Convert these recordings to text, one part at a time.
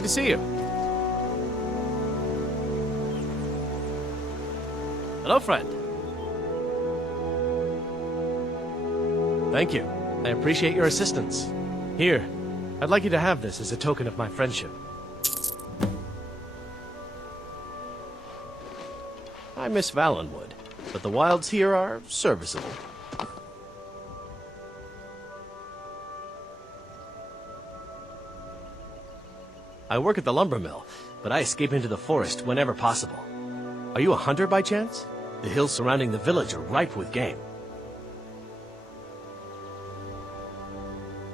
Good to see you. Hello, friend. Thank you. I appreciate your assistance. Here, I'd like you to have this as a token of my friendship. I miss Valenwood, but the wilds here are serviceable. I work at the lumber mill, but I escape into the forest whenever possible. Are you a hunter by chance? The hills surrounding the village are ripe with game.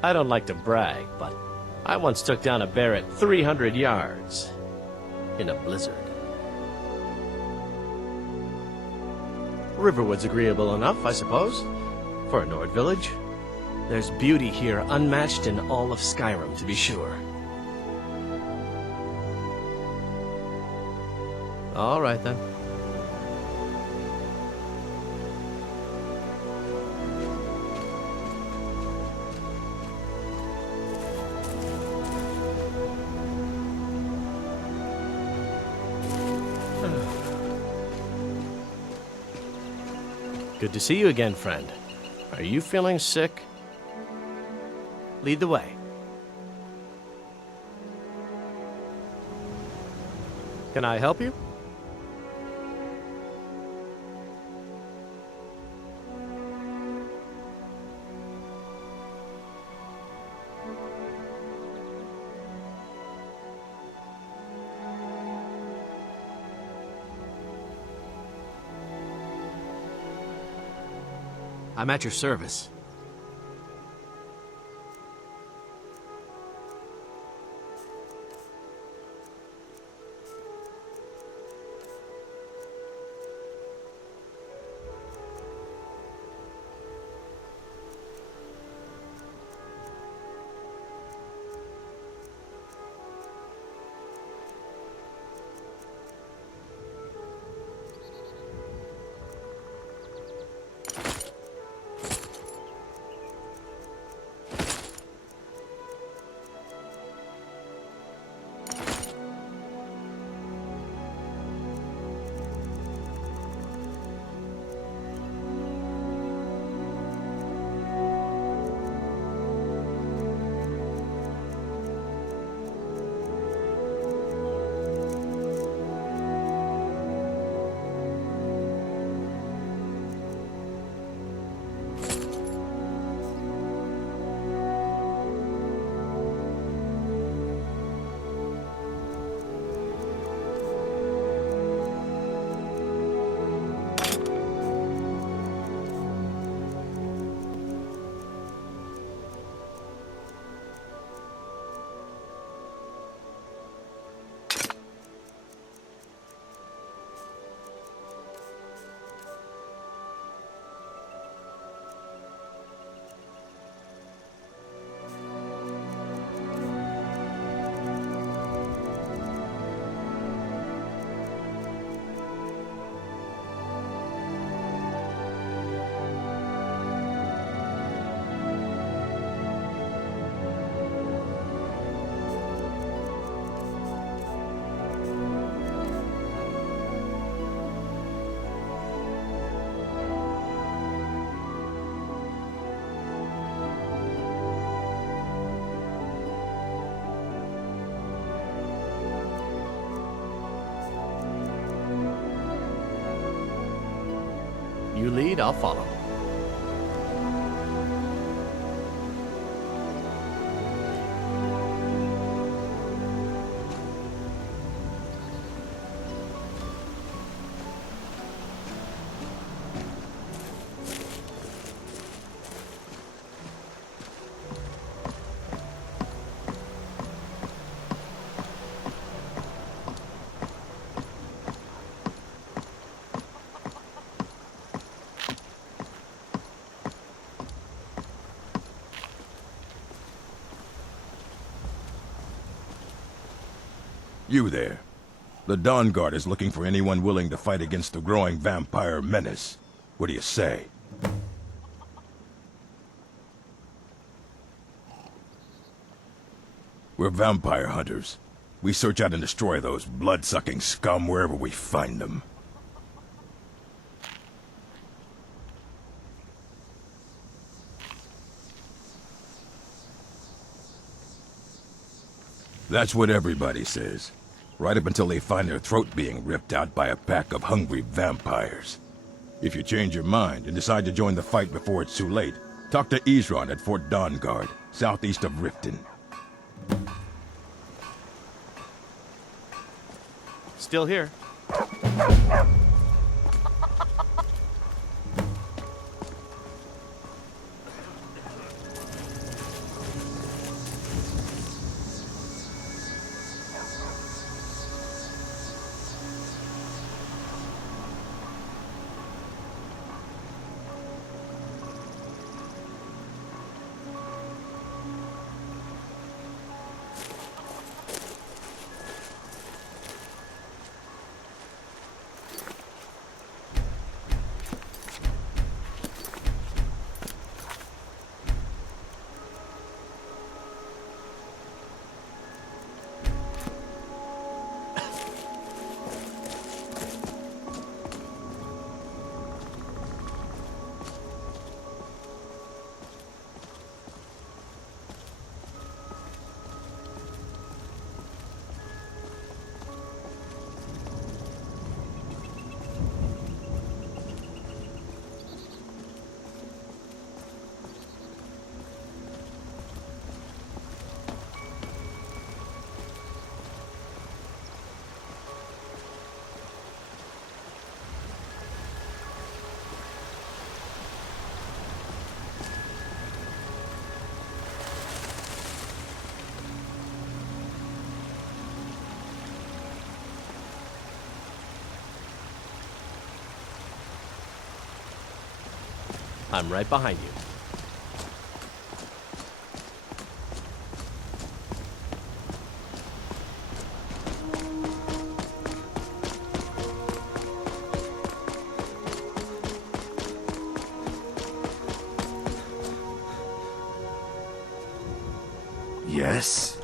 I don't like to brag, but I once took down a bear at 300 yards in a blizzard. Riverwood's agreeable enough, I suppose, for a Nord village. There's beauty here unmatched in all of Skyrim, to be sure. All right, then. Good to see you again, friend. Are you feeling sick? Lead the way. Can I help you? I'm at your service. You lead, I'll follow. You there. The Dawn Guard is looking for anyone willing to fight against the growing vampire menace. What do you say? We're vampire hunters. We search out and destroy those blood-sucking scum wherever we find them. That's what everybody says. Right up until they find their throat being ripped out by a pack of hungry vampires. If you change your mind and decide to join the fight before it's too late, talk to Isran at Fort Dawnguard, southeast of Riften. Still here. I'm right behind you. Yes?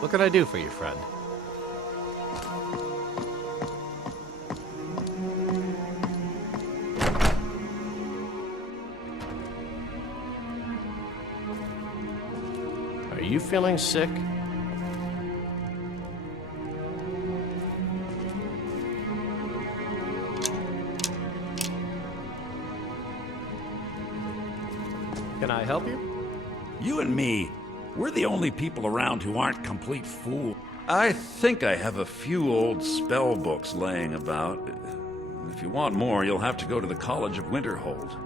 What can I do for you, friend? Are you feeling sick? Can I help you? You and me, we're the only people around who aren't complete fools. I think I have a few old spell books laying about. If you want more, you'll have to go to the College of Winterhold.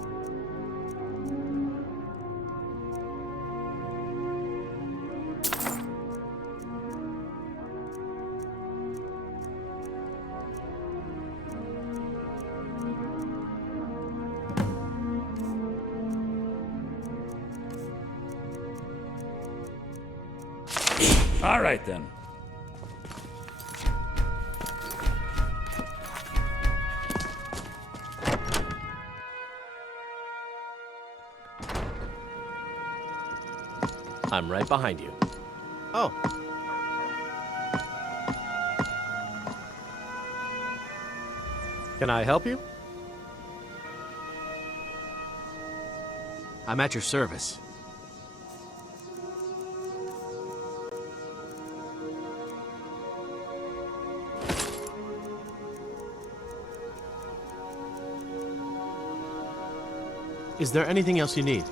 All right, then. I'm right behind you. Oh. Can I help you? I'm at your service. Is there anything else you need?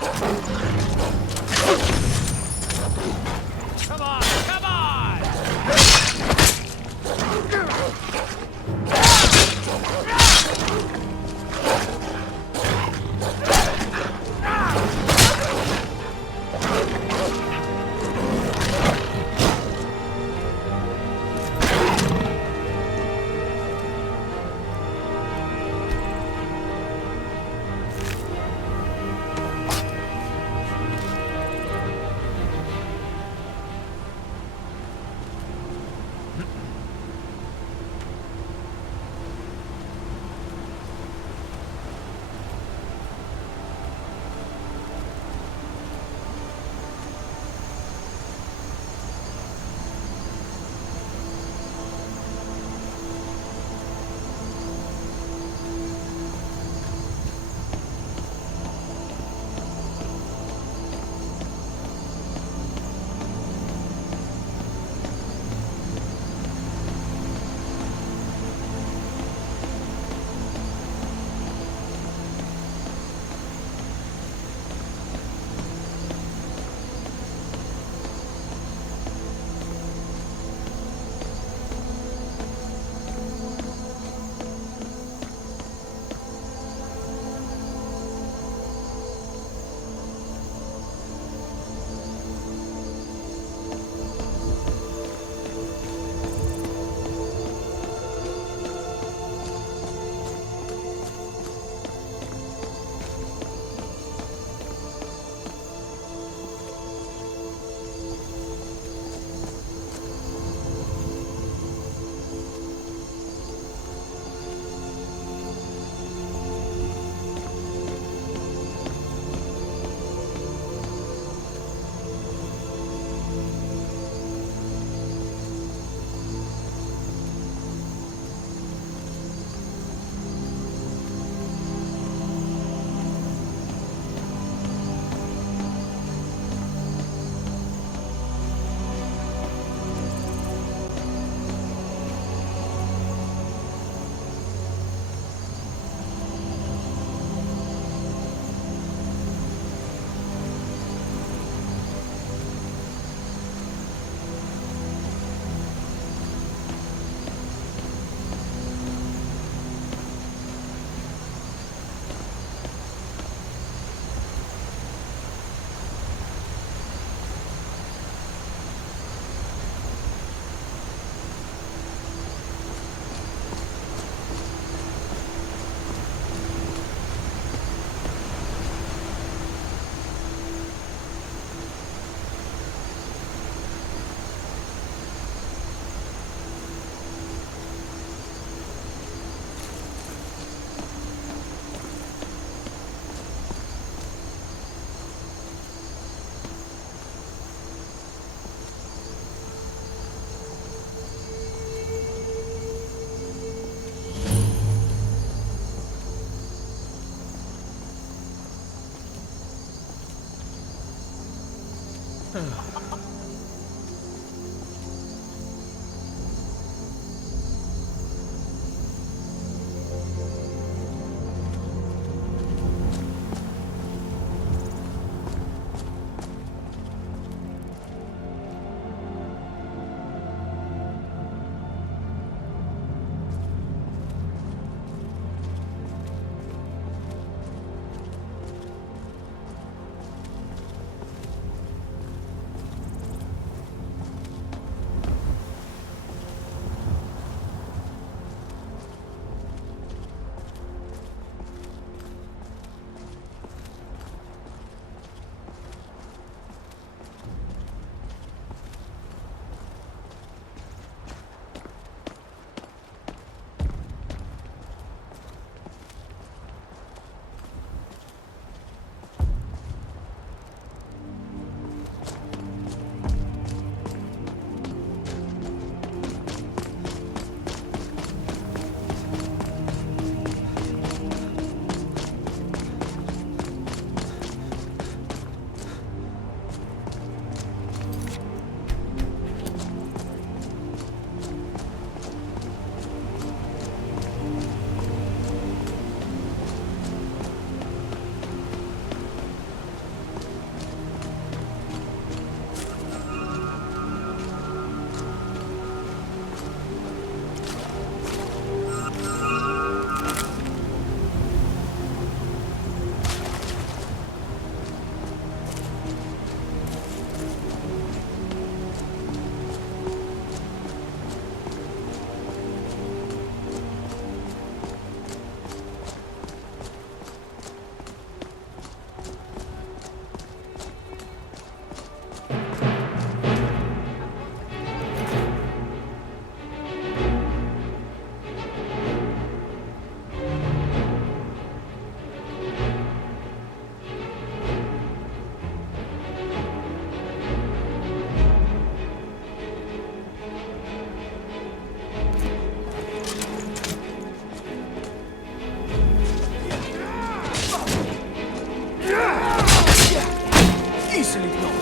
Come on, come on! easily killed.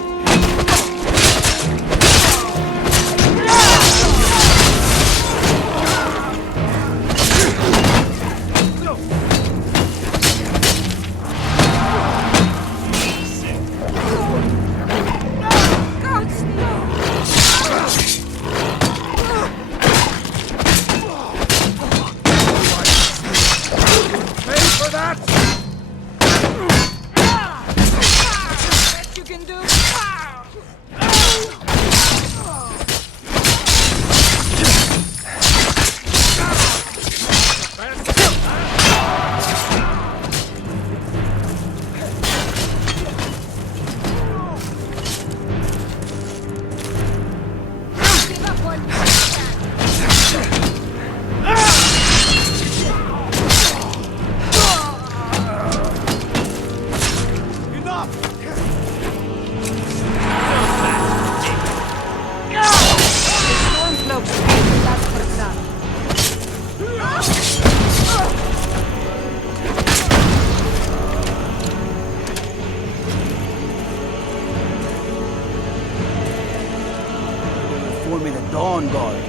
Forming a Dawn Guard.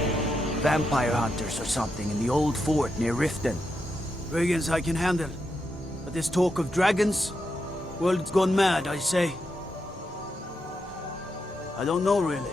Vampire hunters or something in the old fort near Riften. Brigands I can handle. But this talk of dragons? World's gone mad, I say. I don't know really.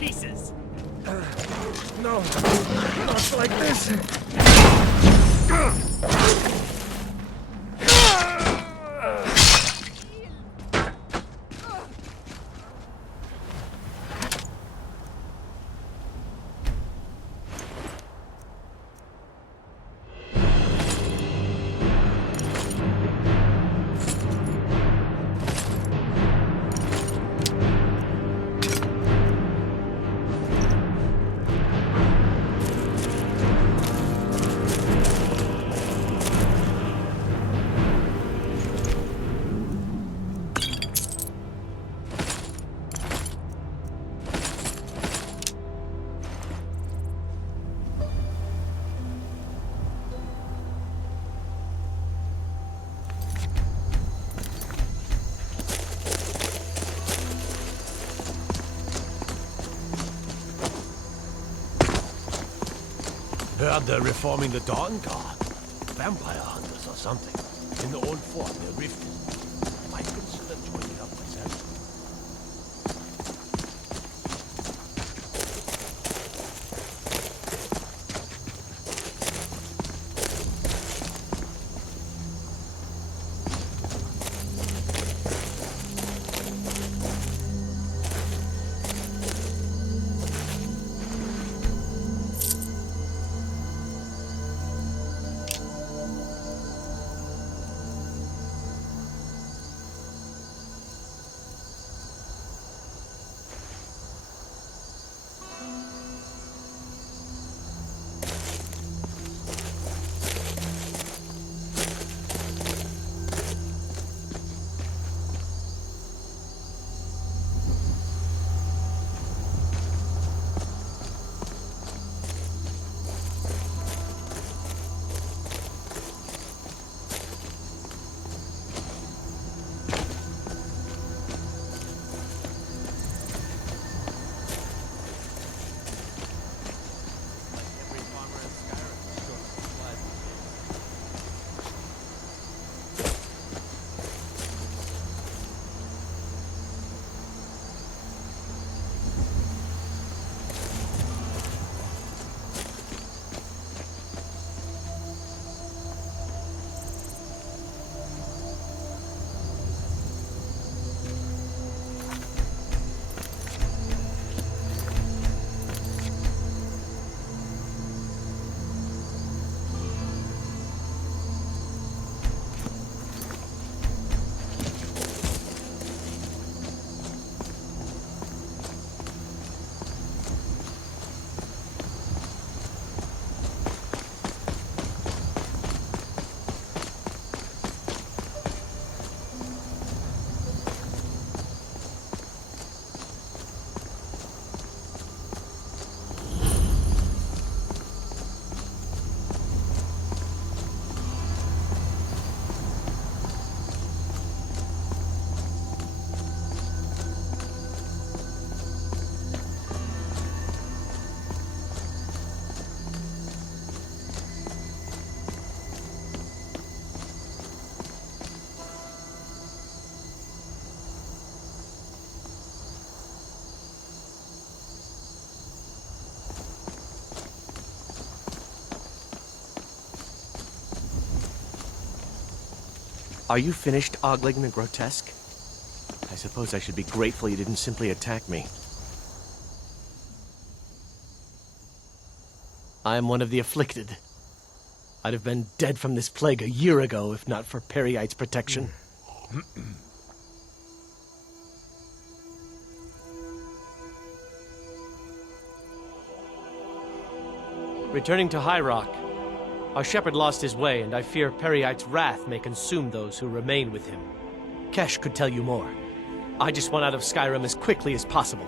Pieces. No, not like this. Heard they're reforming the Dawn Guard. Vampire hunters or something. In the old fort near Riften. Might consider joining up myself. Every farmer in Skyrim is short of supplies. Are you finished ogling the grotesque? I suppose I should be grateful you didn't simply attack me. I am one of the afflicted. I'd have been dead from this plague a year ago if not for Periite's protection. Returning to High Rock, our shepherd lost his way, and I fear Periite's wrath may consume those who remain with him. Kesh could tell you more. I just want out of Skyrim as quickly as possible.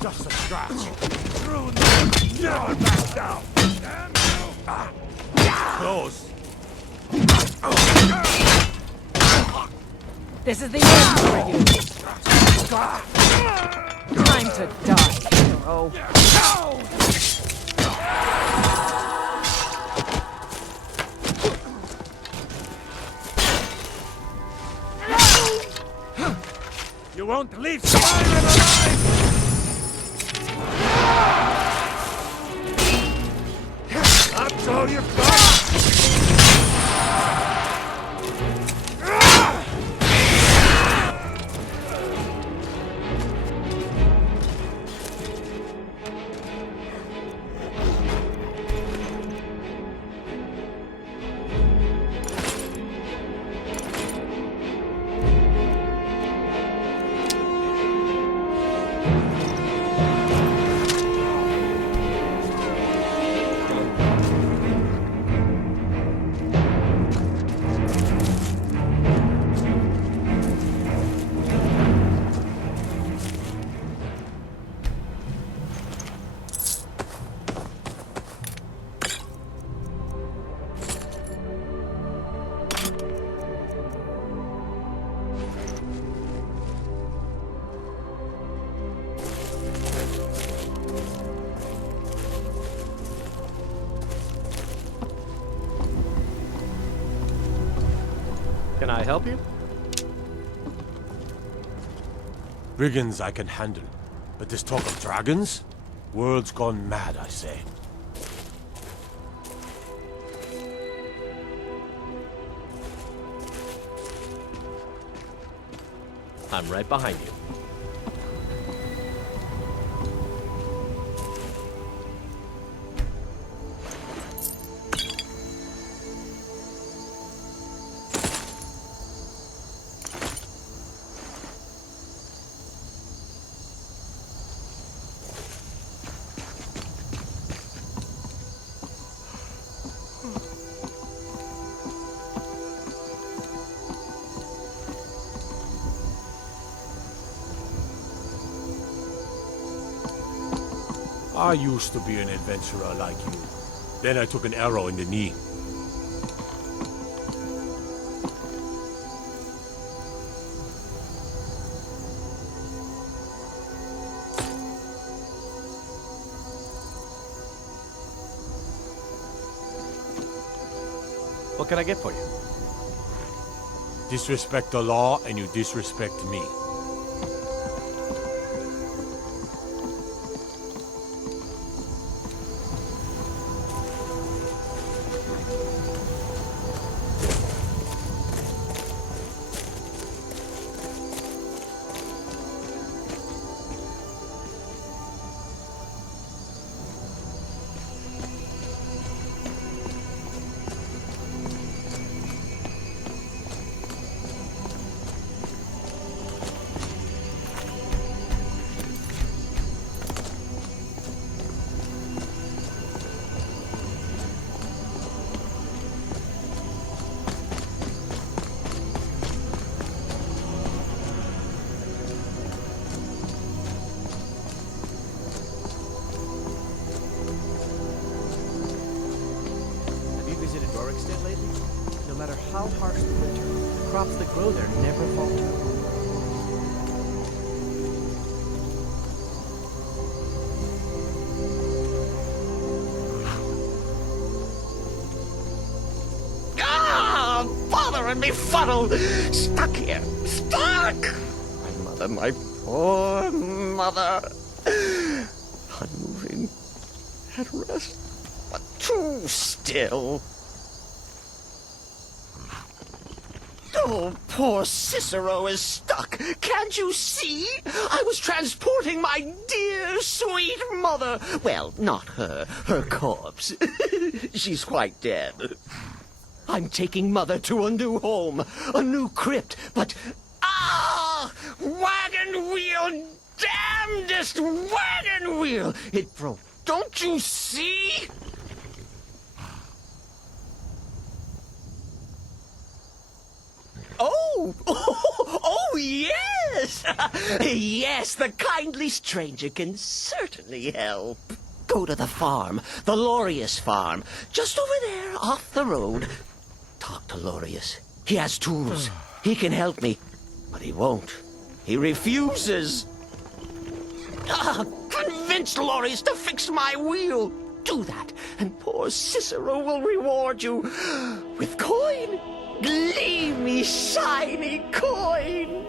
Just a scratch. Through the yard back down. Close. This is the end for you. Time to die, hero. Don't leave Skyrim alive! That's all you've got? Can I help you? Brigands I can handle, but this talk of dragons? World's gone mad, I say. I'm right behind you. I used to be an adventurer like you. Then I took an arrow in the knee. What can I get for you? Disrespect the law and you disrespect me. Lately, no matter how harsh the winter, the crops that grow there never falter. Ah, bother and befuddle! Stuck here, stuck! My poor mother. Unmoving, at rest, but too still. Oh, poor Cicero is stuck. Can't you see? I was transporting my dear, sweet mother. Well, not her. Her corpse. She's quite dead. I'm taking Mother to a new home, a new crypt, but... Ah! Wagon wheel! Damnedest wagon wheel! It broke. Don't you see? Oh, yes! Yes, the kindly stranger can certainly help. Go to the farm, the Lorius farm, just over there off the road. Talk to Lorius. He has tools. He can help me, but he won't. He refuses. Convince Lorius to fix my wheel. Do that, and poor Cicero will reward you with coin. Gleamy, shiny coin!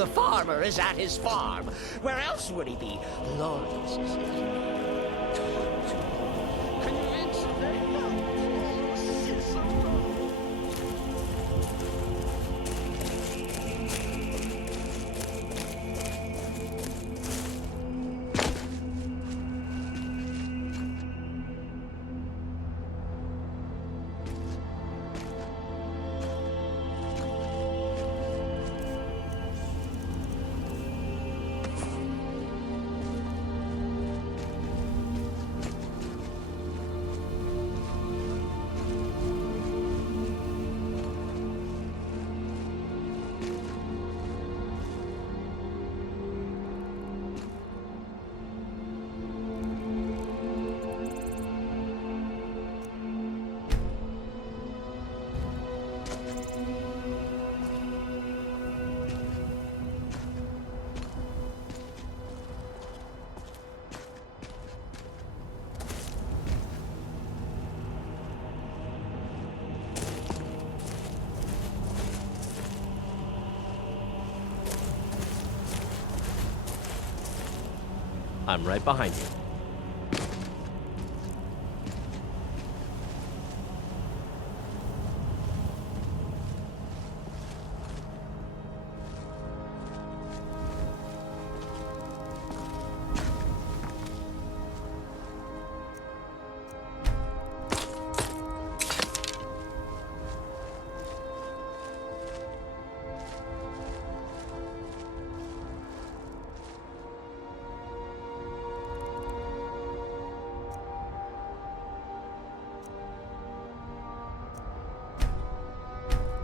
The farmer is at his farm. Where else would he be? Lord, convince them. Cicero. I'm right behind you.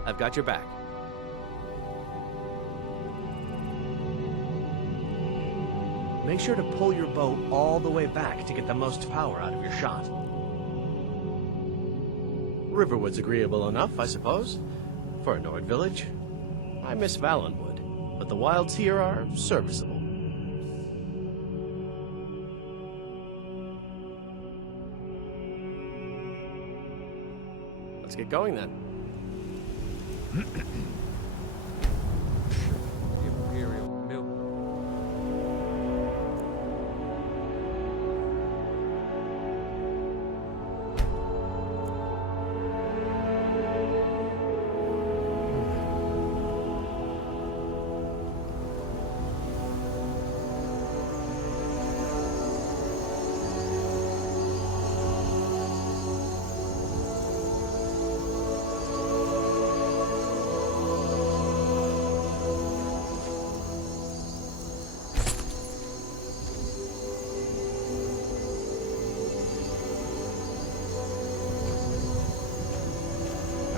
I've got your back. Make sure to pull your bow all the way back to get the most power out of your shot. Riverwood's agreeable enough, I suppose, for a Nord village. I miss Valenwood, but the wilds here are serviceable. Let's get going then. Imperial milk.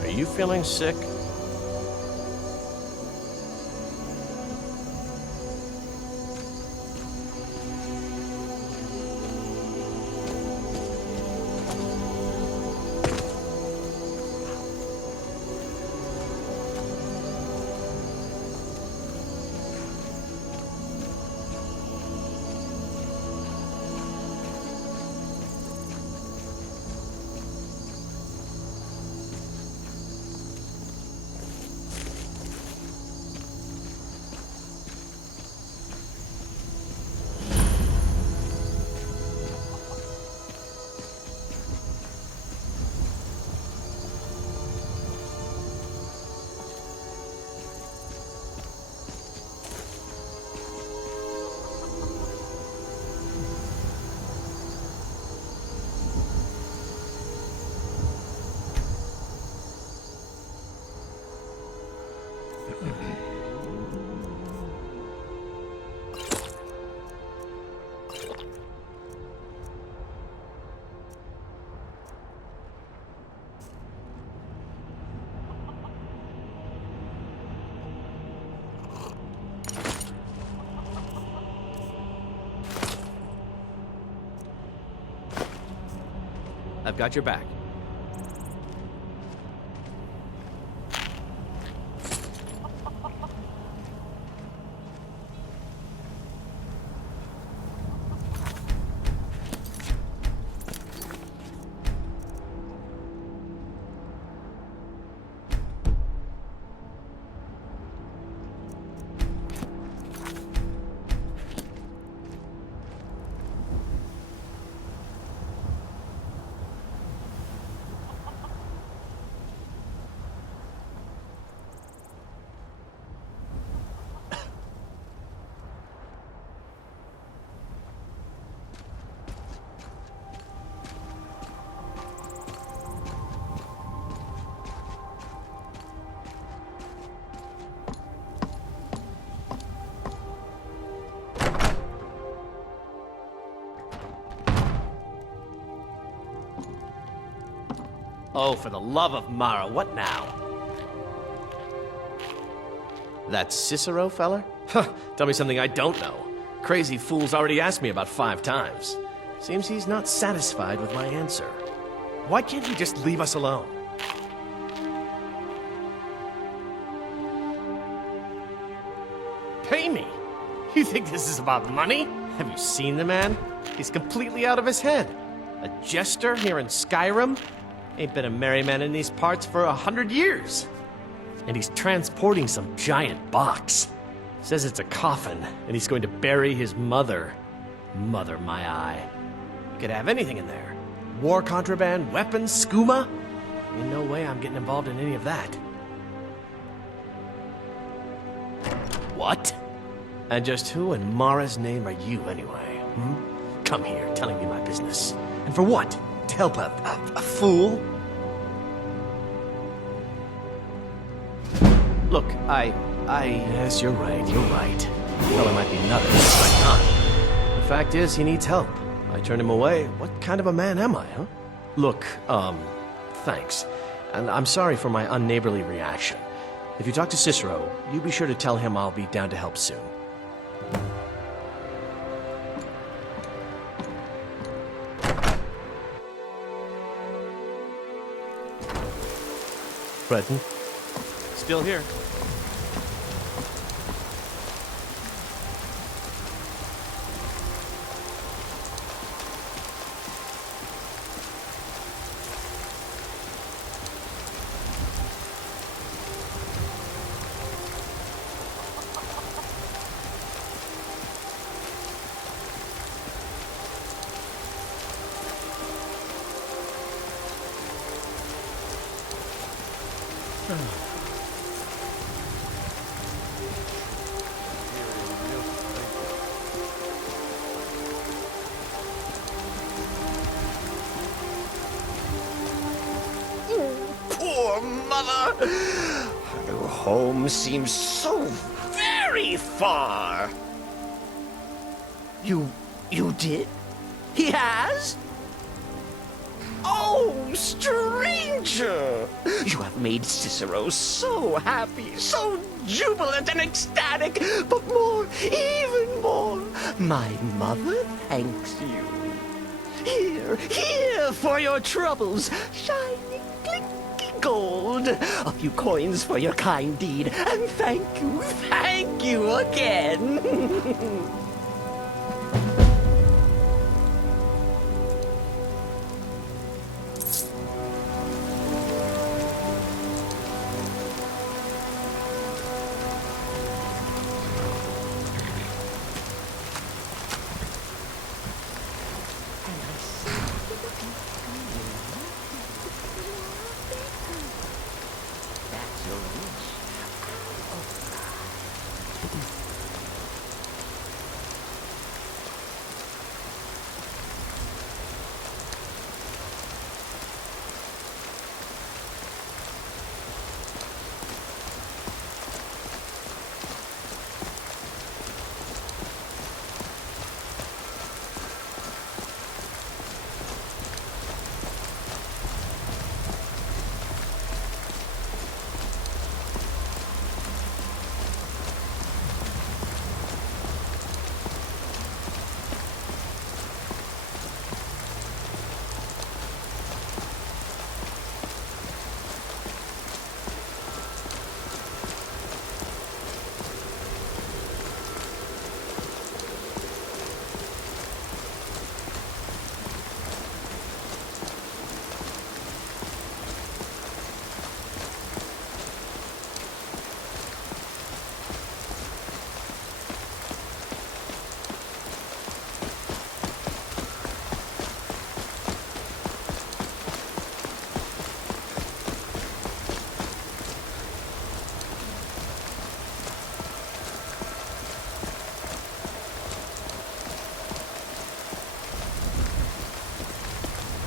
Are you feeling sick? I've got your back. Oh, for the love of Mara, what now? That Cicero feller? Huh, tell me something I don't know. Crazy fool's already asked me about 5 times. Seems he's not satisfied with my answer. Why can't he just leave us alone? Pay me? You think this is about money? Have you seen the man? He's completely out of his head. A jester here in Skyrim? Ain't been a merry man in these parts for 100 years. And he's transporting some giant box. Says it's a coffin, and he's going to bury his mother. Mother, my eye. You could have anything in there. War contraband, weapons, skooma. Ain't no way I'm getting involved in any of that. What? And just who in Mara's name are you, anyway? Hmm? Come here, telling me my business. And for what? To help a fool? Look, Yes, you're right, you're right. Fella might be nutty, but not. The fact is, he needs help. I turn him away. What kind of a man am I, huh? Look, thanks. And I'm sorry for my unneighborly reaction. If you talk to Cicero, you be sure to tell him I'll be down to help soon. Breton? Still here. Poor mother! Her new home seems so very far. You did? He has? Oh, stranger! You have made Cicero so happy, so jubilant and ecstatic, but more, even more, my mother thanks you. Here for your troubles, shiny, clinky gold. A few coins for your kind deed, and thank you again.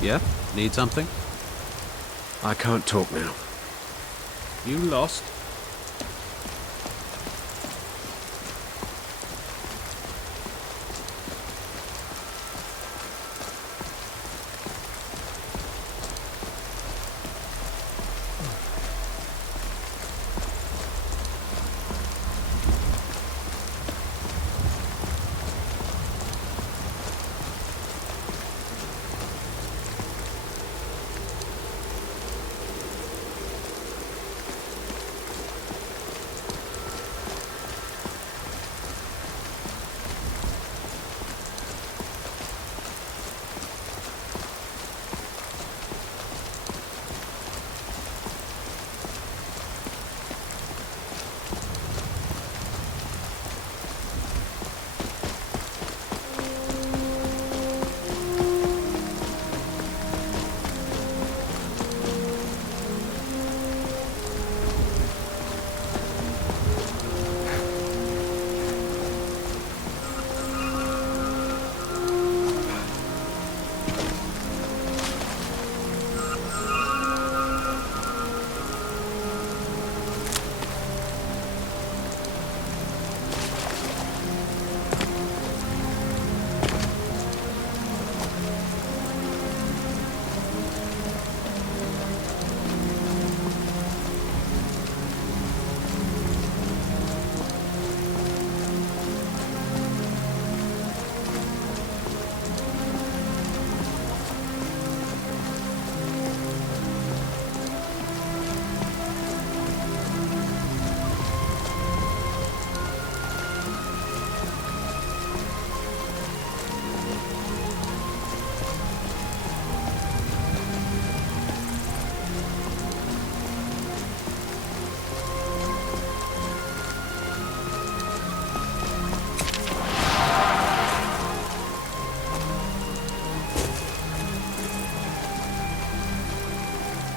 Yeah? Need something? I can't talk now. You lost?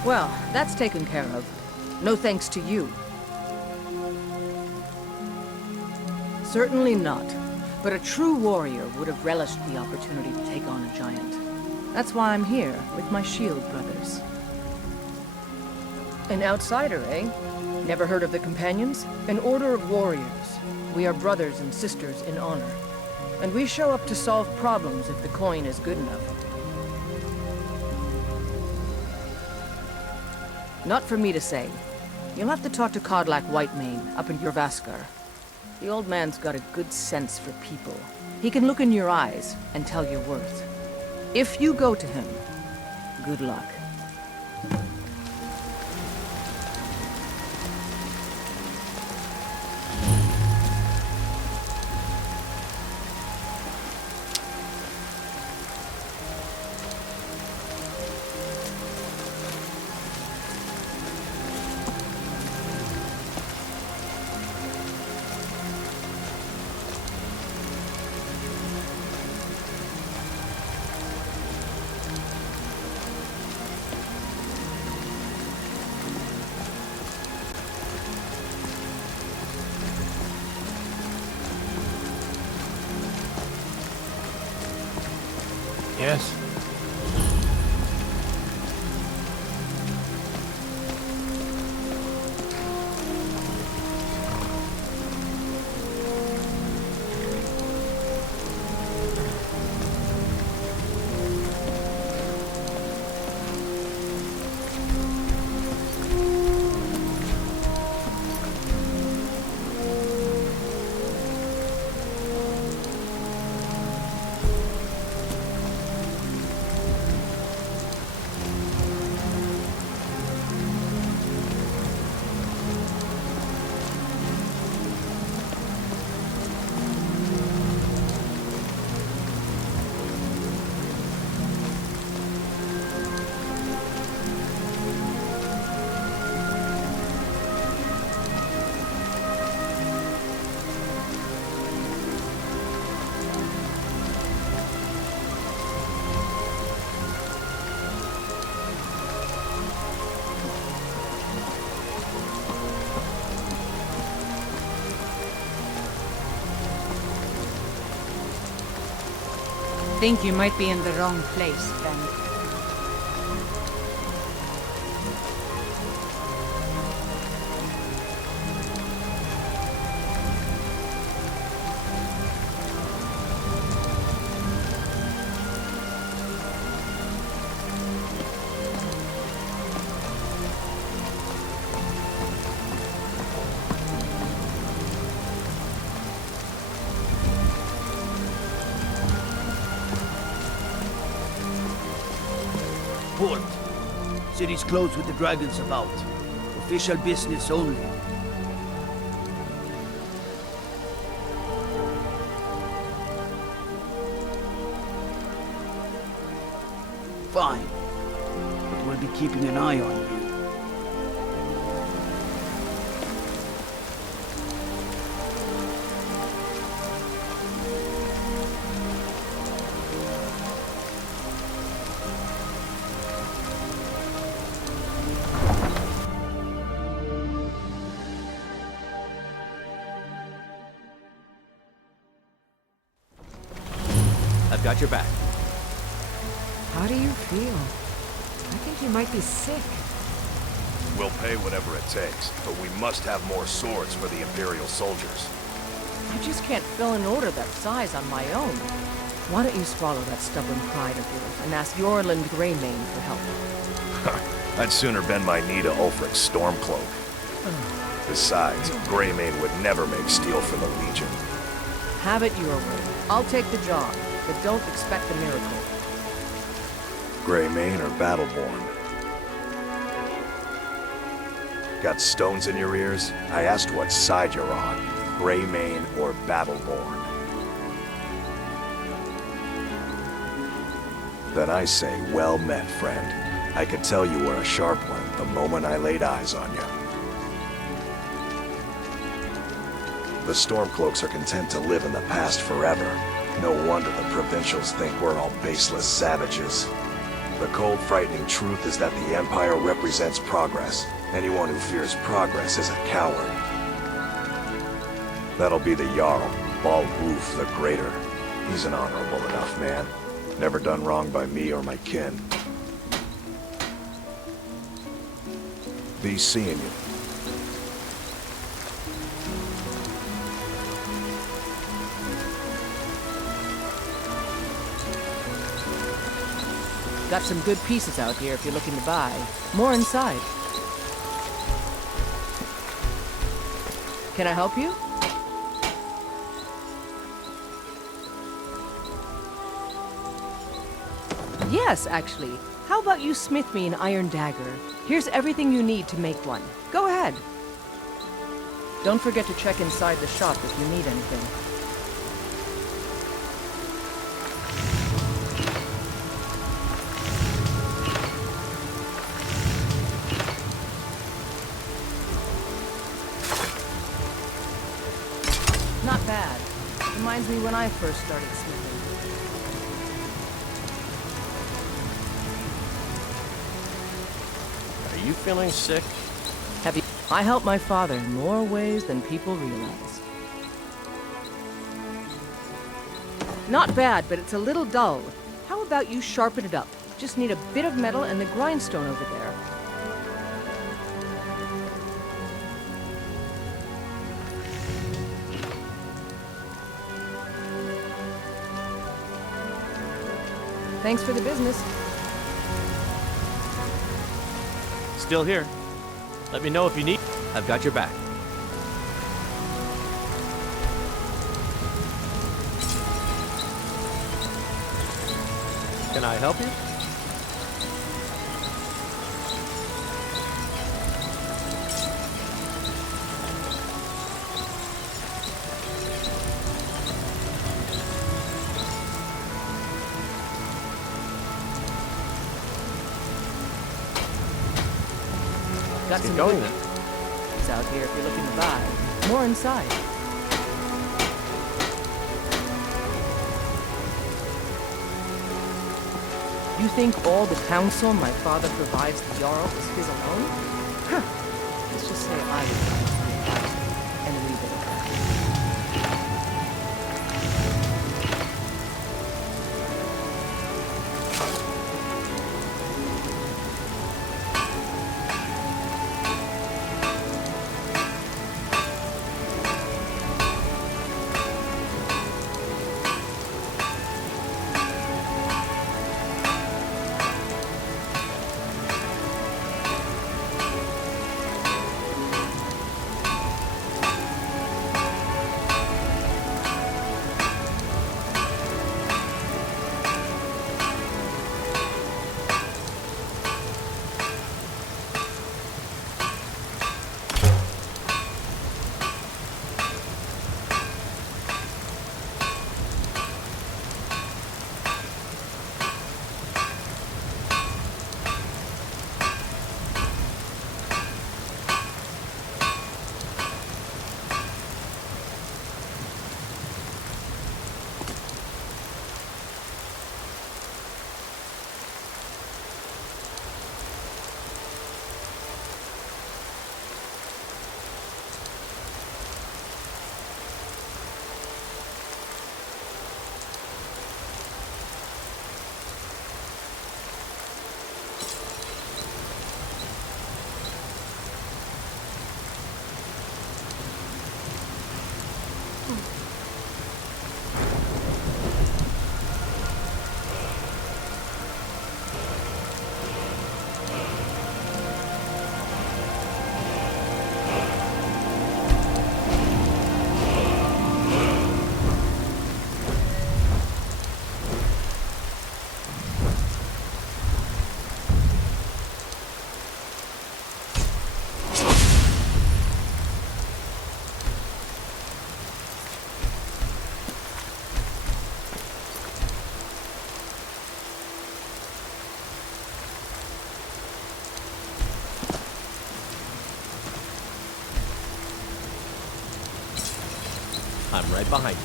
Well, that's taken care of. No thanks to you. Certainly not. But a true warrior would have relished the opportunity to take on a giant. That's why I'm here, with my shield brothers. An outsider, eh? Never heard of the Companions? An order of warriors. We are brothers and sisters in honor. And we show up to solve problems if the coin is good enough. Not for me to say. You'll have to talk to Kodlak Whitemane up in Jorvaskar. The old man's got a good sense for people. He can look in your eyes and tell your worth. If you go to him, good luck. Yes? Think you might be in the wrong place, friend. Port. City's closed with the dragons about. Official business only. Fine. But we'll be keeping an eye on you. I've got your back. How do you feel? I think you might be sick. We'll pay whatever it takes, but we must have more swords for the Imperial soldiers. I just can't fill an order that size on my own. Why don't you swallow that stubborn pride of yours and ask Yorland Greymane for help? I'd sooner bend my knee to Ulfric's Stormcloak. Besides, Greymane would never make steel for the Legion. Have it your way. I'll take the job, but don't expect a miracle. Greymane or Battleborn? Got stones in your ears? I asked what side you're on. Greymane or Battleborn? Then I say, well met, friend. I could tell you were a sharp one the moment I laid eyes on you. The Stormcloaks are content to live in the past forever. No wonder the provincials think we're all baseless savages. The cold, frightening truth is that the Empire represents progress. Anyone who fears progress is a coward. That'll be the Jarl, Bal Woof the Greater. He's an honorable enough man. Never done wrong by me or my kin. Be seeing you. Got some good pieces out here if you're looking to buy. More inside. Can I help you? Yes, actually. How about you smith me an iron dagger? Here's everything you need to make one. Go ahead. Don't forget to check inside the shop if you need anything. Not bad. Reminds me when I first started smithing. Are you feeling sick? Have you? I help my father in more ways than people realize. Not bad, but it's a little dull. How about you sharpen it up? Just need a bit of metal and the grindstone over there. Thanks for the business. Still here. Let me know if you need. I've got your back. Can I help you? Got some going then. It's out here if you're looking to buy. More inside. You think all the counsel my father provides the Jarl is his alone? Huh. Let's just say I provide the advice and a little bit of that. I'm right behind you.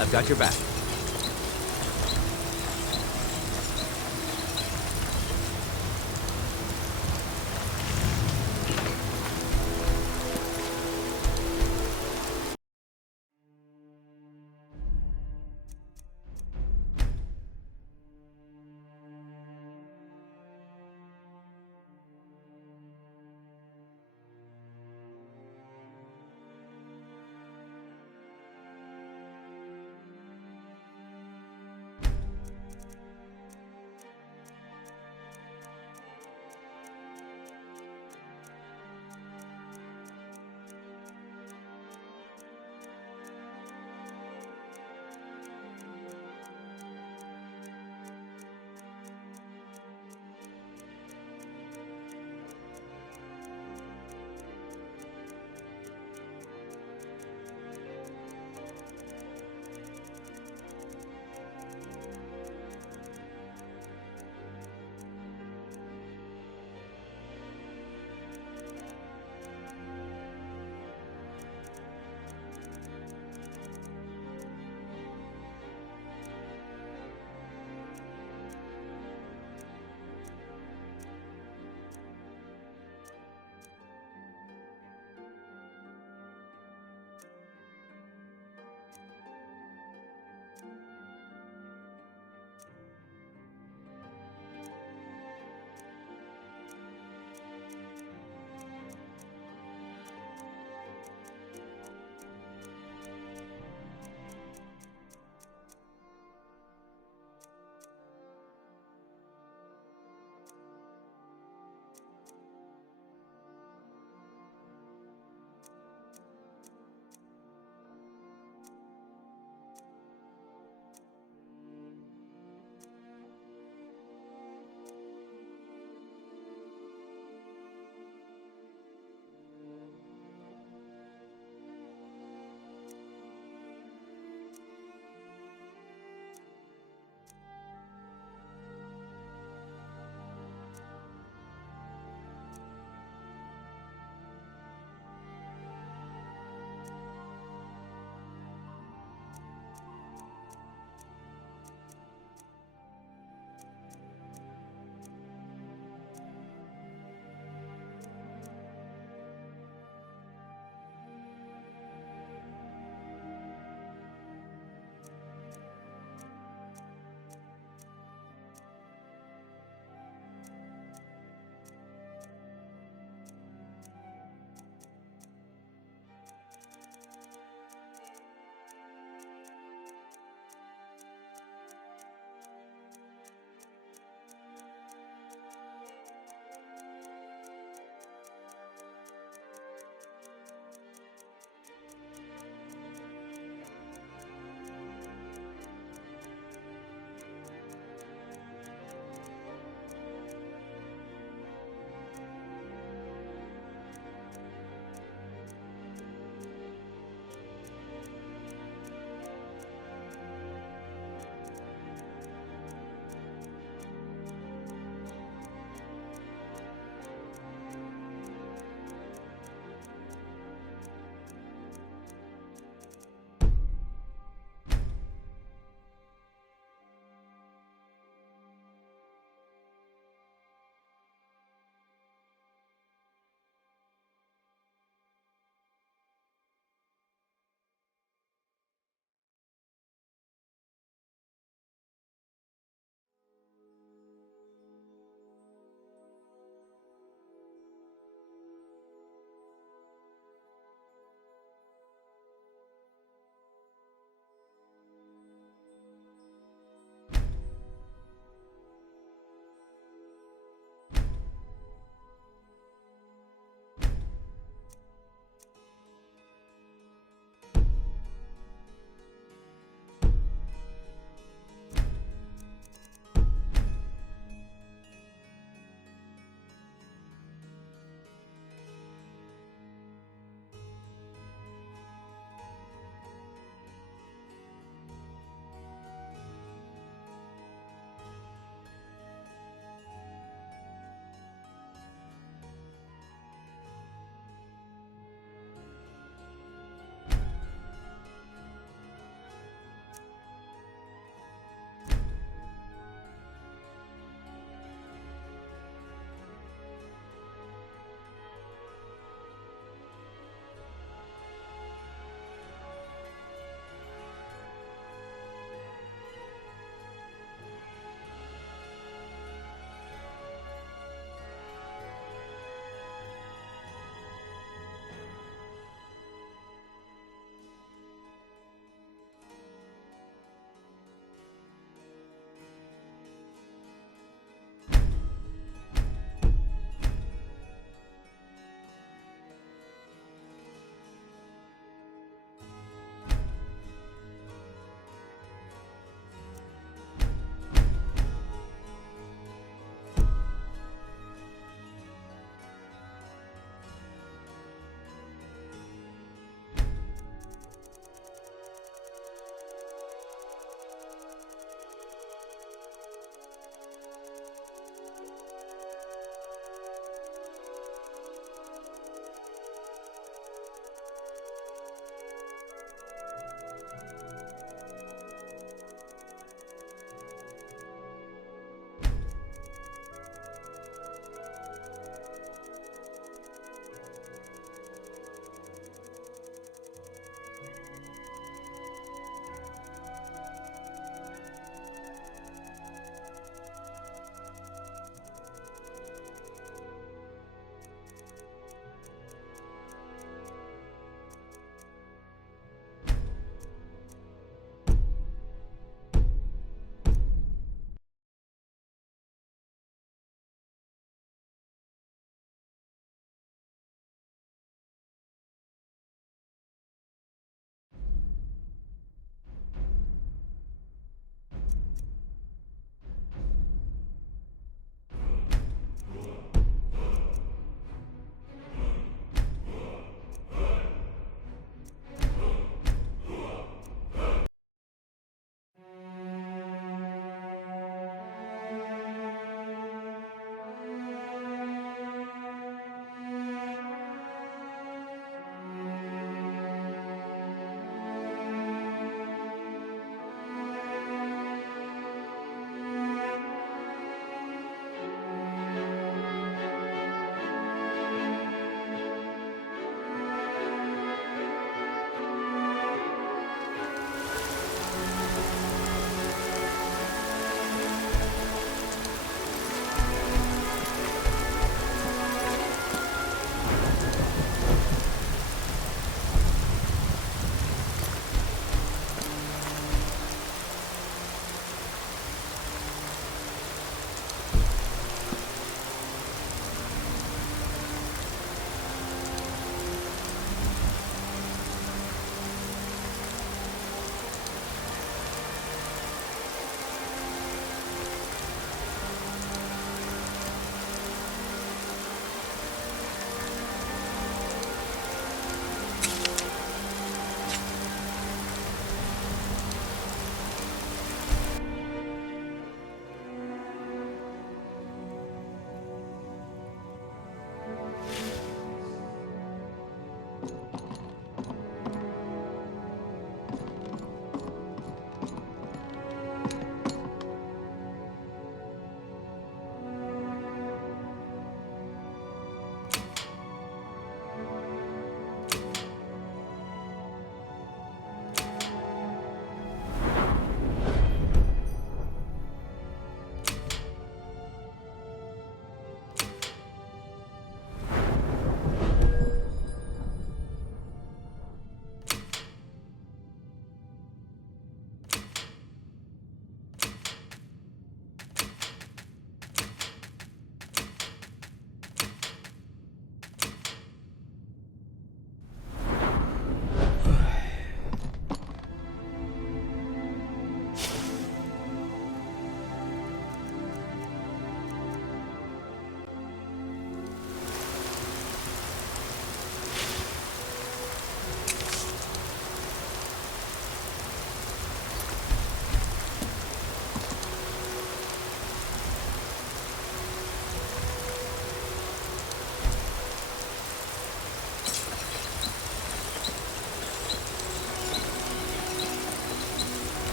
I've got your back.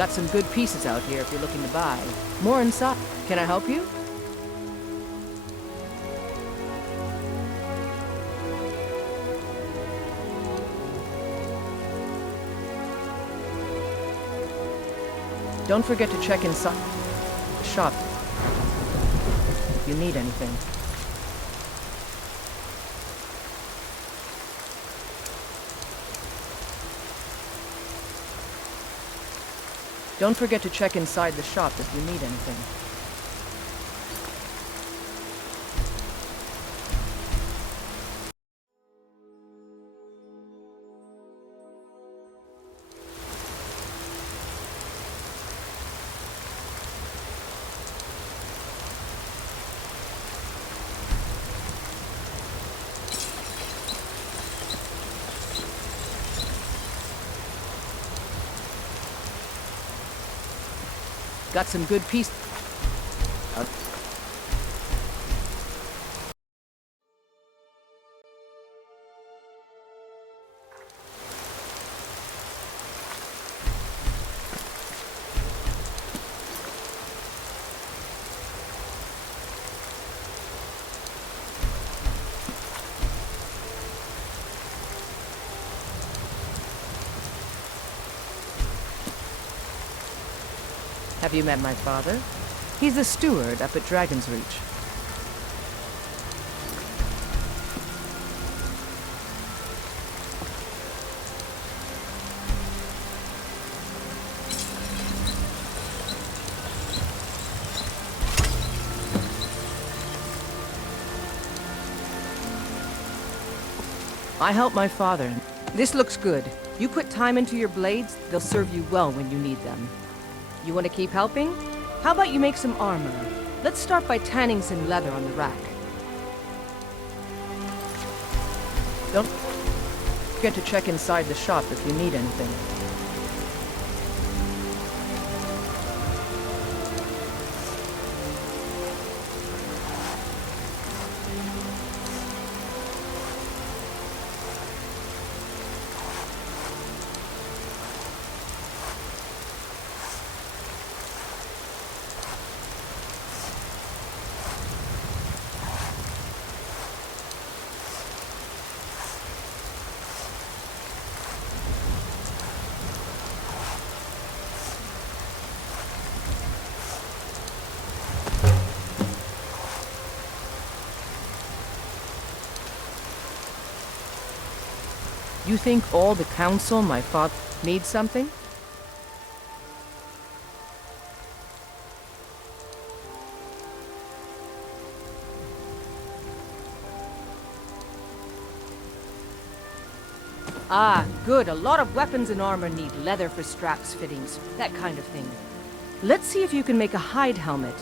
Got some good pieces out here if you're looking to buy. More inside. Can I help you? Don't forget to check inside the shop if you need anything. Don't forget to check inside the shop if you need anything. Got some good pieces. Have you met my father? He's a steward up at Dragon's Reach. I help my father. This looks good. You put time into your blades, they'll serve you well when you need them. You want to keep helping? How about you make some armor? Let's start by tanning some leather on the rack. Don't forget to check inside the shop if you need anything. You think all the council, my father, needs something? Ah, good. A lot of weapons and armor need leather for straps, fittings, that kind of thing. Let's see if you can make a hide helmet.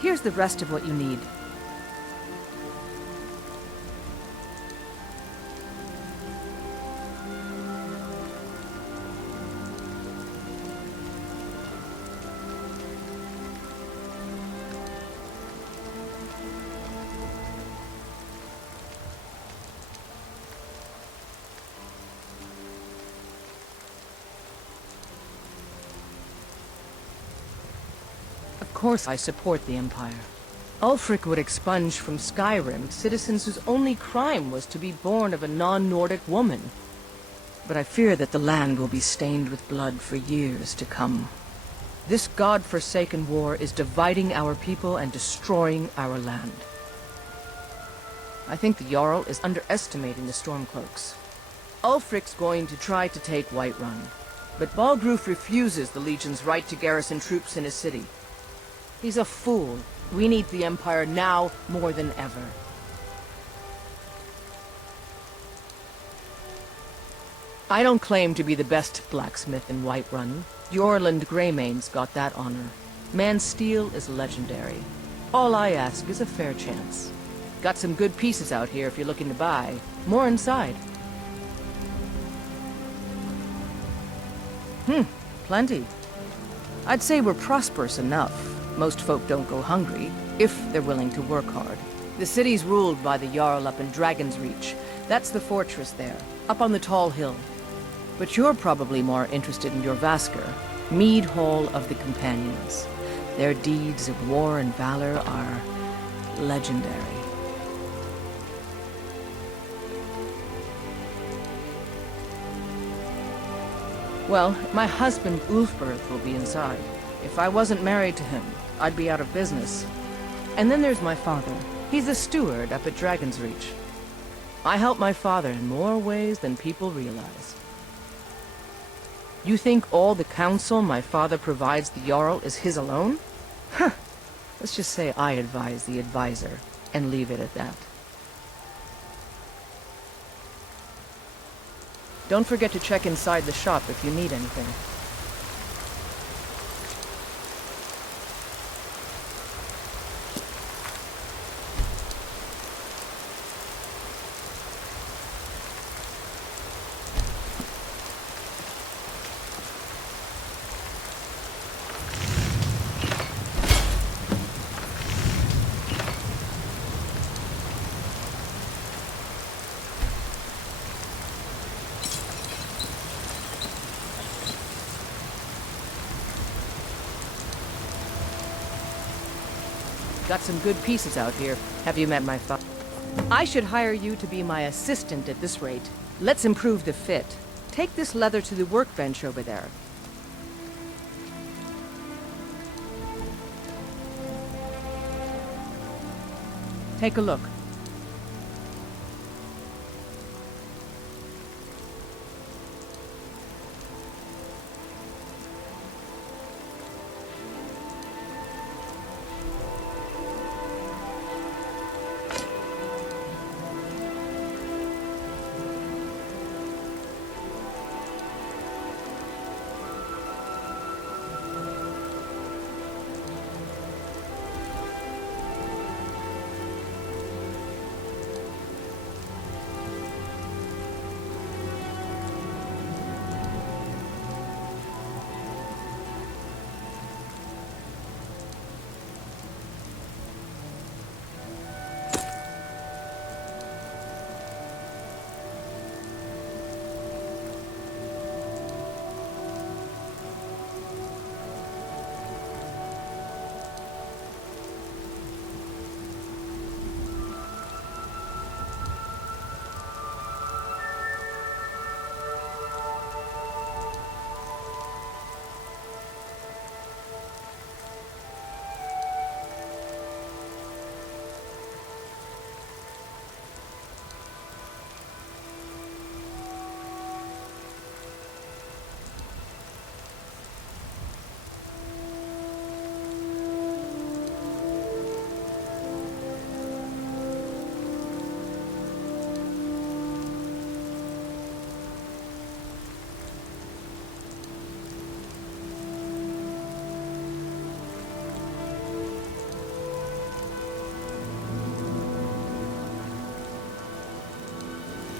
Here's the rest of what you need. Of course I support the Empire. Ulfric would expunge from Skyrim citizens whose only crime was to be born of a non-Nordic woman. But I fear that the land will be stained with blood for years to come. This god-forsaken war is dividing our people and destroying our land. I think the Jarl is underestimating the Stormcloaks. Ulfric's going to try to take Whiterun, but Balgruf refuses the Legion's right to garrison troops in his city. He's a fool. We need the Empire now more than ever. I don't claim to be the best blacksmith in Whiterun. Jorland Greymane's got that honor. Man's steel is legendary. All I ask is a fair chance. Got some good pieces out here if you're looking to buy. More inside. Plenty. I'd say we're prosperous enough. Most folk don't go hungry, if they're willing to work hard. The city's ruled by the Jarl up in Dragon's Reach. That's the fortress there, up on the tall hill. But you're probably more interested in your Vasker. Mead Hall of the Companions. Their deeds of war and valor are legendary. Well, my husband Ulfberth will be inside. If I wasn't married to him, I'd be out of business. And then there's my father. He's a steward up at Dragon's Reach. I help my father in more ways than people realize. You think all the counsel my father provides the Jarl is his alone? Huh. Let's just say I advise the advisor, and leave it at that. Don't forget to check inside the shop if you need anything. Got some good pieces out here. Have you met my father? I should hire you to be my assistant at this rate. Let's improve the fit. Take this leather to the workbench over there. Take a look.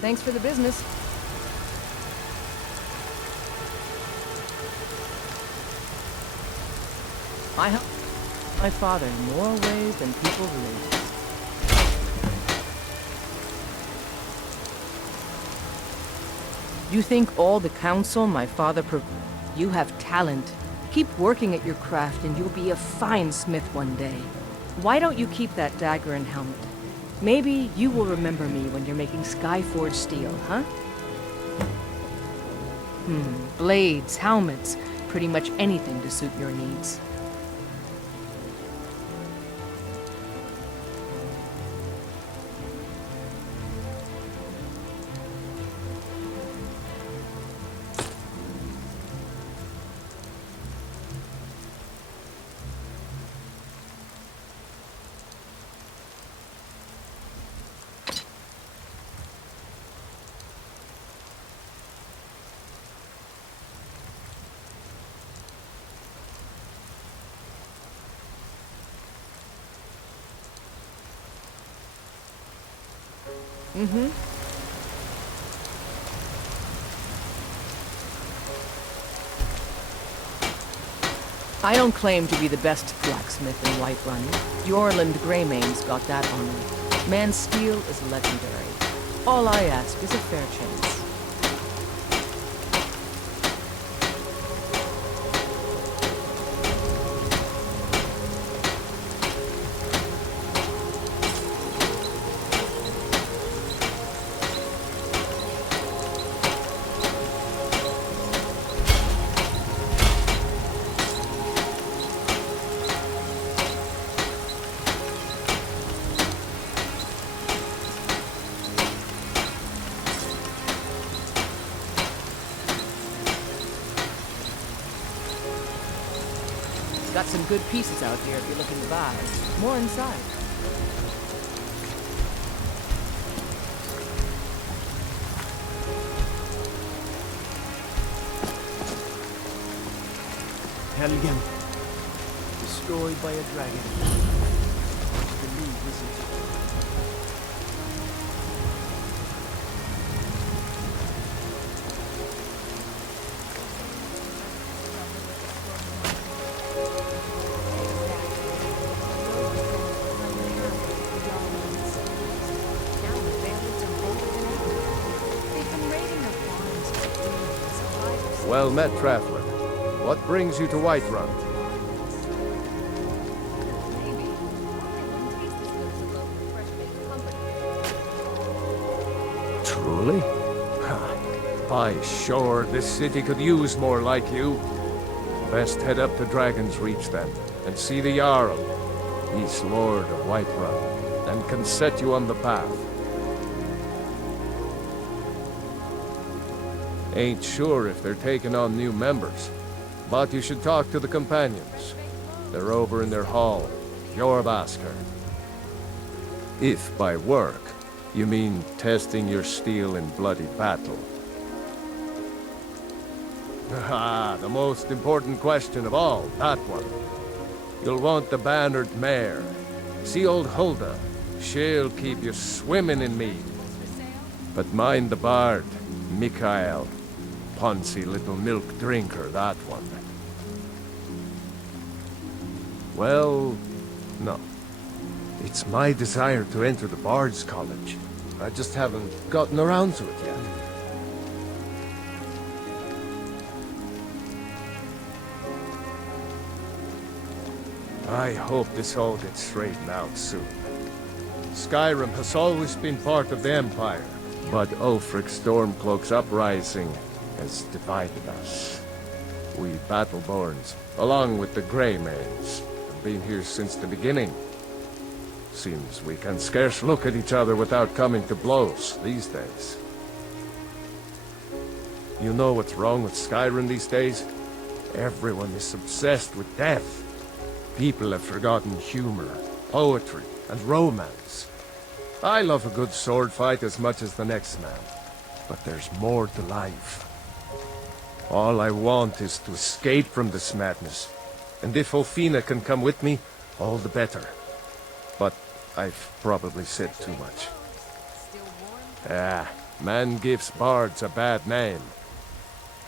Thanks for the business. I help my father in more ways than people realize. You think all the counsel my father You have talent. Keep working at your craft and you'll be a fine smith one day. Why don't you keep that dagger and helmet? Maybe you will remember me when you're making Skyforge steel, huh? Blades, helmets, pretty much anything to suit your needs. I don't claim to be the best blacksmith in Whiterun. Jorland Greymane's got that honor. Man's steel is legendary. All I ask is a fair chance. got some good pieces out here if you're looking to buy. More inside. Helgen. Destroyed by a dragon. The new wizard. Well met, traveler. What brings you to Whiterun? Truly? By sure, this city could use more like you. Best head up to Dragon's Reach then, and see the Jarl. He's Lord of Whiterun, and can set you on the path. Ain't sure if they're taking on new members, but you should talk to the companions. They're over in their hall, Jorvaskr. If by work, you mean testing your steel in bloody battle. Ah, the most important question of all, that one. You'll want the bannered mare. See old Hulda? She'll keep you swimming in mead. But mind the bard, Mikael. Poncy little milk drinker, that one. Well, no. It's my desire to enter the Bard's College. I just haven't gotten around to it yet. I hope this all gets straightened out soon. Skyrim has always been part of the Empire, but Ulfric's Stormcloak's uprising has divided us. We Battleborns, along with the Greymaids, have been here since the beginning. Seems we can scarce look at each other without coming to blows these days. You know what's wrong with Skyrim these days? Everyone is obsessed with death. People have forgotten humor, poetry, and romance. I love a good sword fight as much as the next man, but there's more to life. All I want is to escape from this madness, and if Olfina can come with me, all the better. But I've probably said too much. Man gives bards a bad name.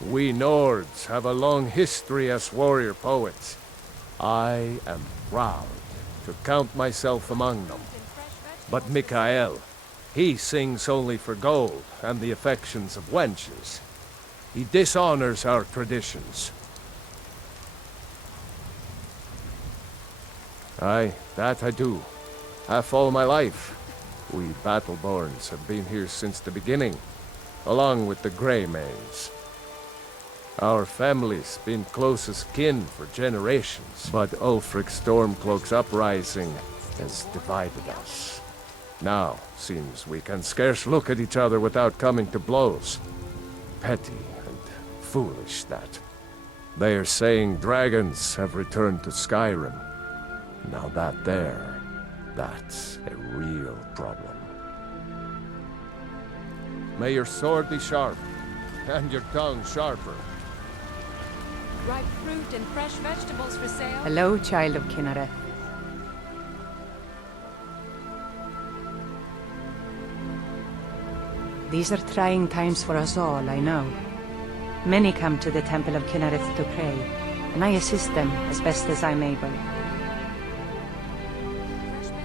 We Nords have a long history as warrior poets. I am proud to count myself among them. But Mikael, he sings only for gold and the affections of wenches. He dishonors our traditions. Aye, that I do. Half all my life. We Battleborns have been here since the beginning, along with the Greymaids. Our family's been close as kin for generations, but Ulfric's Stormcloak's uprising has divided us. Now, seems we can scarce look at each other without coming to blows. Petty and foolish, that. They are saying dragons have returned to Skyrim. Now that's a real problem. May your sword be sharp, and your tongue sharper. Ripe fruit and fresh vegetables for sale. Hello, child of Kinnareth. These are trying times for us all, I know. Many come to the Temple of Kinnareth to pray, and I assist them as best as I'm able.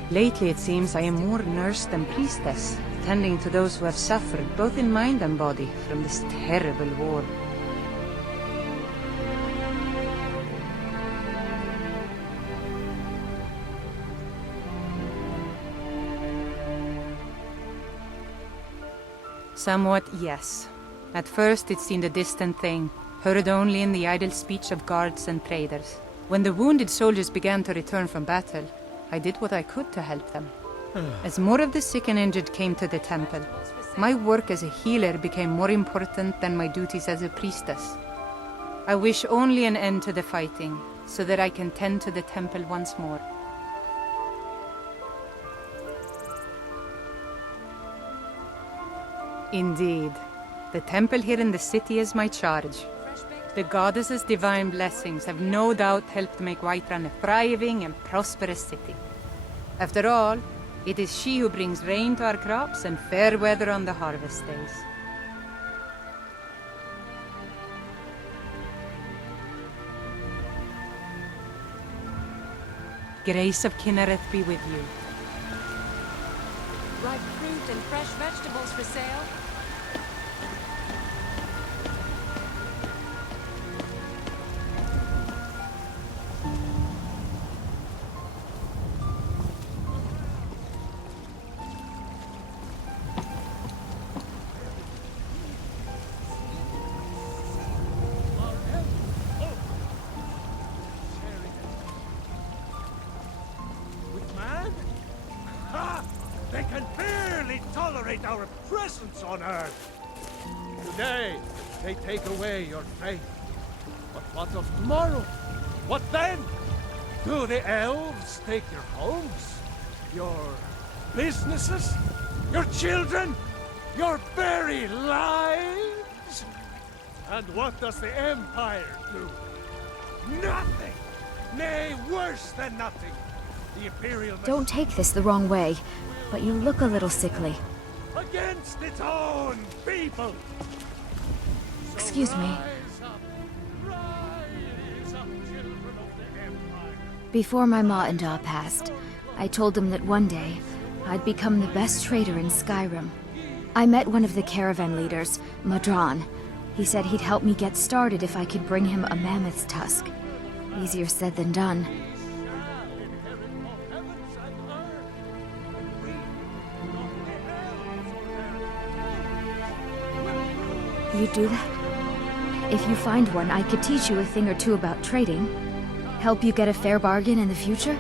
Lately it seems I am more nurse than priestess, tending to those who have suffered both in mind and body from this terrible war. Somewhat, yes. At first it seemed a distant thing, heard only in the idle speech of guards and traders. When the wounded soldiers began to return from battle, I did what I could to help them. As more of the sick and injured came to the temple, my work as a healer became more important than my duties as a priestess. I wish only an end to the fighting, so that I can tend to the temple once more. Indeed. The temple here in the city is my charge. The goddess's divine blessings have no doubt helped make Whiterun a thriving and prosperous city. After all, it is she who brings rain to our crops and fair weather on the harvest days. Grace of Kinnereth be with you. Ripe fruit and fresh vegetables for sale. They can barely tolerate our presence on Earth. Today, they take away your faith. But what of tomorrow? What then? Do the elves take your homes? Your businesses? Your children? Your very lives? And what does the Empire do? Nothing! Nay, worse than nothing! The Imperial... Don't take this the wrong way, but you look a little sickly. Against its own people! So Excuse me. rise up, children of the Empire. Before my ma and Da passed, I told them that one day, I'd become the best trader in Skyrim. I met one of the caravan leaders, Madran. He said he'd help me get started if I could bring him a mammoth's tusk. Easier said than done. You do that? If you find one, I could teach you a thing or two about trading. Help you get a fair bargain in the future?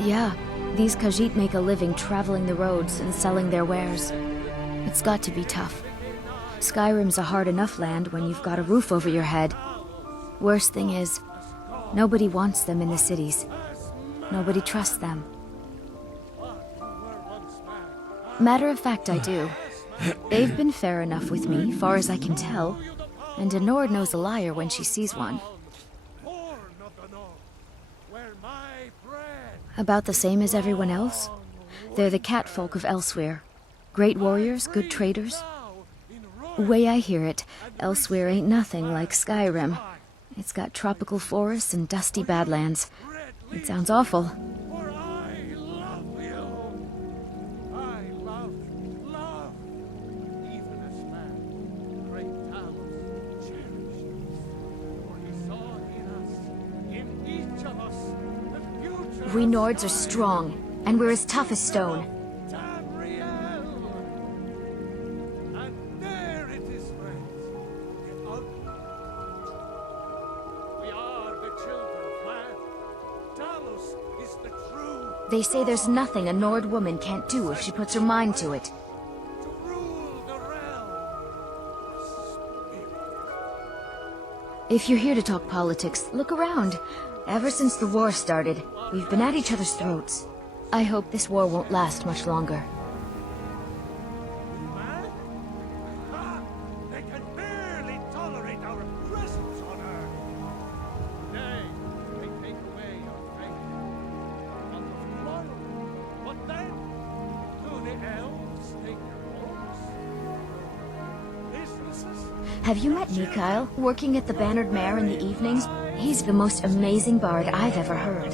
Yeah, these Khajiit make a living traveling the roads and selling their wares. It's got to be tough. Skyrim's a hard enough land when you've got a roof over your head. Worst thing is, nobody wants them in the cities. Nobody trusts them. Matter of fact, I do. They've been fair enough with me, far as I can tell, and a Nord knows a liar when she sees one. About the same as everyone else. They're the catfolk of Elsewhere. Great warriors, good traders. Way I hear it, Elsewhere ain't nothing like Skyrim. It's got tropical forests and dusty badlands. It sounds awful. We Nords are strong, and we're as tough as stone. They say there's nothing a Nord woman can't do if she puts her mind to it. If you're here to talk politics, look around. Ever since the war started, we've been at each other's throats. I hope this war won't last much longer. They can barely tolerate our presence on Earth. Today, they take away our faith. But tomorrow, what then? Do the elves take your homes? Businesses? Have you met Mikhail, working at the Bannered Mare in the evenings? He's the most amazing bard I've ever heard.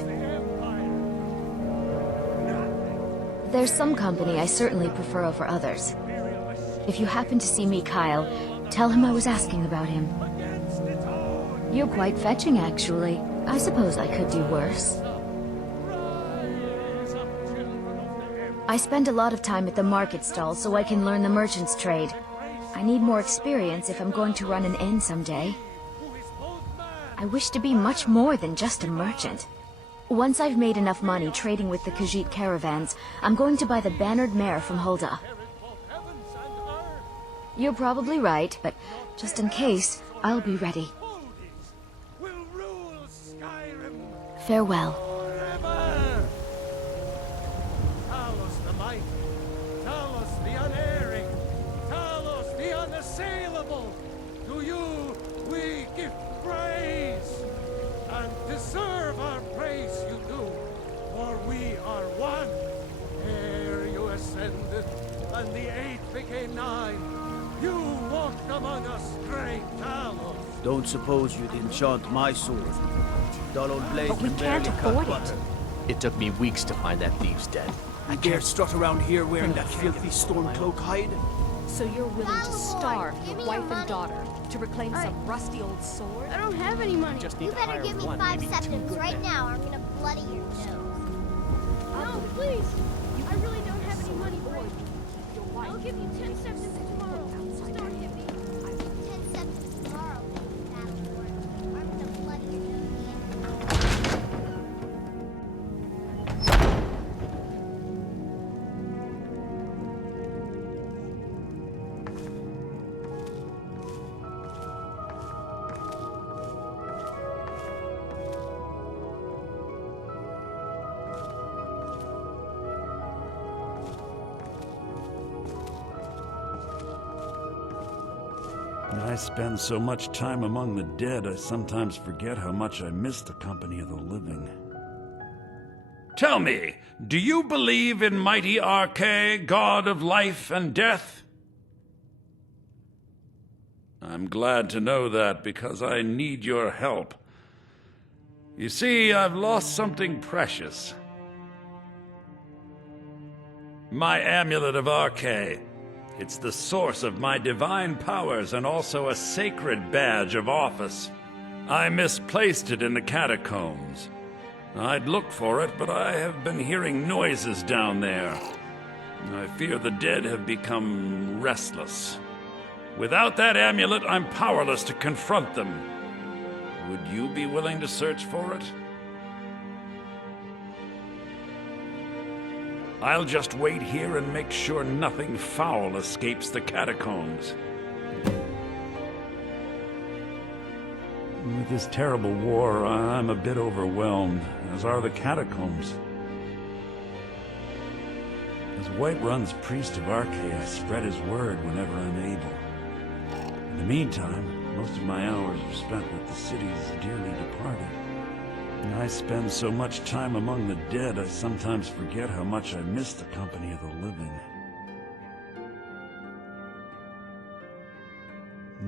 There's some company I certainly prefer over others. If you happen to see Mikhail, tell him I was asking about him. You're quite fetching, actually. I suppose I could do worse. I spend a lot of time at the market stall so I can learn the merchant's trade. I need more experience if I'm going to run an inn someday. I wish to be much more than just a merchant. Once I've made enough money trading with the Khajiit caravans, I'm going to buy the bannered mare from Hulda. You're probably right, but just in case, I'll be ready. Will rule Skyrim Farewell. forever. Talos the mighty, Talos the unerring, Talos the unassailable. To you we give praise, and deserve our praise you do, for we are one. Ere you ascended, and the 8 became 9. You walked among us, great Talos. Don't suppose you'd enchant my sword. Dull old blade But we can can't barely cut afford butter. It took me weeks to find that thieves' den. I dare strut around here wearing that filthy stormcloak hide? So you're willing to starve your wife and daughter to reclaim some rusty old sword? I don't have any money. Just You need to better hire give me one, 5 maybe two seconds good right men. now or I'm gonna bloody your nose. No, please. I really don't have any money right now. I'll give you 10 seconds tomorrow. Start hit me. 10 seconds tomorrow, Battleborn, or I'm gonna bloody your nose. I spend so much time among the dead, I sometimes forget how much I miss the company of the living. Tell me, do you believe in mighty Arche, god of life and death? I'm glad to know that, because I need your help. You see, I've lost something precious. My amulet of Arche. It's the source of my divine powers and also a sacred badge of office. I misplaced it in the catacombs. I'd look for it, but I have been hearing noises down there. I fear the dead have become restless. Without that amulet, I'm powerless to confront them. Would you be willing to search for it? I'll just wait here and make sure nothing foul escapes the catacombs. With this terrible war, I'm a bit overwhelmed, as are the catacombs. As Whiterun's priest of Arche, I spread his word whenever I'm able. In the meantime, most of my hours are spent with the city's dearly departed. I spend so much time among the dead, I sometimes forget how much I miss the company of the living.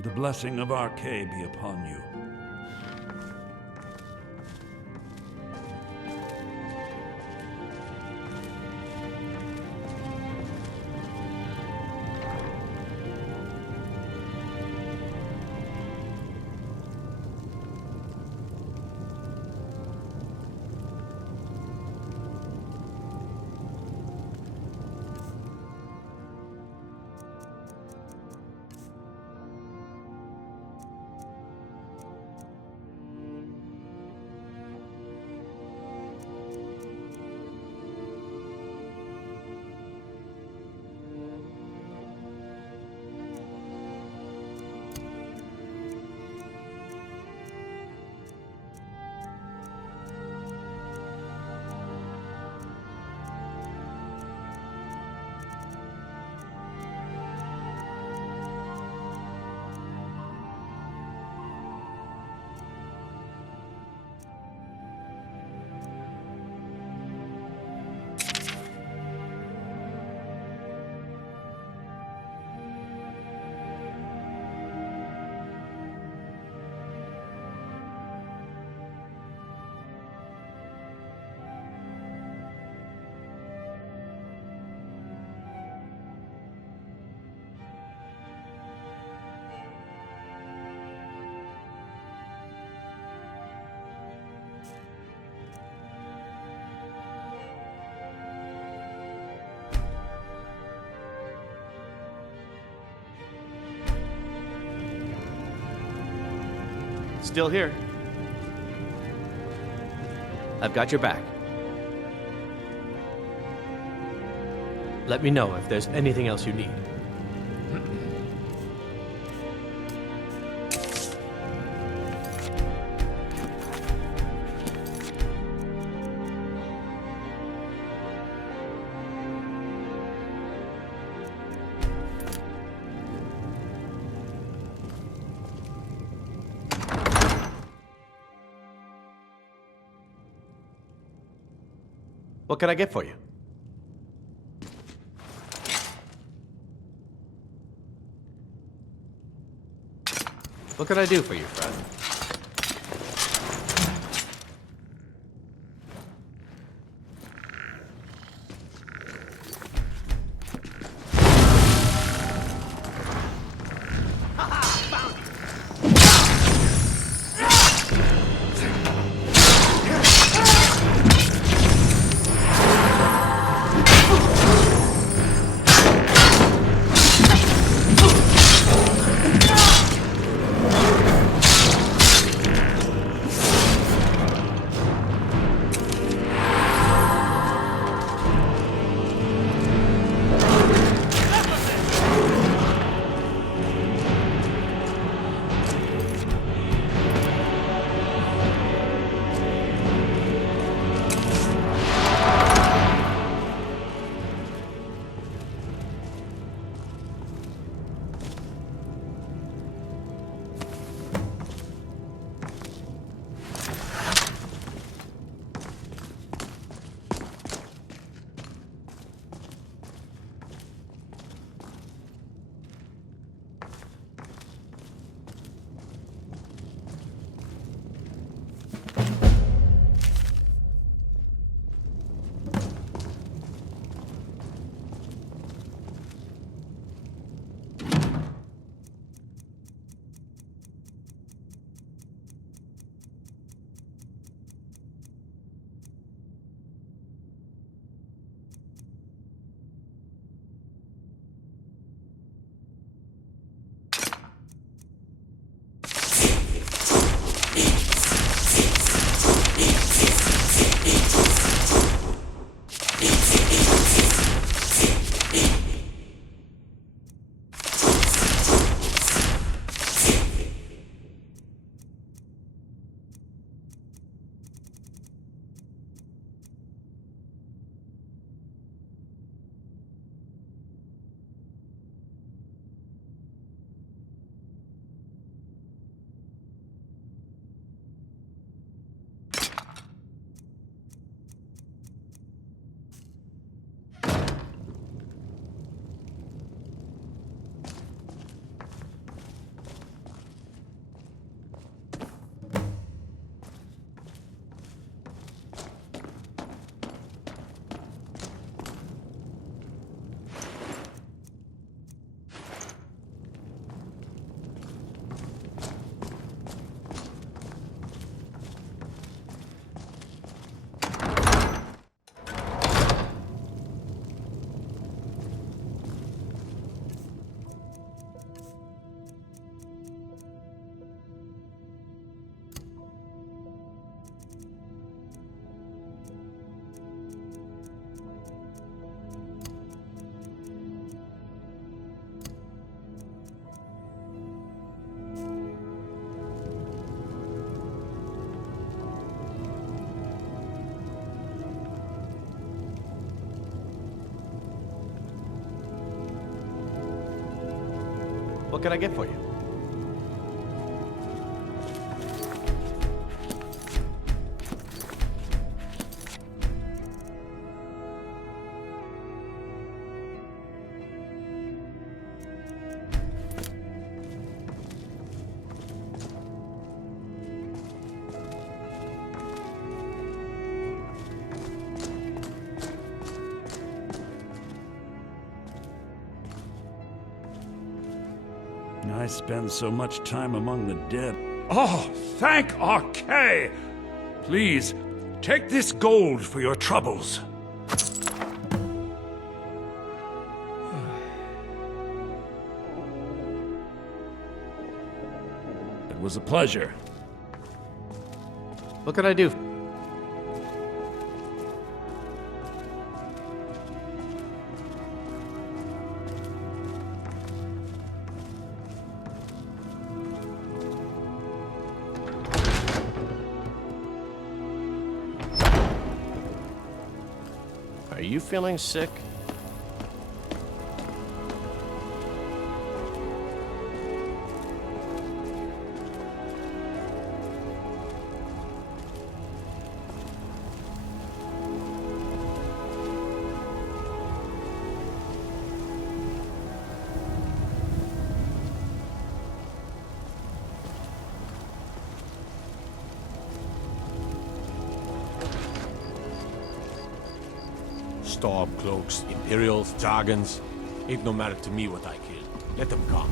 The blessing of Arche be upon you. Still here. I've got your back. Let me know if there's anything else you need. What can I get for you? What can I do for you, friend? What can I get for you? I spend so much time among the dead. Oh, thank Archay! Please, take this gold for your troubles. It was a pleasure. What can I do? Are you feeling sick? Stormcloaks, Imperials, Dragons. Ain't no matter to me what I kill. Let them come.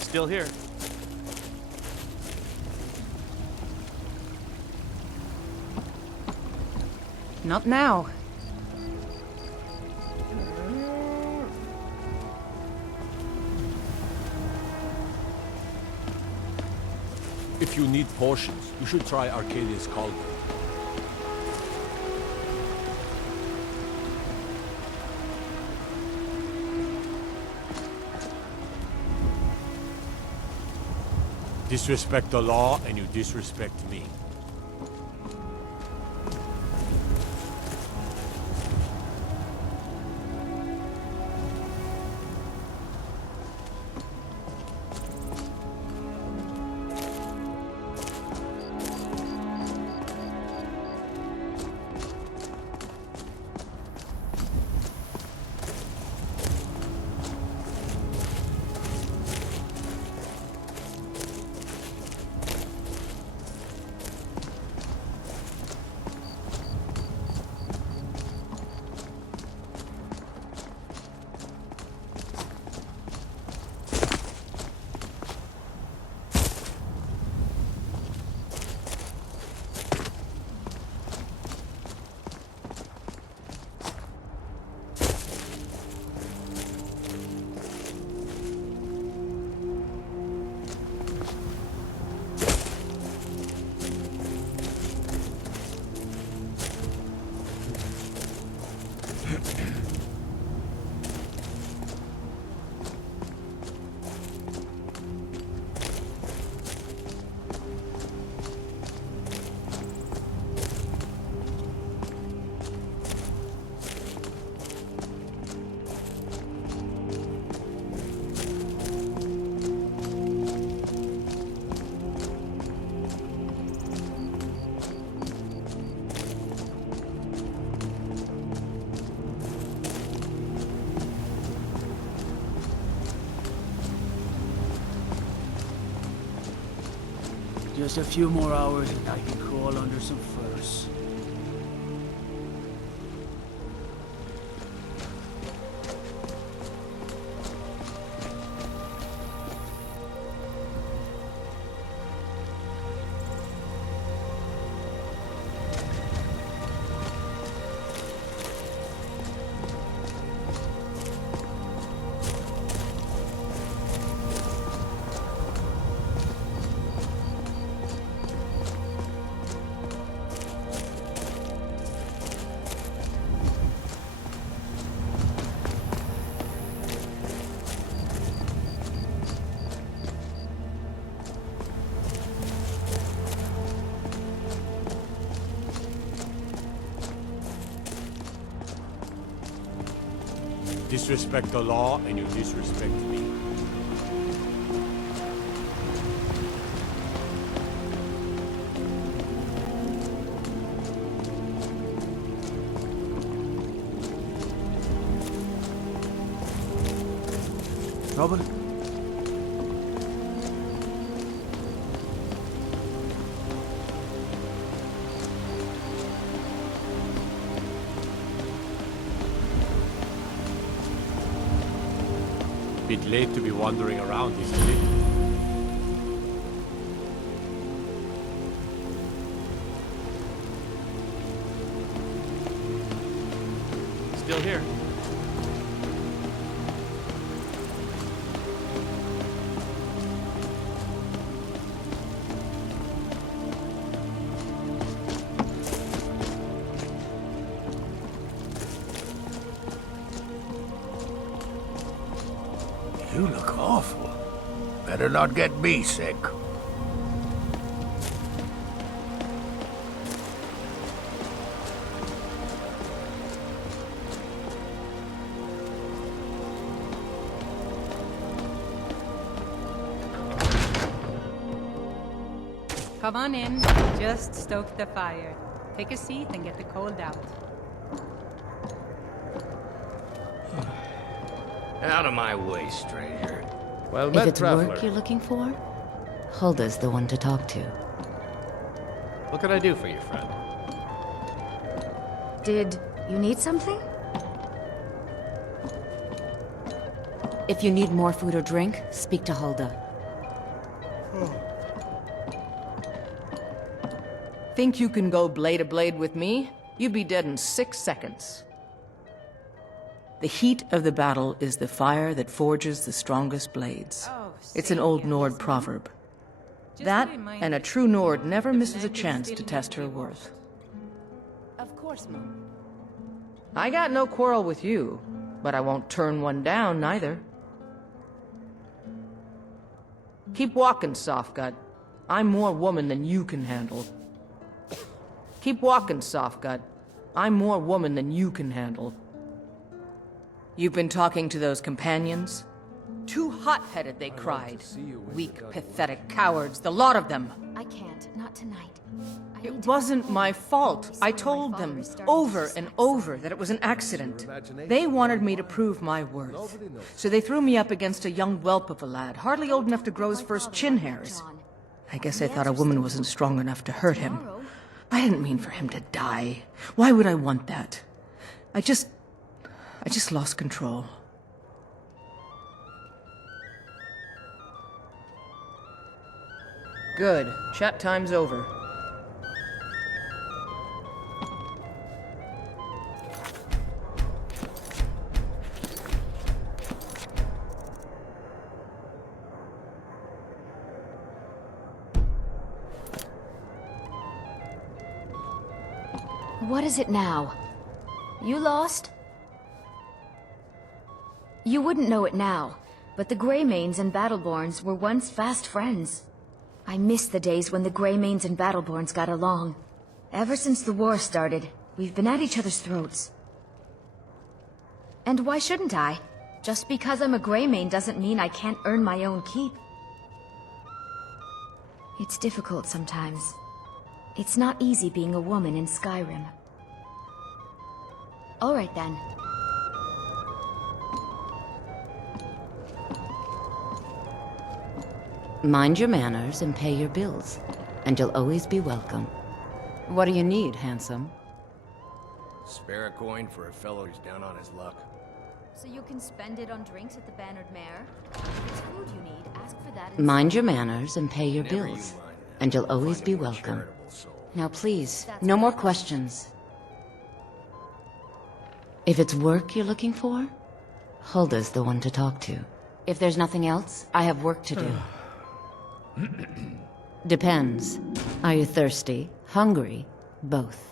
Still here. Not now. If you need potions, you should try Arcadia's Cauldron. Disrespect the law, and you disrespect me. Just a few more hours and I can crawl under some furs. Disrespect the law, and you disrespect me. Trouble? Bit late to be wandering around, isn't it? Still here. You look awful. Better not get me sick. Come on in. Just stoke the fire. Take a seat and get the cold out. Out of my way, stranger. Well If met, it's traveler. work you're looking for, Hulda's the one to talk to. What can I do for you, friend? Did you need something? If you need more food or drink, speak to Hulda. Think you can go blade to blade with me? You'd be dead in 6 seconds. The heat of the battle is the fire that forges the strongest blades. It's an old Nord proverb. That, and a true Nord never misses a chance to test her worth. Of course, Mom. I got no quarrel with you, but I won't turn one down, neither. Keep walking, Softgut. I'm more woman than you can handle. Keep walking, Softgut. I'm more woman than you can handle. You've been talking to those companions? Too hot-headed, they cried. Weak, pathetic cowards, the lot of them. I can't. Not tonight. It wasn't my fault. I told them over and over that it was an accident. They wanted me to prove my worth. So they threw me up against a young whelp of a lad, hardly old enough to grow his first chin hairs. I guess they thought a woman wasn't strong enough to hurt him. I didn't mean for him to die. Why would I want that? I just lost control. Good. Chat time's over. What is it now? You lost? You wouldn't know it now, but the Greymanes and Battleborns were once fast friends. I miss the days when the Greymanes and Battleborns got along. Ever since the war started, we've been at each other's throats. And why shouldn't I? Just because I'm a Greymane doesn't mean I can't earn my own keep. It's difficult sometimes. It's not easy being a woman in Skyrim. All right then. Mind your manners and pay your bills, and you'll always be welcome. What do you need, handsome? Spare a coin for a fellow who's down on his luck. So you can spend it on drinks at the Bannered Mare? If it's food you need, ask for that. Mind your manners and pay your bills, and you'll always be welcome. Now please, no more questions. If it's work you're looking for, Hulda's the one to talk to. If there's nothing else, I have work to do. Depends. Are you thirsty? Hungry? Both.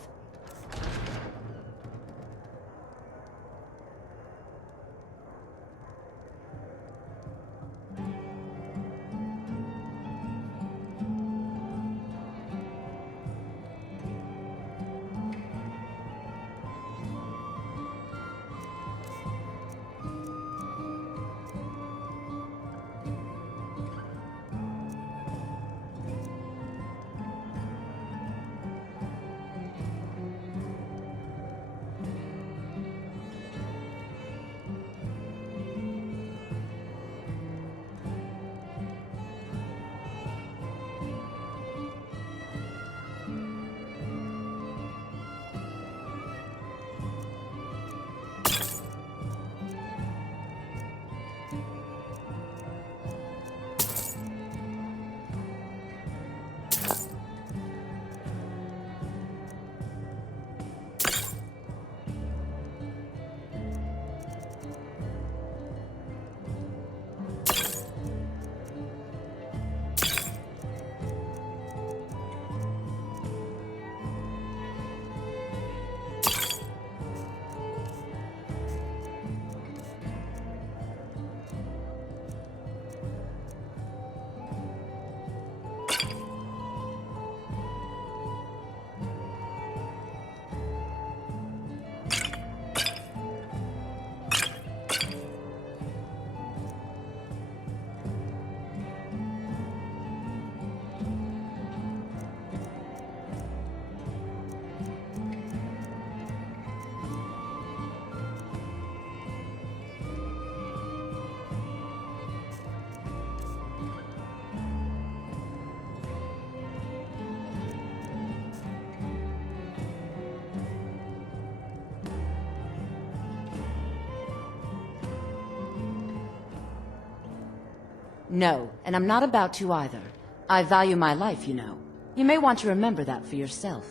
No, and I'm not about to either. I value my life, you know. You may want to remember that for yourself.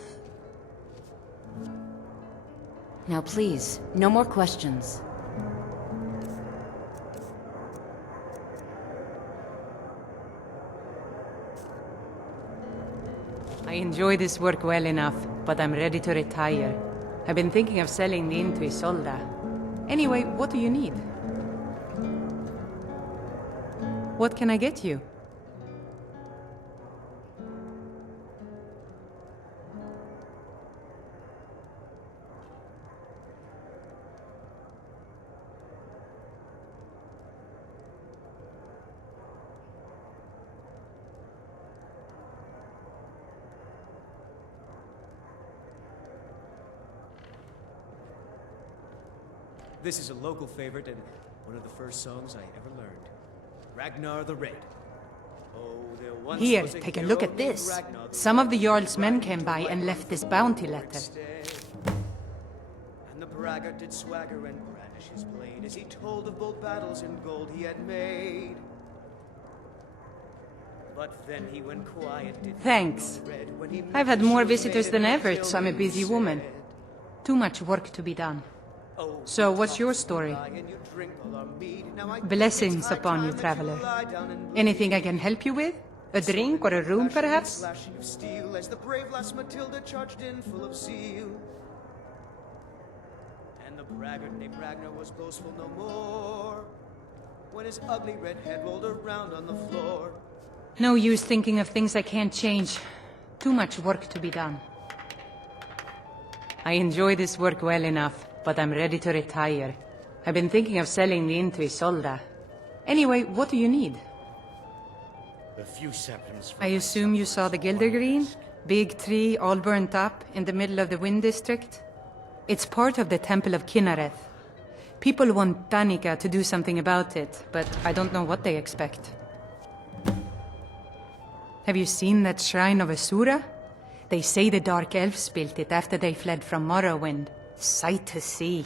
Now please, no more questions. I enjoy this work well enough, but I'm ready to retire. I've been thinking of selling the inn to Isolda. Anyway, what do you need? What can I get you? This is a local favorite and one of the first songs I ever learned. Ragnar the Red. Oh, there once Here, was take a hero look at named this. Ragnar the Some of the Red Jarl's who men rode came into by and White left this Wolf bounty the letter. next day. And the braggart did swagger and brandish his blade as he told of bold battles and gold he had made. But then he went quiet. Thanks. Red when he I've had more met the visitors than maiden ever, until so I'm a he busy woman. said, Too much work to be done. "Oh, So, what's your story? and you drink all our mead. Now I think Blessings it's high upon you, time that traveler. lie down and bleed." Anything I can help you with? A drink or a room, perhaps? Slashing of steel as the brave lass Matilda charged in full of zeal. And the braggart named Ragnar was boastful no more when his ugly red head rolled around on the floor. No use thinking of things I can't change. Too much work to be done. I enjoy this work well enough, but I'm ready to retire. I've been thinking of selling the inn to Isolda. Anyway, what do you need? A few saplings for I assume you saw the Gildergreen? Big tree, all burnt up, in the middle of the Wind District? It's part of the Temple of Kinnareth. People want Danica to do something about it, but I don't know what they expect. Have you seen that shrine of Asura? They say the Dark Elves built it after they fled from Morrowind. Sight to see.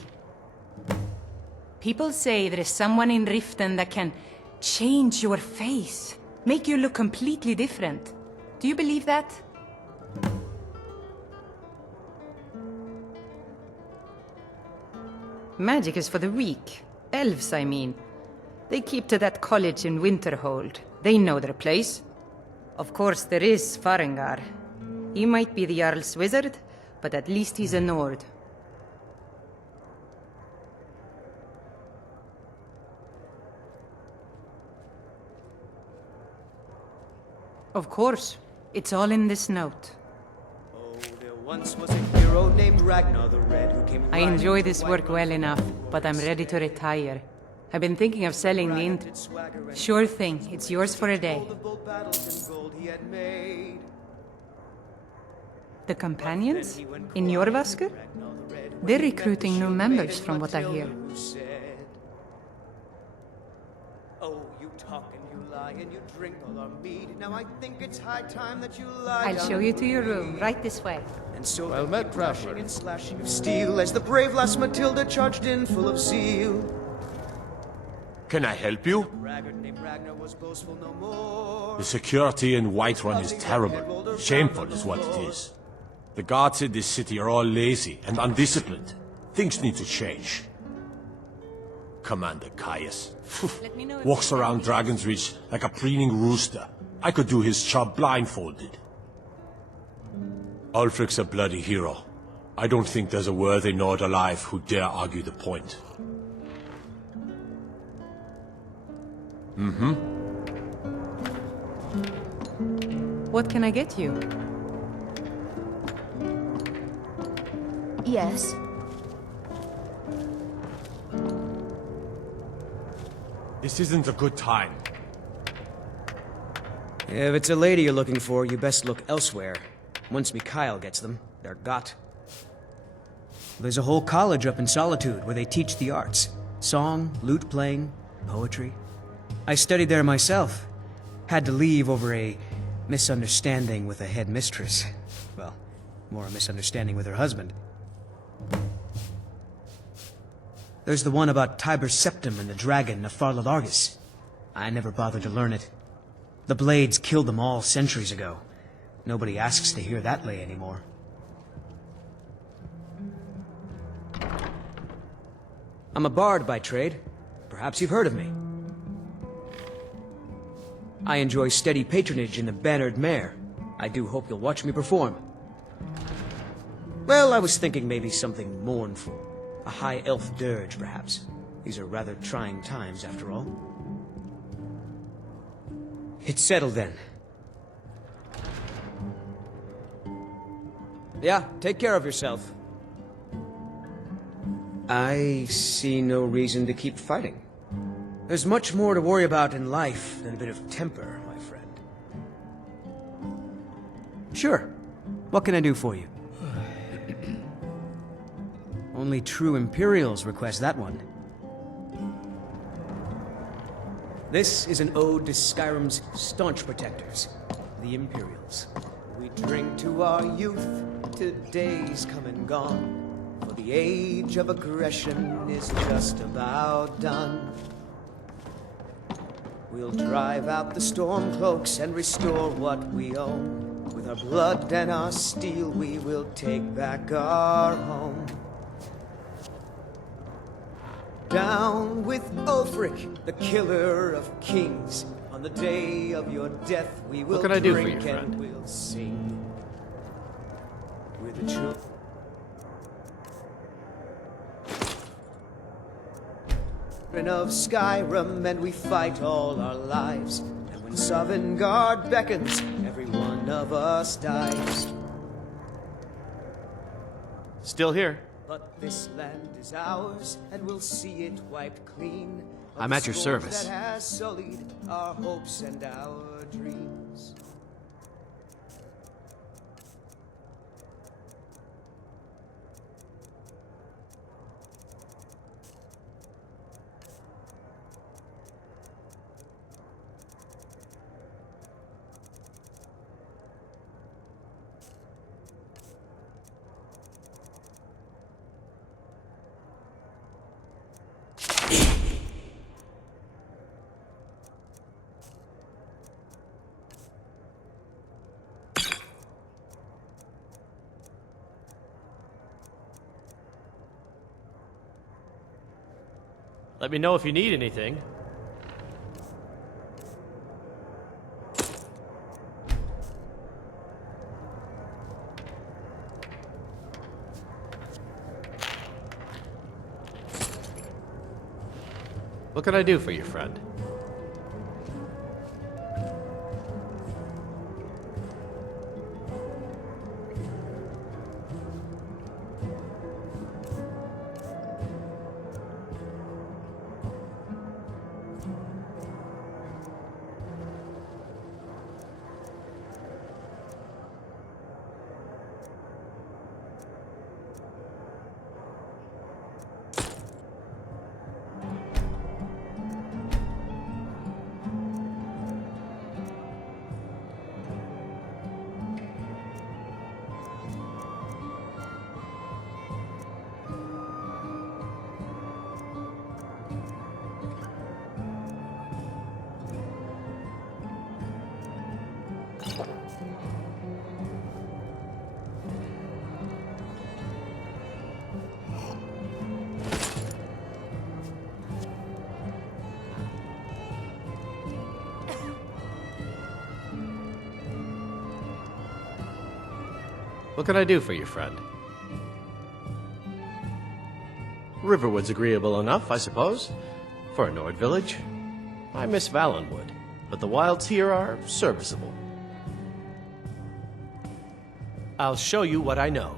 People say there is someone in Riften that can change your face, make you look completely different. Do you believe that? Magic is for the weak. Elves, I mean. They keep to that college in Winterhold. They know their place. Of course, there is Farengar. He might be the Jarl's wizard, but at least he's a Nord. Of course. It's all in this note. Oh, there once was a hero named Ragnar the Red who came I riding enjoy to this White work well Wolf enough, the but I'm next ready to day. retire. I've been thinking of selling the inn. Sure thing, it's yours for a day. Told of bold battles and gold he had made. The companions? In Jorvaskr? They're recruiting new members from what I hear. Who said, "Oh, you talk and you lie and you drink all our mead. Now I think it's high time that you lie I'll down show and you to your bleed." room, right this way. And so Well they met, kept clashing traveler. and slashing of steel as the brave lass Matilda charged in full of zeal. Can I help you? Braggart named Ragnar was boastful no more. The security in Whiterun is terrible. Shameful is what it is. The guards in this city are all lazy and undisciplined. Things need to change. Commander Caius. Walks around Dragon's Reach like a preening rooster. I could do his job blindfolded. Ulfric's a bloody hero. I don't think there's a worthy Nord alive who dare argue the point. Mm-hmm. What can I get you? Yes. This isn't a good time. If it's a lady you're looking for, you best look elsewhere. Once Mikhail gets them, they're got. There's a whole college up in Solitude where they teach the arts. Song, lute playing, poetry. I studied there myself. Had to leave over a misunderstanding with a head mistress. Well, more a misunderstanding with her husband. There's the one about Tiber Septim and the dragon of Farlalargus. I never bothered to learn it. The Blades killed them all centuries ago. Nobody asks to hear that lay anymore. I'm a bard by trade. Perhaps you've heard of me. I enjoy steady patronage in the Bannered Mare. I do hope you'll watch me perform. Well, I was thinking maybe something mournful. A high elf dirge, perhaps. These are rather trying times, after all. It's settled then. Yeah, take care of yourself. I see no reason to keep fighting. There's much more to worry about in life than a bit of temper, my friend. Sure. What can I do for you? Only true Imperials request that one. This is an ode to Skyrim's staunch protectors, the Imperials. We drink to our youth, to days come and gone, for the age of aggression is just about done. We'll drive out the stormcloaks and restore what we own. With our blood and our steel, we will take back our home. Down with Ulfric, the killer of kings. On the day of your death, we will What can I do for you, drink friend? and we'll sing. We're the children of Skyrim, and we fight all our lives. And when Sovngarde beckons, every one of us dies. Still here. But this land is ours, and we'll see it wiped clean. of I'm the at your storm service. That has sullied our hopes and our dreams. Let me know if you need anything. What can I do for you, friend? What can I do for you, friend? Riverwood's agreeable enough, I suppose, for a Nord village. I miss Valenwood, but the wilds here are serviceable. I'll show you what I know.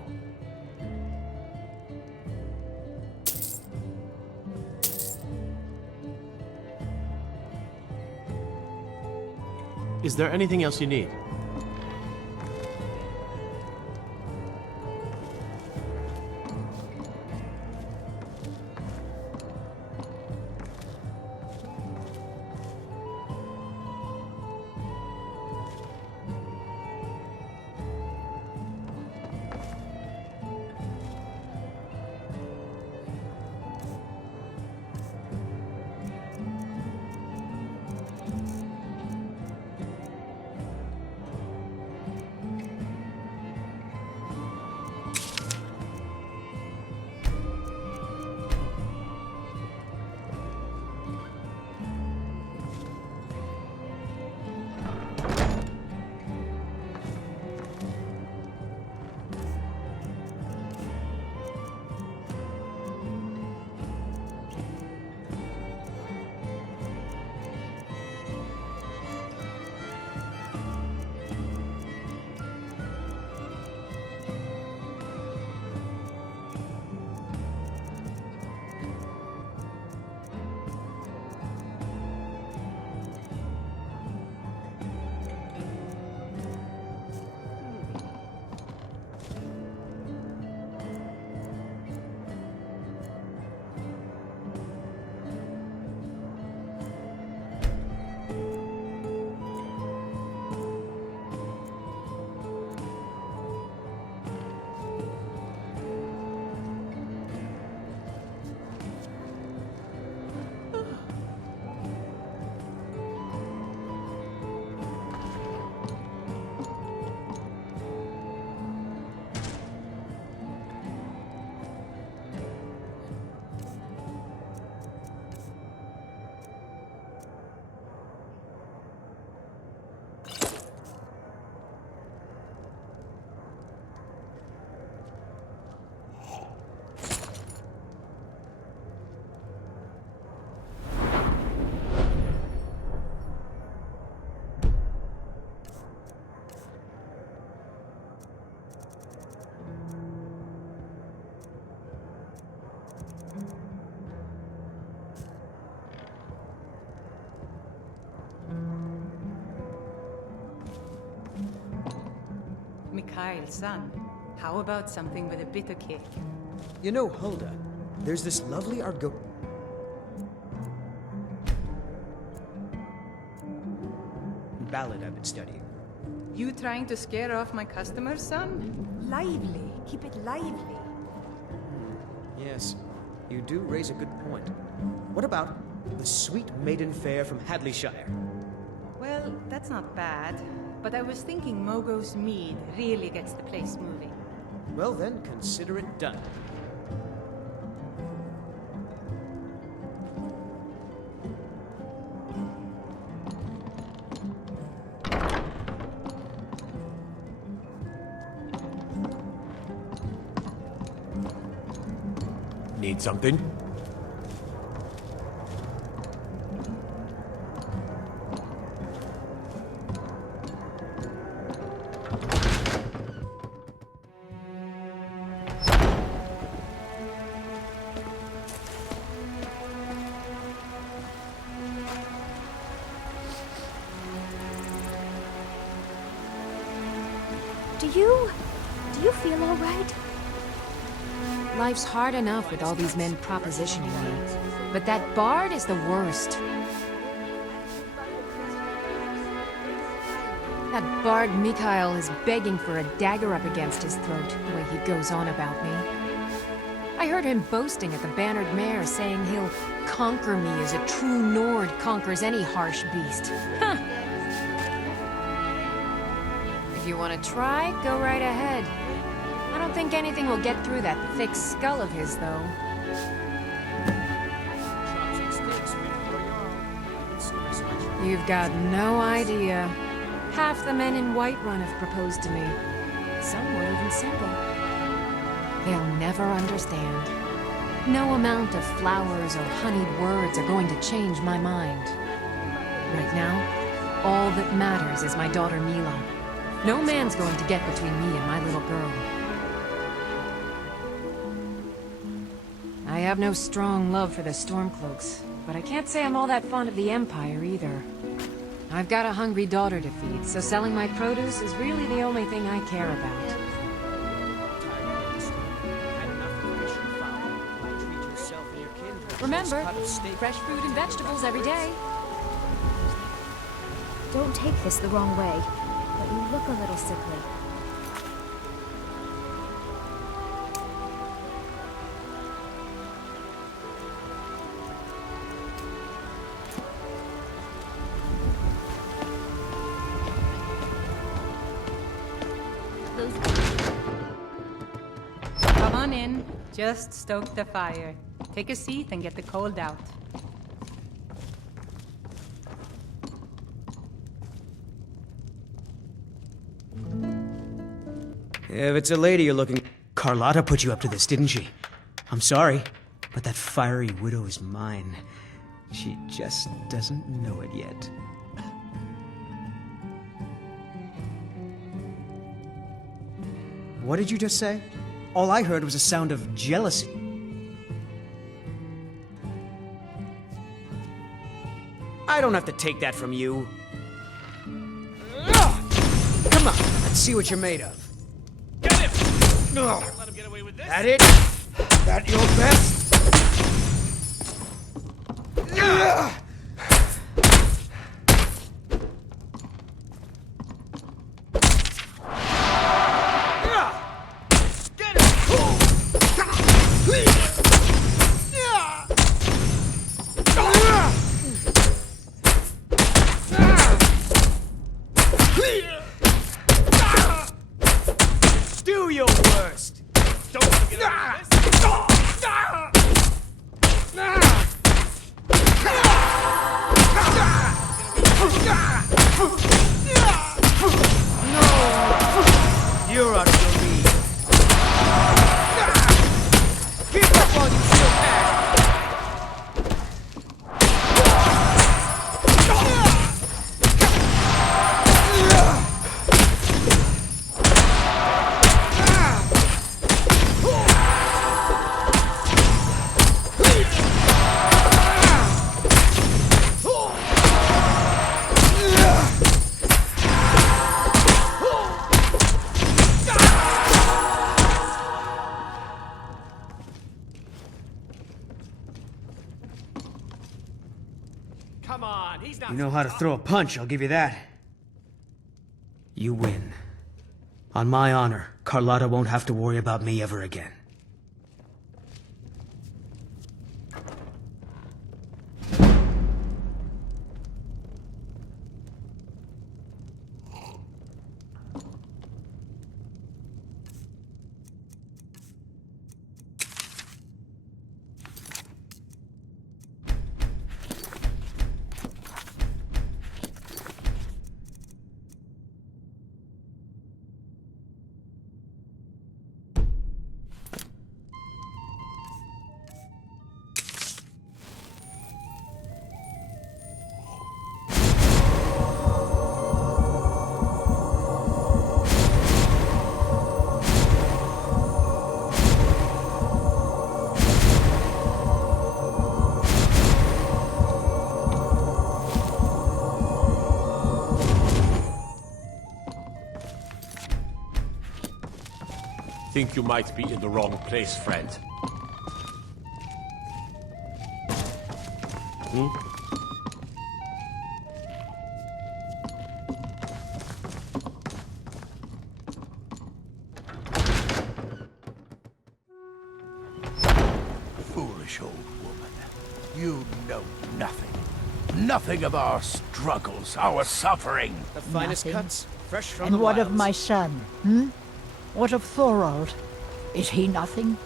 Is there anything else you need? Kyle, son. How about something with a bitter kick? You know, Hulda, there's this lovely ballad I've been studying. You trying to scare off my customers, son? Lively. Keep it lively. Yes, you do raise a good point. What about the sweet maiden fair from Hadleyshire? Well, that's not bad. But I was thinking Mogo's mead really gets the place moving. Well then, consider it done. Need something? Do you feel all right? Life's hard enough with all these men propositioning me. But that bard is the worst. That bard Mikhail is begging for a dagger up against his throat, the way he goes on about me. I heard him boasting at the Bannered Mare, saying he'll conquer me as a true Nord conquers any harsh beast. Huh. If you want to try, go right ahead. I don't think anything will get through that thick skull of his, though. You've got no idea. Half the men in Whiterun have proposed to me. Some were even single. They'll never understand. No amount of flowers or honeyed words are going to change my mind. Right now, all that matters is my daughter Mila. No man's going to get between me and my little girl. I have no strong love for the Stormcloaks, but I can't say I'm all that fond of the Empire either. I've got a hungry daughter to feed, so selling my produce is really the only thing I care about. Remember, fresh fruit and vegetables every day. Don't take this the wrong way, but you look a little sickly. Come on in. Just stoke the fire. Take a seat and get the cold out. If it's a lady you're looking... Carlotta put you up to this, didn't she? I'm sorry, but that fiery widow is mine. She just doesn't know it yet. What did you just say? All I heard was a sound of jealousy. I don't have to take that from you. Come on, let's see what you're made of. Get him! Let him get away with this. That it? That your best? Do your worst! Don't let him get away with this. come on, he's not... You know how to throw a punch, I'll give you that. You win. On my honor, Carlotta won't have to worry about me ever again. Think you might be in the wrong place, friend. Foolish old woman. You know nothing. Nothing of our struggles, our suffering. The finest Nothing. cuts, fresh from And the what of wilds. my son? Hmm? What of Thorold? Is he nothing?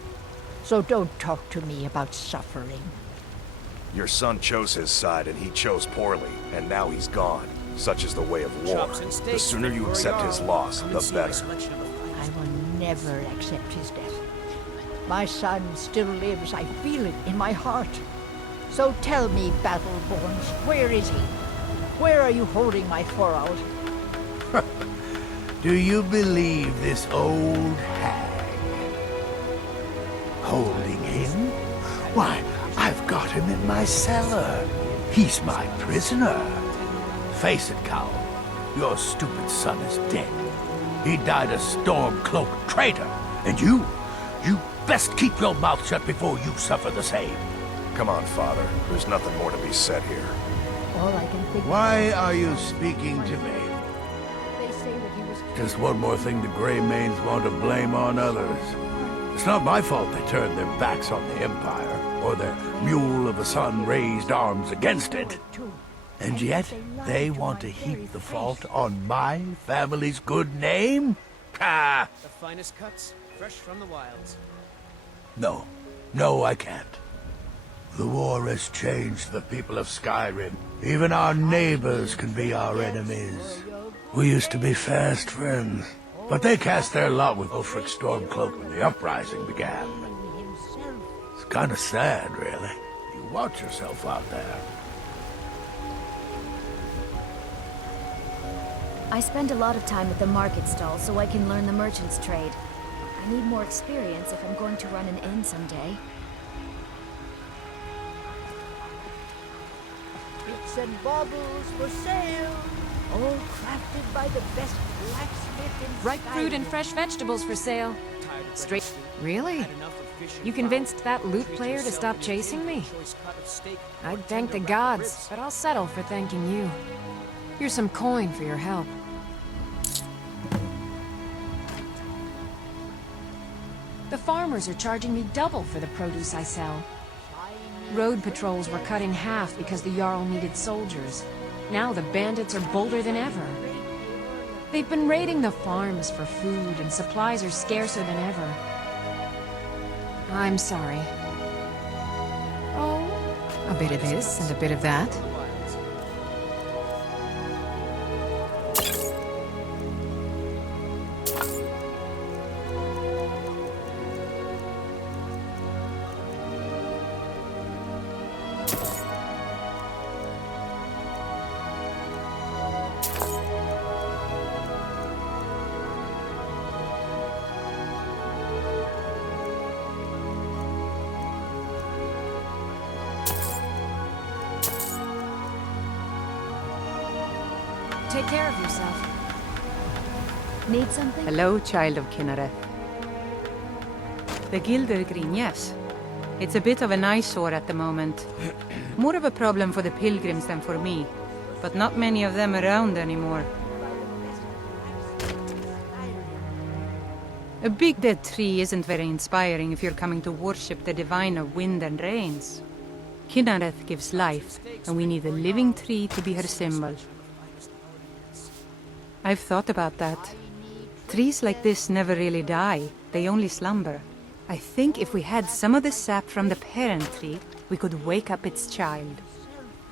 So don't talk to me about suffering. Your son chose his side and he chose poorly, and now he's gone. Such is the way of war. Chops and The steaks sooner you for accept your his arm. loss, Come the and see my better. selection of the finest. I will never accept his death. My son still lives. I feel it in my heart. So tell me, Battleborns, where is he? Where are you holding my Thorold? Do you believe this old hag? Holding him? Why, I've got him in my cellar. He's my prisoner. Face it, Cowell. Your stupid son is dead. He died a storm-cloaked traitor. And you best keep your mouth shut before you suffer the same. Come on, Father. There's nothing more to be said here. All I can think Why are you speaking to me? They say that he was Just one more thing the Greymanes want to blame on others. It's not my fault they turned their backs on the Empire, or their mule of a son raised arms against it. And yet, they want to heap the fault on my family's good name? Ah! The finest cuts, fresh from the wilds. No, I can't. The war has changed the people of Skyrim. Even our neighbors can be our enemies. We used to be fast friends, but they cast their lot with Ulfric Stormcloak when the uprising began. It's kind of sad, really. You watch yourself out there. I spend a lot of time at the market stall so I can learn the merchant's trade. I need more experience if I'm going to run an inn someday. bits and baubles for sale. All crafted by the best blacksmith in Ripe fruit and Skyrim. fresh vegetables for sale. Straight. Really? You convinced that lute player to stop chasing me? I'd thank the gods, but I'll settle for thanking you. Here's some coin for your help. The farmers are charging me double for the produce I sell. Road patrols were cut in half because the Jarl needed soldiers. Now the bandits are bolder than ever. They've been raiding the farms for food, and supplies are scarcer than ever. I'm sorry. Oh, a bit of this and a bit of that. Take care of yourself. Need something? Hello, child of Kinnereth. The Gilder Green, yes. It's a bit of an eyesore at the moment. More of a problem for the pilgrims than for me, but not many of them around anymore. A big dead tree isn't very inspiring if you're coming to worship the divine of wind and rains. Kynareth gives life, and we need a living tree to be her symbol. I've thought about that. Trees like this never really die, they only slumber. I think if we had some of the sap from the parent tree, we could wake up its child.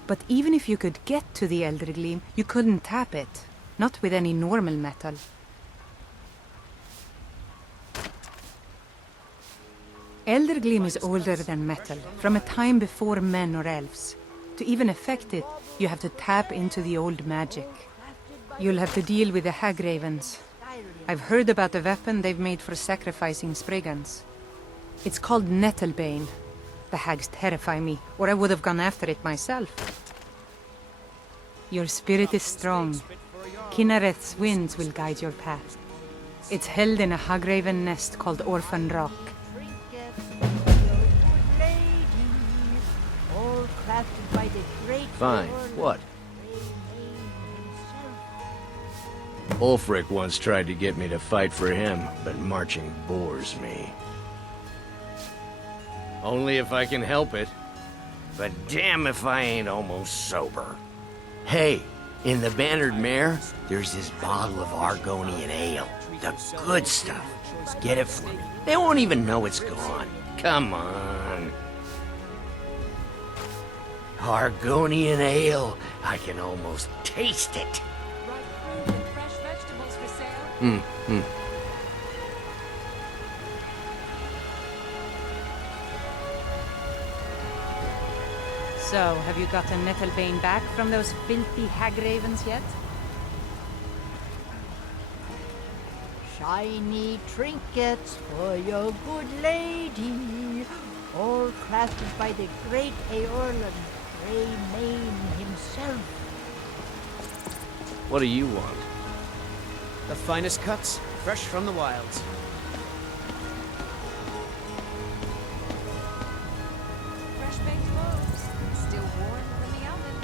But even if you could get to the Elder Gleam, you couldn't tap it. Not with any normal metal. Elder Gleam is older than metal, from a time before men or elves. To even affect it, you have to tap into the old magic. You'll have to deal with the hag ravens. I've heard about the weapon they've made for sacrificing Spriggans. It's called Nettlebane. The hags terrify me, or I would have gone after it myself. Your spirit is strong. Kynareth's winds will guide your path. It's held in a hagraven nest called Orphan Rock. Fine. What? Ulfric once tried to get me to fight for him, but marching bores me. Only if I can help it. But damn if I ain't almost sober. Hey, in the Bannered Mare, there's this bottle of Argonian ale. The good stuff. Get it for me. They won't even know it's gone. Come on. Argonian ale. I can almost taste it. So, have you gotten Nettlebane back from those filthy hag ravens yet? Shiny trinkets for your good lady, all crafted by the great Eorlan, Grey Mane himself. What do you want? The finest cuts, fresh from the wilds. Fresh baked loaves, still warm from the oven.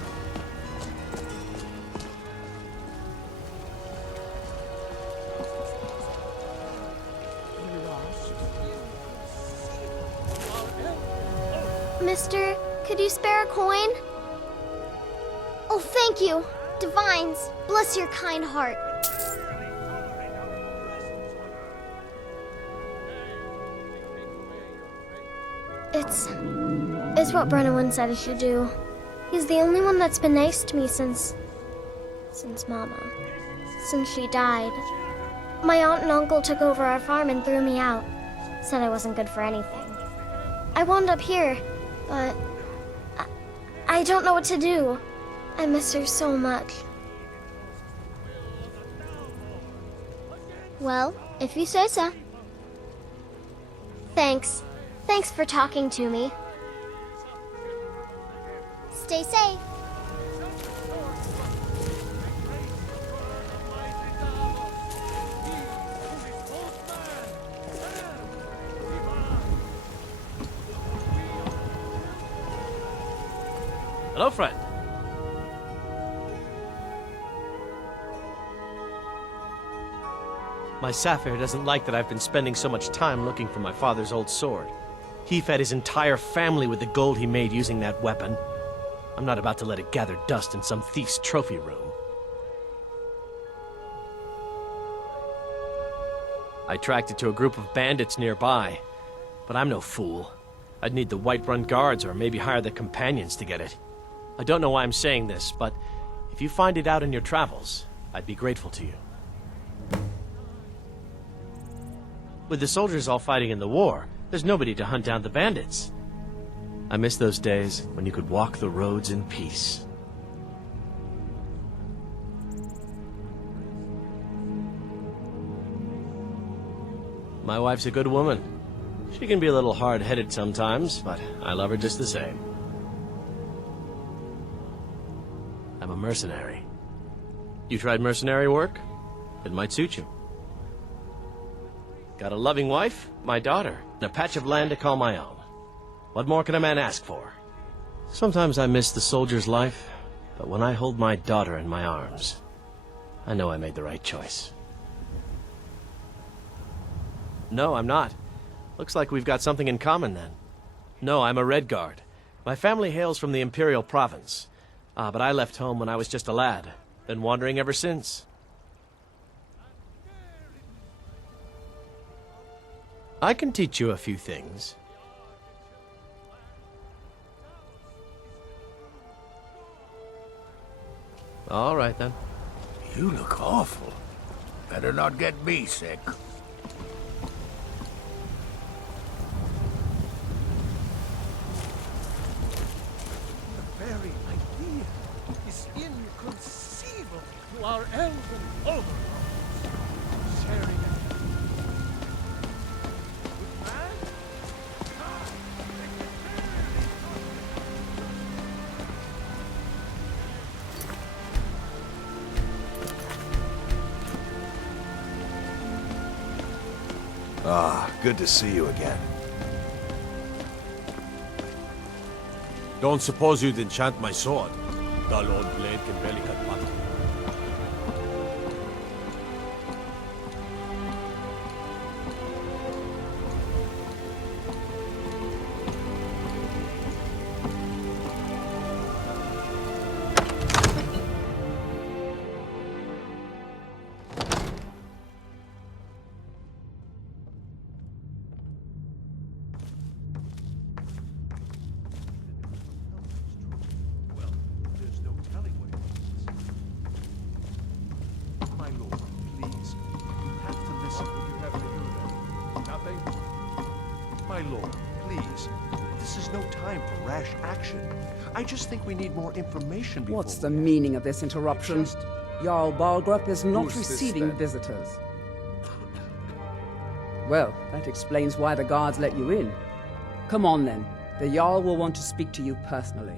Mister, could you spare a coin? Oh, thank you. Divines, bless your kind heart. It's what Brennan said I should do. He's the only one that's been nice to me since Mama. Since she died. My aunt and uncle took over our farm and threw me out. Said I wasn't good for anything. I wound up here, but I don't know what to do. I miss her so much. Well, if you say so. Thanks. Thanks for talking to me. Stay safe. Hello, friend. My Sapphire doesn't like that I've been spending so much time looking for my father's old sword. He fed his entire family with the gold he made using that weapon. I'm not about to let it gather dust in some thief's trophy room. I tracked it to a group of bandits nearby, but I'm no fool. I'd need the Whiterun guards or maybe hire the companions to get it. I don't know why I'm saying this, but if you find it out in your travels, I'd be grateful to you. With the soldiers all fighting in the war, there's nobody to hunt down the bandits. I miss those days when you could walk the roads in peace. My wife's a good woman. She can be a little hard-headed sometimes, but I love her just the same. I'm a mercenary. You tried mercenary work? It might suit you. Got a loving wife, my daughter, and a patch of land to call my own. What more can a man ask for? Sometimes I miss the soldier's life, but when I hold my daughter in my arms, I know I made the right choice. No, I'm not. Looks like we've got something in common then. No, I'm a Red Guard. My family hails from the Imperial Province. But I left home when I was just a lad. Been wandering ever since. I can teach you a few things. All right, then. You look awful. Better not get me sick. The very idea is inconceivable to our elven overlords. Sharing it. With man? Ah, good to see you again. Don't suppose you'd enchant my sword. Dull old blade can barely cut butter. My lord, please. This is no time for rash action. I just think we need more information before... What's the meaning of this interruption? Jarl Balgrup is not Who's this, receiving then? visitors. Well, that explains why the guards let you in. Come on, then. The Jarl will want to speak to you personally.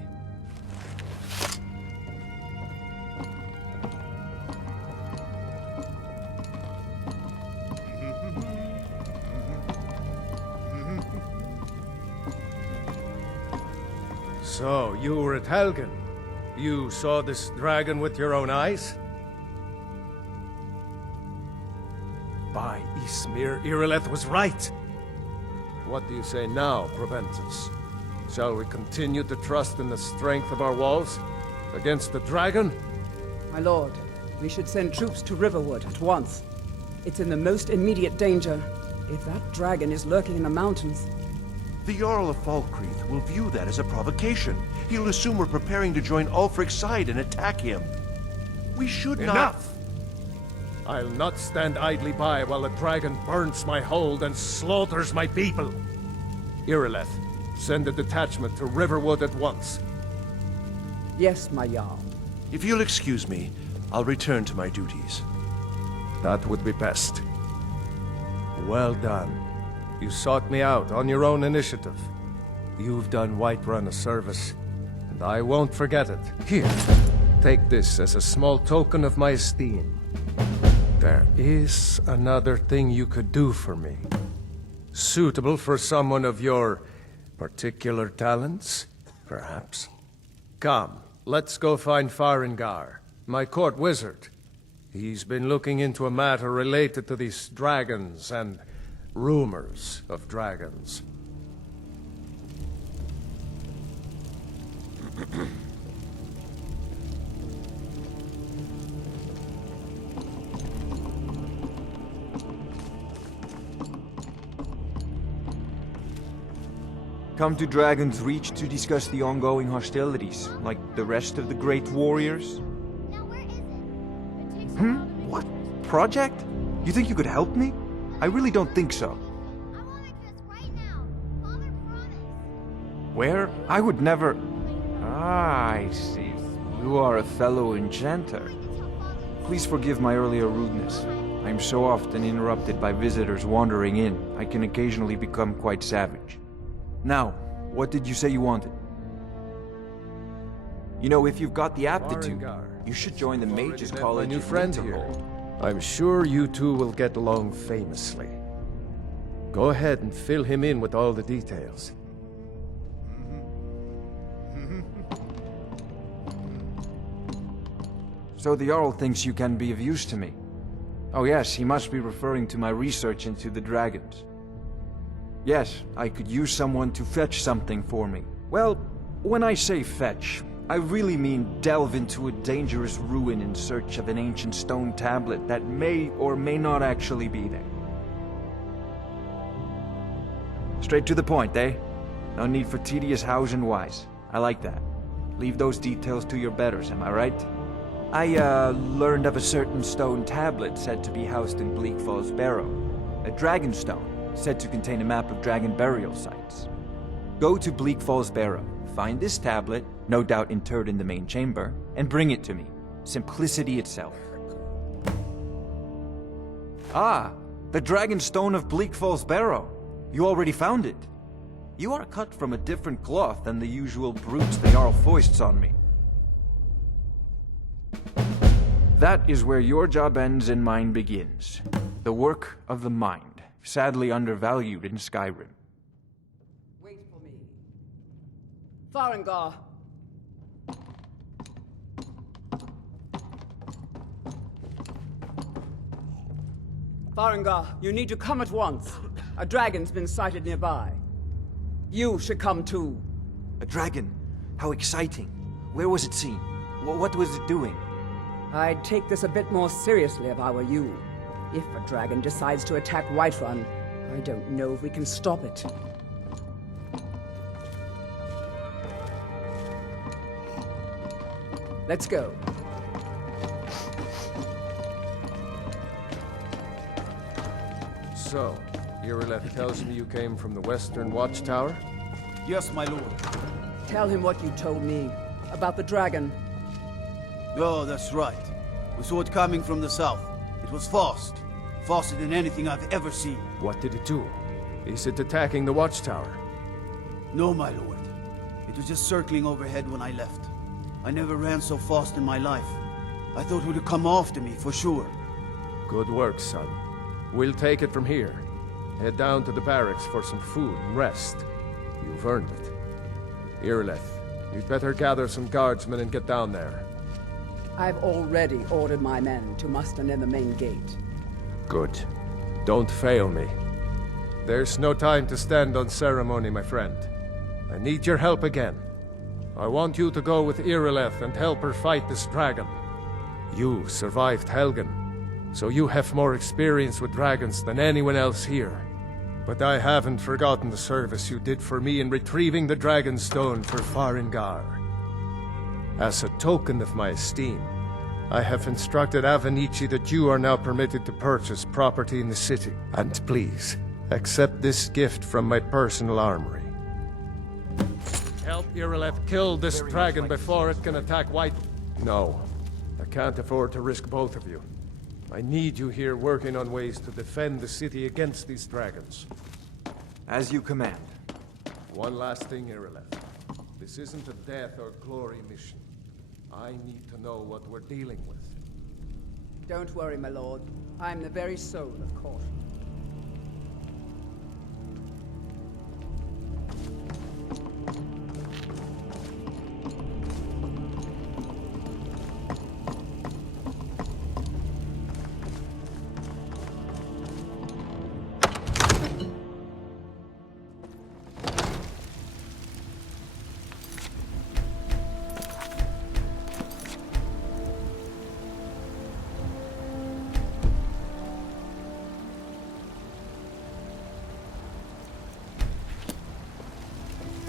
So, you were at Helgen. You saw this dragon with your own eyes? By Ysmir, Irileth was right. What do you say now, Proventus? Shall we continue to trust in the strength of our walls against the dragon? My lord, we should send troops to Riverwood at once. It's in the most immediate danger. If that dragon is lurking in the mountains... The Jarl of Falkreath will view that as a provocation. He'll assume we're preparing to join Ulfric's side and attack him. We should not... Enough! I'll not stand idly by while the dragon burns my hold and slaughters my people. Irileth, send a detachment to Riverwood at once. Yes, my Jarl. If you'll excuse me, I'll return to my duties. That would be best. Well done. You sought me out on your own initiative. You've done Whiterun a service, and I won't forget it. Here, take this as a small token of my esteem. There is another thing you could do for me. Suitable for someone of your particular talents, perhaps. Come, let's go find Farengar, my court wizard. He's been looking into a matter related to these dragons and rumors of dragons. Come to Dragon's Reach to discuss the ongoing hostilities, like the rest of the great warriors? What? Project? You think you could help me? I really don't think so. Where? I would never... Ah, I see. You are a fellow enchanter. Please forgive my earlier rudeness. I am so often interrupted by visitors wandering in, I can occasionally become quite savage. Now, what did you say you wanted? You know, if you've got the aptitude, you should join the Mages College my new in friend here. Winterhold. I'm sure you two will get along famously. Go ahead and fill him in with all the details. So the Jarl thinks you can be of use to me. Oh yes, he must be referring to my research into the dragons. Yes, I could use someone to fetch something for me. Well, when I say fetch, I really mean delve into a dangerous ruin in search of an ancient stone tablet that may or may not actually be there. Straight to the point, eh? No need for tedious hows and whys. I like that. Leave those details to your betters, am I right? I, learned of a certain stone tablet said to be housed in Bleak Falls Barrow. A dragon stone, said to contain a map of dragon burial sites. Go to Bleak Falls Barrow, find this tablet, no doubt interred in the main chamber, and bring it to me. Simplicity itself. Ah, the dragon stone of Bleak Falls Barrow. You already found it. You are cut from a different cloth than the usual brutes the Jarl foists on me. That is where your job ends and mine begins. The work of the mind, sadly undervalued in Skyrim. Wait for me. Farengar! Farengar, you need to come at once. A dragon's been sighted nearby. You should come too. A dragon? How exciting. Where was it seen? What was it doing? I'd take this a bit more seriously if I were you. If a dragon decides to attack Whiterun, I don't know if we can stop it. Let's go. So, Irileth tells me you came from the Western Watchtower? Yes, my lord. Tell him what you told me about the dragon. Oh, that's right. We saw it coming from the south. It was fast. Faster than anything I've ever seen. What did it do? Is it attacking the Watchtower? No, my lord. It was just circling overhead when I left. I never ran so fast in my life. I thought it would come after me, for sure. Good work, son. We'll take it from here. Head down to the barracks for some food and rest. You've earned it. Irileth, you'd better gather some guardsmen and get down there. I've already ordered my men to muster near the main gate. Good. Don't fail me. There's no time to stand on ceremony, my friend. I need your help again. I want you to go with Irileth and help her fight this dragon. You survived Helgen, so you have more experience with dragons than anyone else here. But I haven't forgotten the service you did for me in retrieving the Dragon Stone for Farengar. As a token of my esteem, I have instructed Avenici that you are now permitted to purchase property in the city. And please, accept this gift from my personal armory. Help Irileth kill this dragon before it can attack White... No, I can't afford to risk both of you. I need you here working on ways to defend the city against these dragons. As you command. One last thing, Irileth. This isn't a death or glory mission. I need to know what we're dealing with. Don't worry, my lord. I'm the very soul of caution.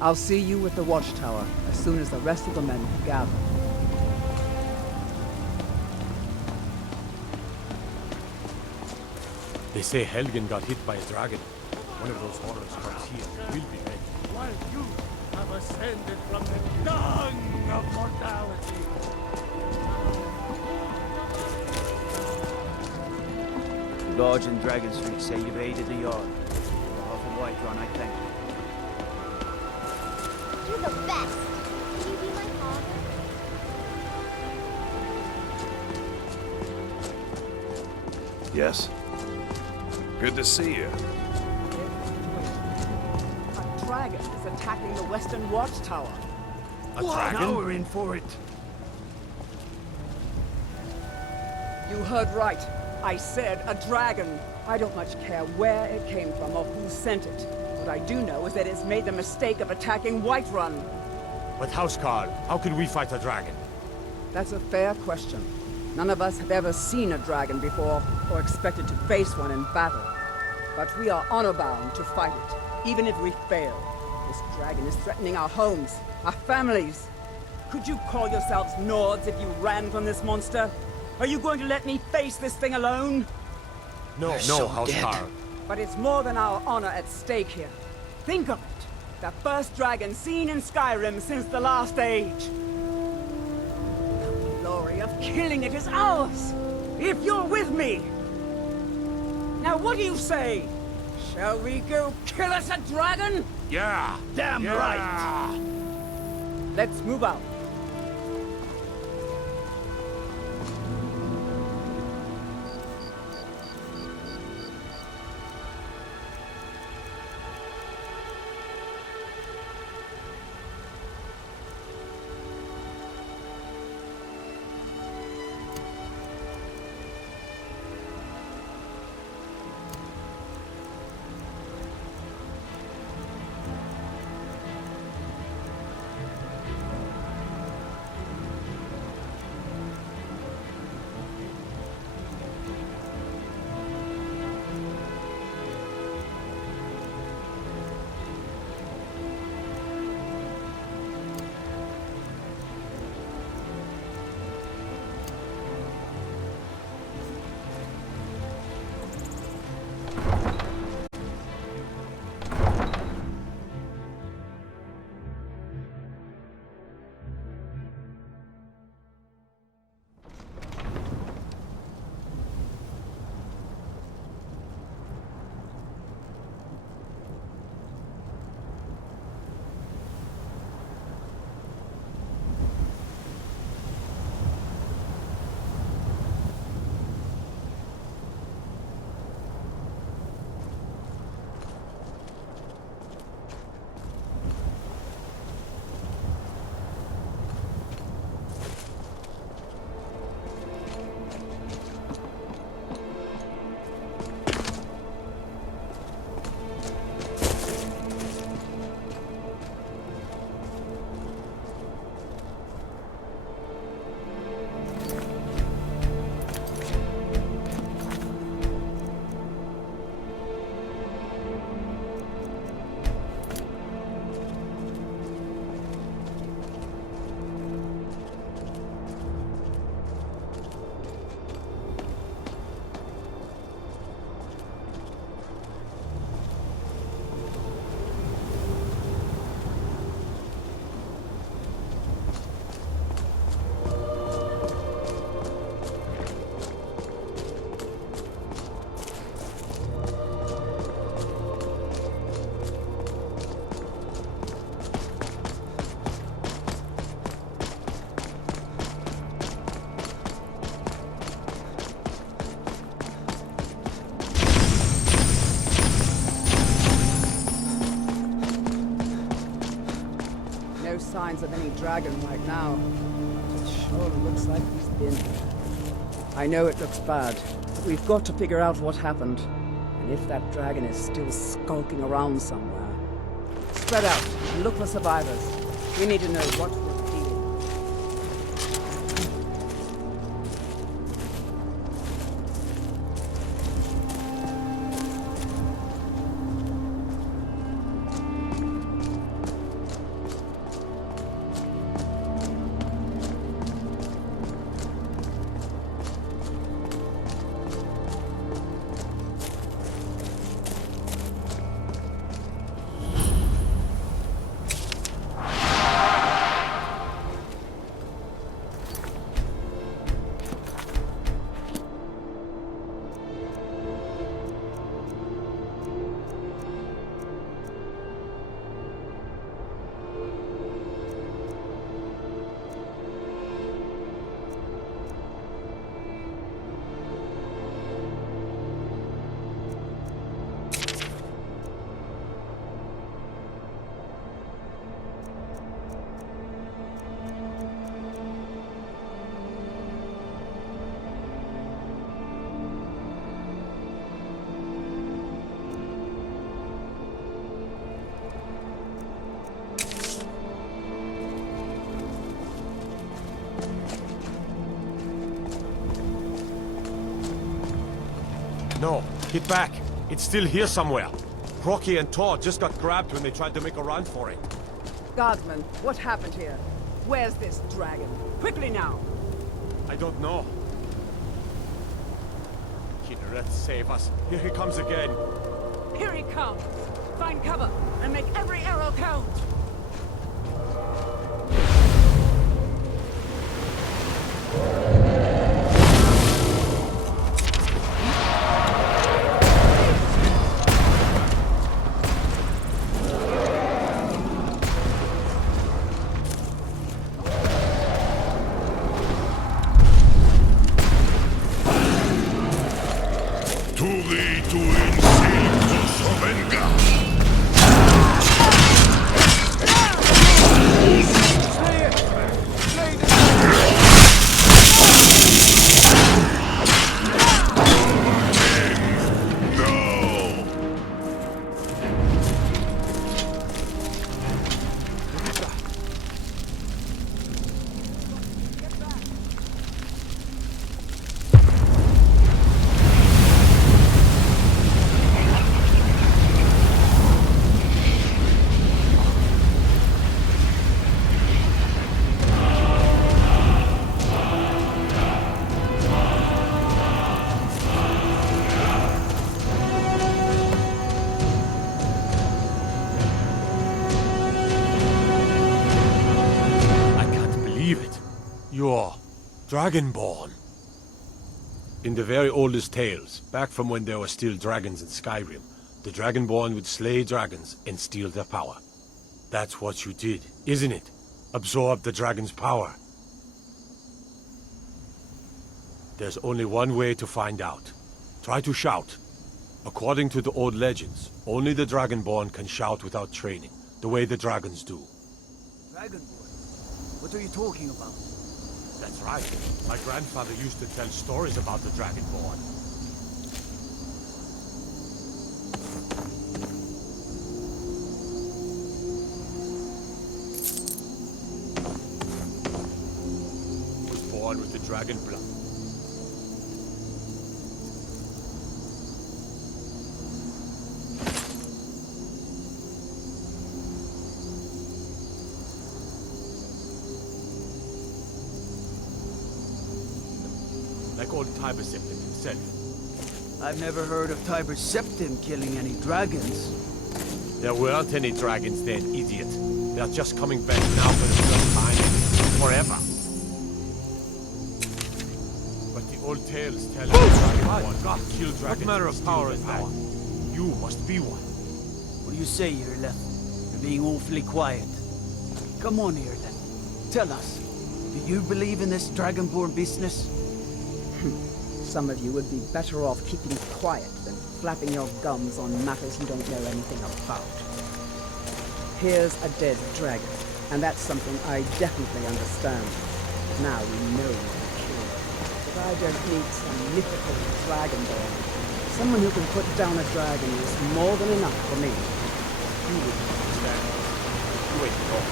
I'll see you at the Watchtower as soon as the rest of the men have gathered. They say Helgen got hit by a dragon. One of those horrors comes here. We'll be ready. While you have ascended from the dung of mortality. The Lodge and Dragon Street say you've aided the Yard. On behalf of Whiterun, I thank you. You're the best. Can you be my father? Yes? Good to see you. A dragon is attacking the Western Watchtower. A dragon? Now we're in for it. You heard right. I said a dragon. I don't much care where it came from or who sent it. What I do know is that it's made the mistake of attacking Whiterun. But Housecarl, how can we fight a dragon? That's a fair question. None of us have ever seen a dragon before, or expected to face one in battle. But we are honor-bound to fight it, even if we fail. This dragon is threatening our homes, our families. Could you call yourselves Nords if you ran from this monster? Are you going to let me face this thing alone? No, Housecarl. But it's more than our honor at stake here. Think of it. The first dragon seen in Skyrim since the last age. The glory of killing it is ours, if you're with me. Now what do you say? Shall we go kill us a dragon? Yeah! Damn right! Let's move out. No signs of any dragon right now. It sure looks like he's been here. I know it looks bad, but we've got to figure out what happened. And if that dragon is still skulking around somewhere. Spread out and look for survivors. We need to know what we're feeling. No, get back. It's still here somewhere. Rocky and Tor just got grabbed when they tried to make a run for it. Guardsman, what happened here? Where's this dragon? Quickly now! I don't know. Kinneret, save us. Here he comes again. Here he comes! Find cover and make every arrow count! You're Dragonborn. In the very oldest tales, back from when there were still dragons in Skyrim, the Dragonborn would slay dragons and steal their power. That's what you did, isn't it? Absorb the dragon's power. There's only one way to find out. Try to shout. According to the old legends, only the Dragonborn can shout without training, the way the dragons do. Dragonborn? What are you talking about? That's right. My grandfather used to tell stories about the Dragonborn. Was born with the dragon blood. Like old Tiber Septim himself. I've never heard of Tiber Septim killing any dragons. There weren't any dragons then, idiot. They're just coming back now for the first time in forever. But the old tales tell us Dragonborn not kill dragons. What manner of power is that? You must be one. What do you say, Irle? You're being awfully quiet. Come on, Irle. Tell us. Do you believe in this Dragonborn business? Some of you would be better off keeping quiet than flapping your gums on matters you don't know anything about. Here's a dead dragon, and that's something I definitely understand. Now we know you can kill it. But I don't need some mythical dragonborn. Someone who can put down a dragon is more than enough for me. You would understand. You ain't wrong.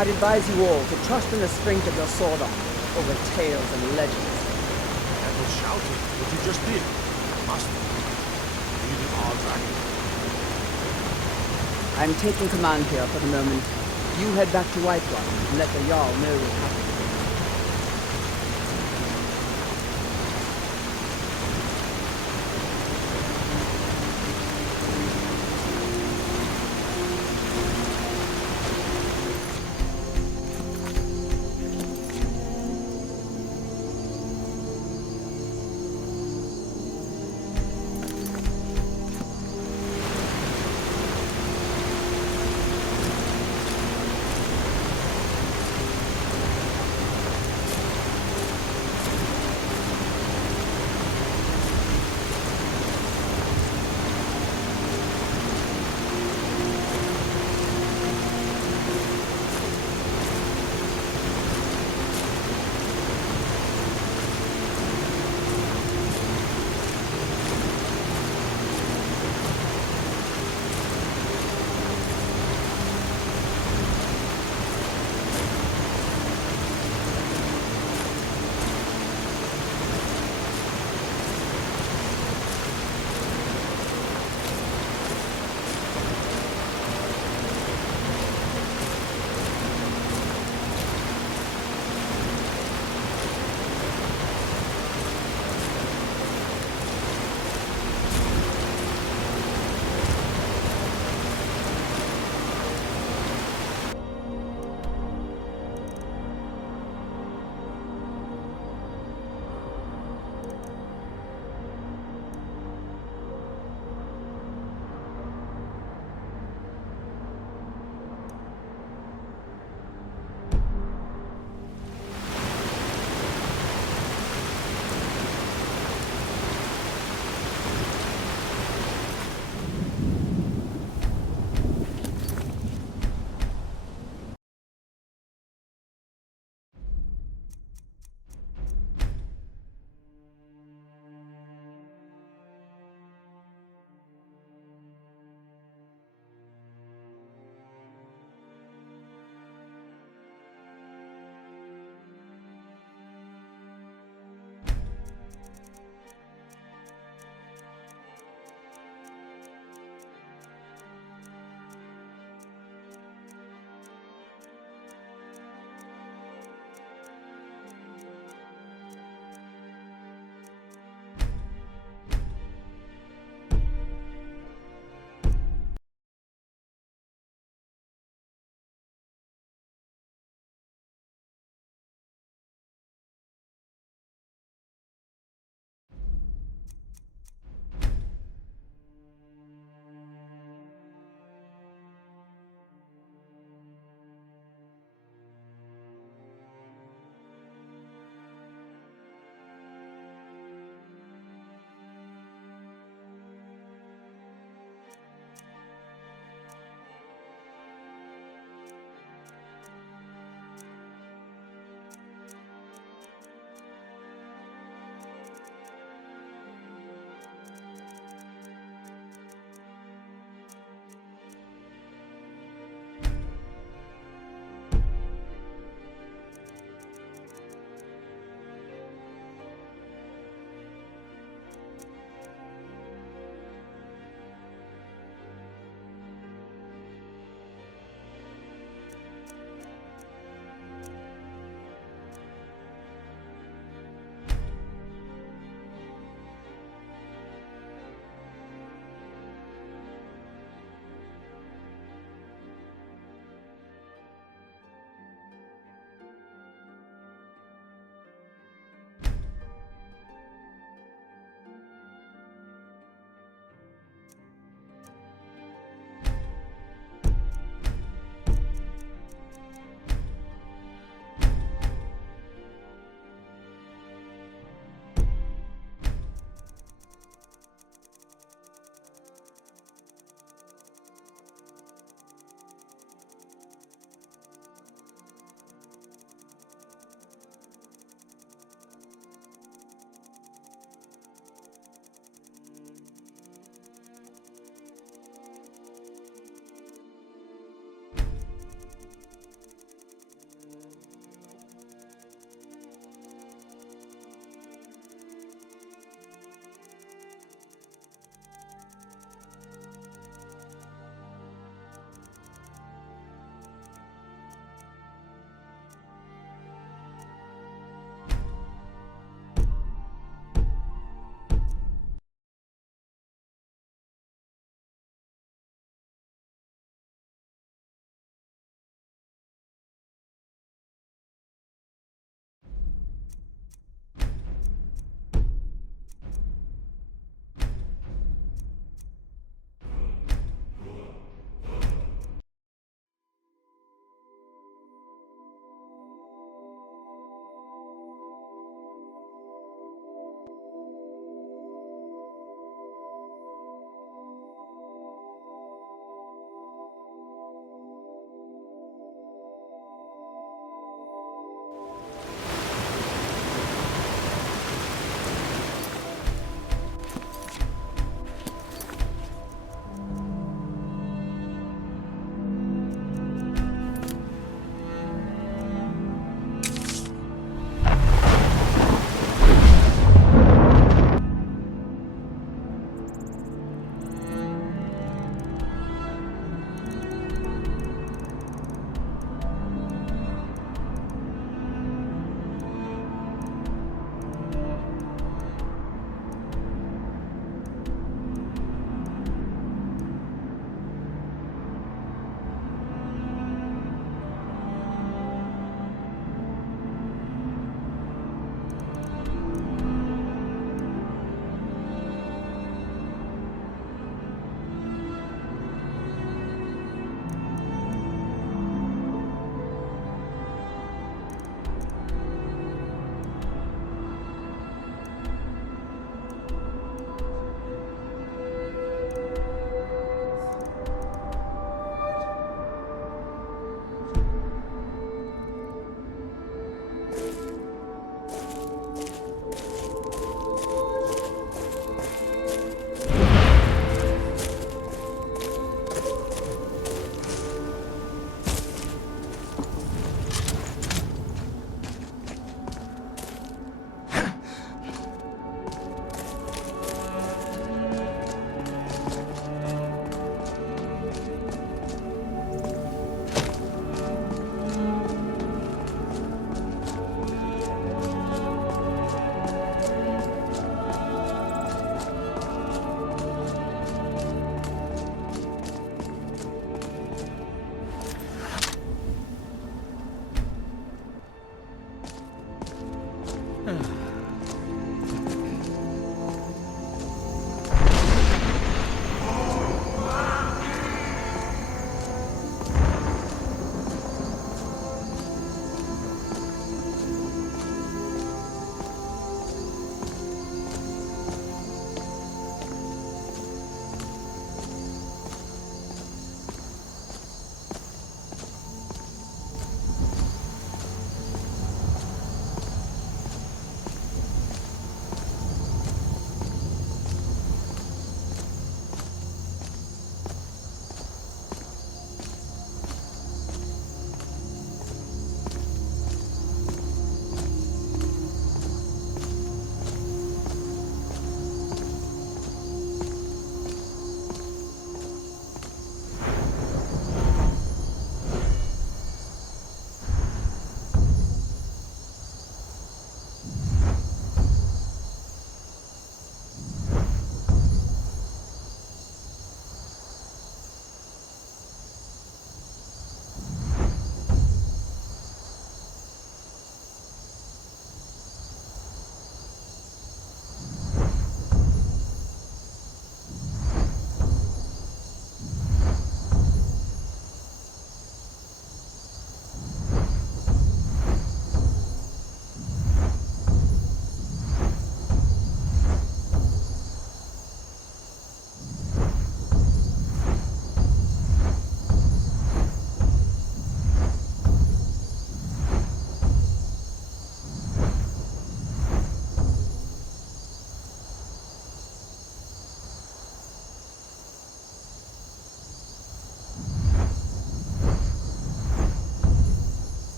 I'd advise you all to trust in the strength of your sword arm over tales and legends. Shouting, what you just did. Must be. Leading our dragon. I'm taking command here for the moment. You head back to Whiterun and let the Jarl know what happened.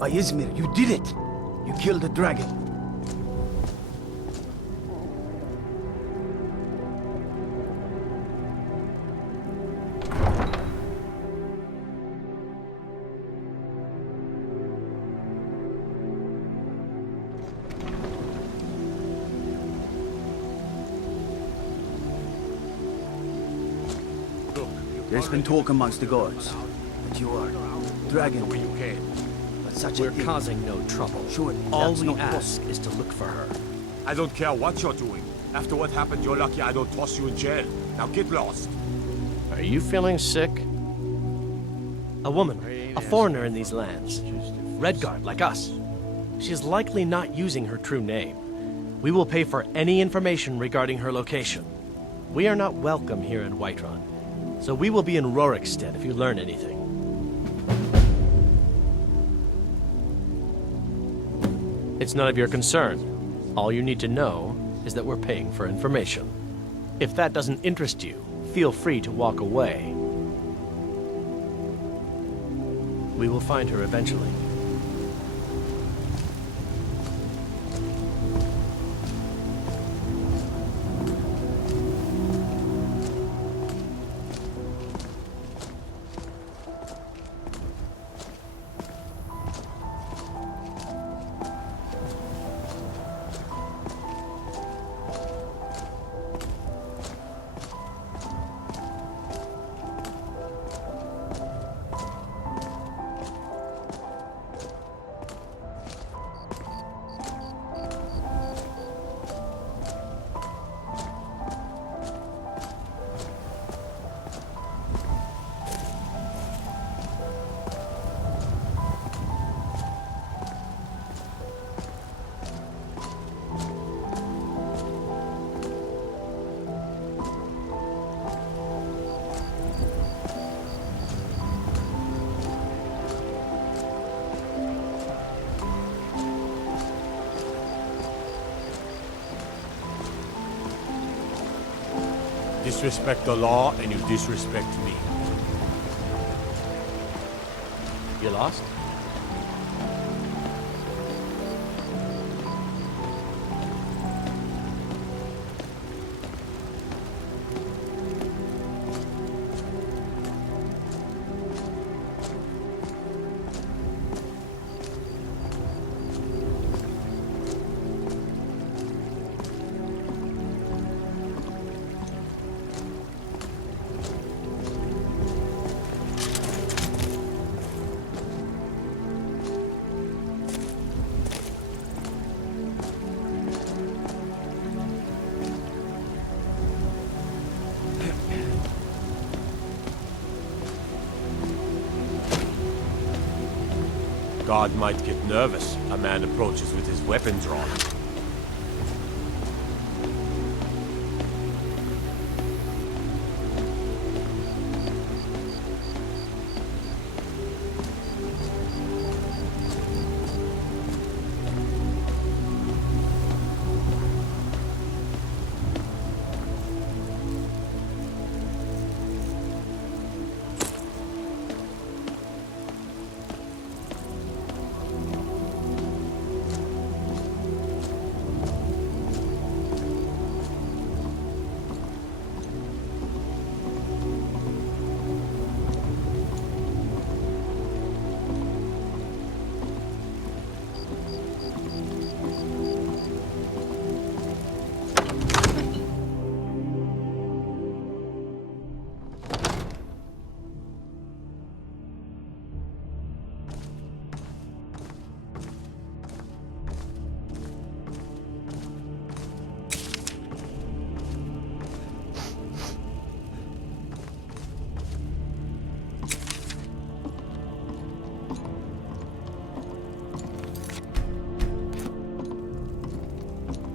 By Izmir, you did it! You killed the dragon. There's been talk amongst the gods that you are dragon. But such We're a thing. causing no trouble. Surely, All that's we not ask is to look for her. I don't care what you're doing. After what happened, you're lucky I don't toss you in jail. Now get lost. Are you feeling sick? A woman, a foreigner in these lands. Redguard, like us. She is likely not using her true name. We will pay for any information regarding her location. We are not welcome here in Whiterun, so we will be in Rorikstead if you learn anything. It's none of your concern. All you need to know is that we're paying for information. If that doesn't interest you, feel free to walk away. We will find her eventually. Disrespect the law, and you disrespect me. You lost? God might get nervous. A man approaches with his weapon drawn.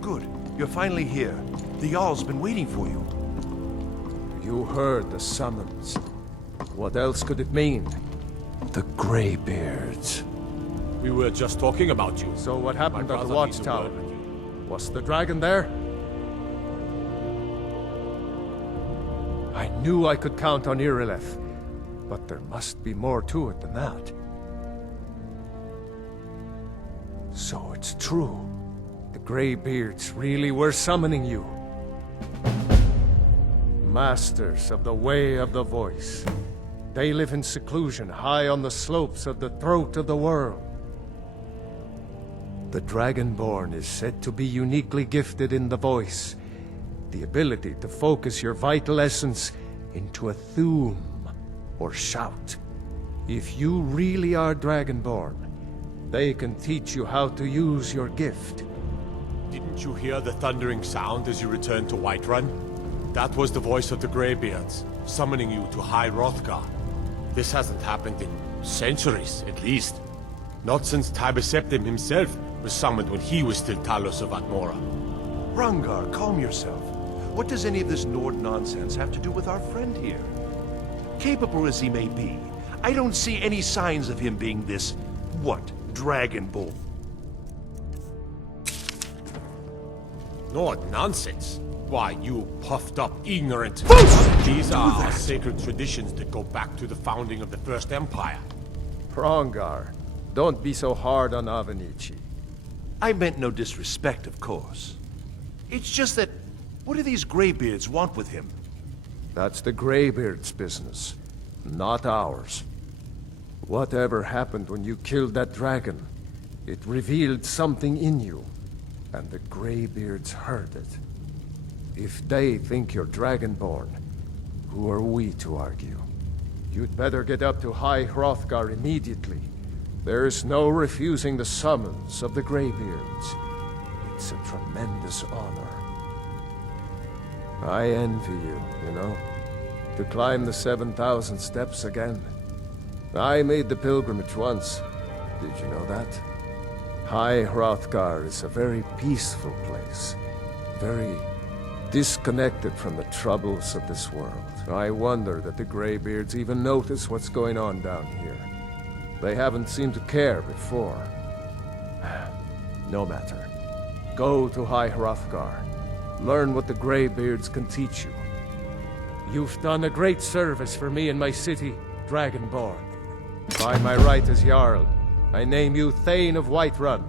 Good. You're finally here. The Jarl's been waiting for you. You heard the summons. What else could it mean? The Greybeards. We were just talking about you. So what happened My at the brother needs a watchtower? word with you. Was the dragon there? I knew I could count on Irileth, but there must be more to it than that. So it's true. The Greybeards really were summoning you. Masters of the Way of the Voice. They live in seclusion high on the slopes of the throat of the world. The Dragonborn is said to be uniquely gifted in the voice, the ability to focus your vital essence into a thum, or shout. If you really are Dragonborn, they can teach you how to use your gift. Didn't you hear the thundering sound as you returned to Whiterun? That was the voice of the Greybeards, summoning you to High Hrothgar. This hasn't happened in centuries, at least. Not since Tibeseptim himself was summoned when he was still Talos of Atmora. Rungar, calm yourself. What does any of this Nord nonsense have to do with our friend here? Capable as he may be, I don't see any signs of him being this, what, Dragonborn? Nord nonsense? Why, you puffed up ignorant... These are our sacred traditions that go back to the founding of the First Empire. Hrongar, don't be so hard on Avenici. I meant no disrespect, of course. It's just that, what do these Greybeards want with him? That's the Greybeards' business, not ours. Whatever happened when you killed that dragon, it revealed something in you, and the Greybeards heard it. If they think you're Dragonborn, who are we to argue? You'd better get up to High Hrothgar immediately. There's no refusing the summons of the Greybeards. It's a tremendous honor. I envy you, you know? To climb the 7,000 steps again. I made the pilgrimage once. Did you know that? High Hrothgar is a very peaceful place. Very disconnected from the troubles of this world. I wonder that the Greybeards even notice what's going on down here. They haven't seemed to care before. No matter. Go to High Hrothgar. Learn what the Greybeards can teach you. You've done a great service for me and my city, Dragonborn. By my right as Jarl, I name you Thane of Whiterun.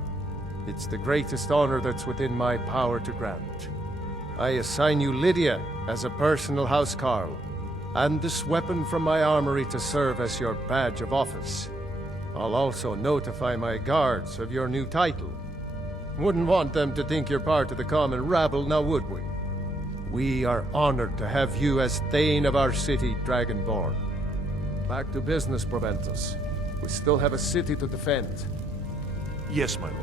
It's the greatest honor that's within my power to grant. I assign you Lydia as a personal housecarl, and this weapon from my armory to serve as your badge of office. I'll also notify my guards of your new title. Wouldn't want them to think you're part of the common rabble, now would we? We are honored to have you as Thane of our city, Dragonborn. Back to business, Proventus. We still have a city to defend. Yes, my lord.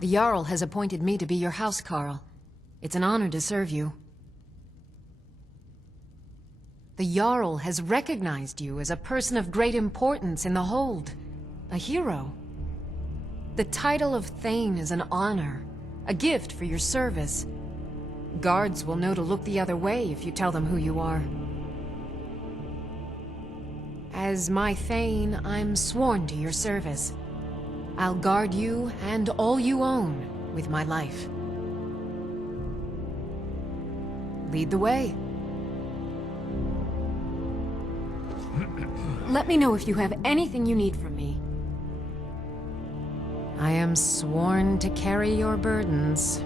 The Jarl has appointed me to be your housecarl. It's an honor to serve you. The Jarl has recognized you as a person of great importance in the Hold. A hero. The title of Thane is an honor, a gift for your service. Guards will know to look the other way if you tell them who you are. As my Thane, I'm sworn to your service. I'll guard you and all you own with my life. Lead the way. Let me know if you have anything you need from me. I am sworn to carry your burdens.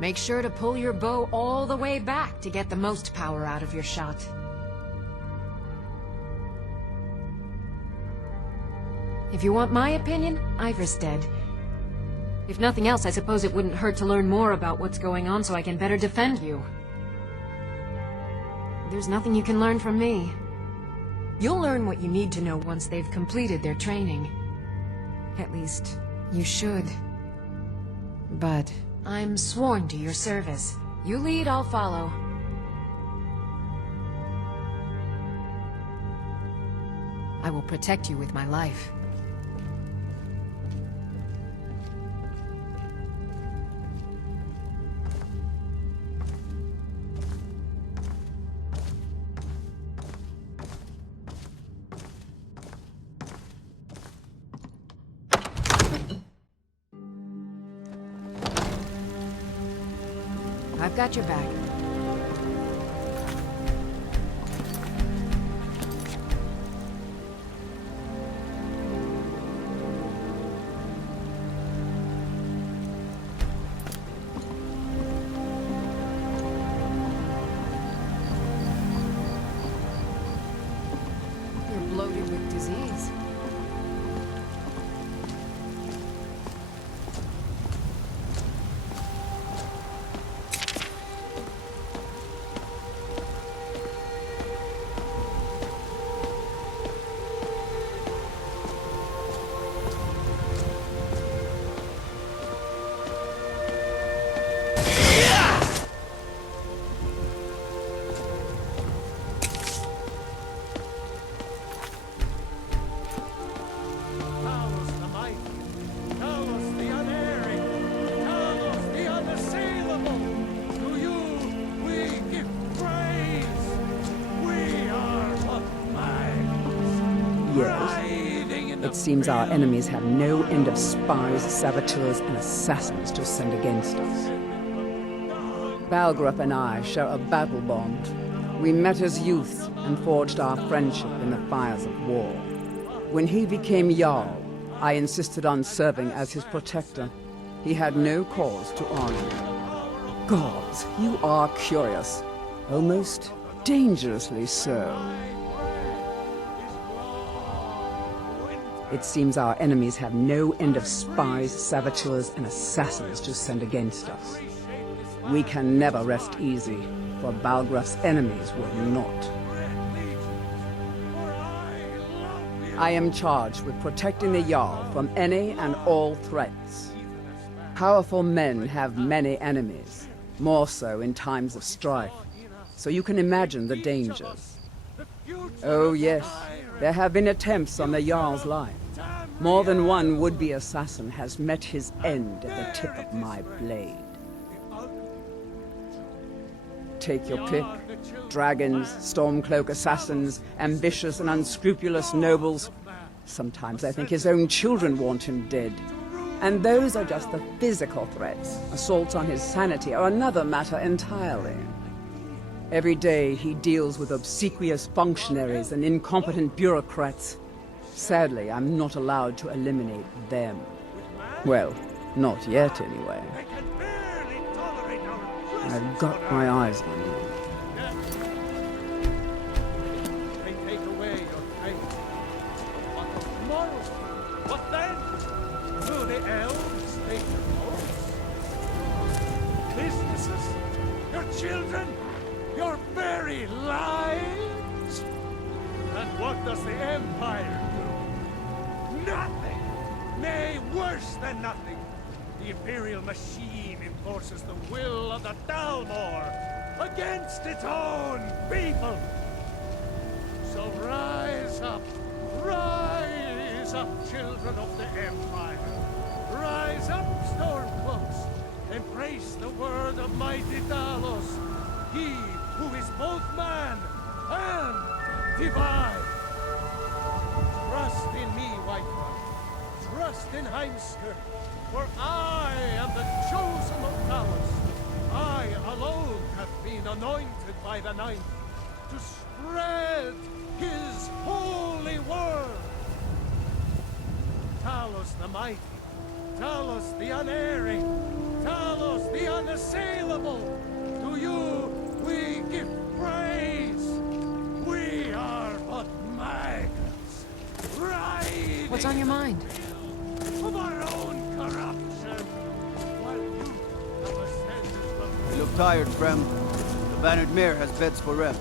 Make sure to pull your bow all the way back to get the most power out of your shot. If you want my opinion, Ivor's dead. If nothing else, I suppose it wouldn't hurt to learn more about what's going on so I can better defend you. There's nothing you can learn from me. You'll learn what you need to know once they've completed their training. At least, you should. But I'm sworn to your service. You lead, I'll follow. I will protect you with my life. I've got your back. You're bloated with disease. It seems our enemies have no end of spies, saboteurs, and assassins to send against us. Balgruuf and I share a battle bond. We met as youths and forged our friendship in the fires of war. When he became Jarl, I insisted on serving as his protector. He had no cause to argue. Gods, you are curious. Almost dangerously so. It seems our enemies have no end of spies, saboteurs, and assassins to send against us. We can never rest easy, for Balgruuf's enemies will not. I am charged with protecting the Jarl from any and all threats. Powerful men have many enemies, more so in times of strife, so you can imagine the dangers. Oh yes, there have been attempts on the Jarl's life. More than one would-be assassin has met his end at the tip of my blade. Take your pick. Dragons, Stormcloak assassins, ambitious and unscrupulous nobles. Sometimes I think his own children want him dead. And those are just the physical threats. Assaults on his sanity are another matter entirely. Every day he deals with obsequious functionaries and incompetent bureaucrats. Sadly, I'm not allowed to eliminate them. Well, not yet anyway. I've got my eyes on you. They take away your faith. What of tomorrow? What then? Will the elves take your homes? Businesses? Your children? Your very lives? And what does the Empire do? Nothing! Nay, worse than nothing! The Imperial machine enforces the will of the Dalmor against its own people! So rise up, children of the Empire! Rise up, Stormcloaks! Embrace the word of mighty Talos, he who is both man and divine! Trust in me, Whiterun. Trust in Heimskr, for I am the chosen of Talos. I alone have been anointed by the Ninth to spread his holy word. Talos the mighty, Talos the unerring, Talos, the unassailable! To you we give praise! We are but maggots, riding What's on your mind? of our own corruption, while you have ascended from... You look tired, friend. The Bannered Mare has beds for rent.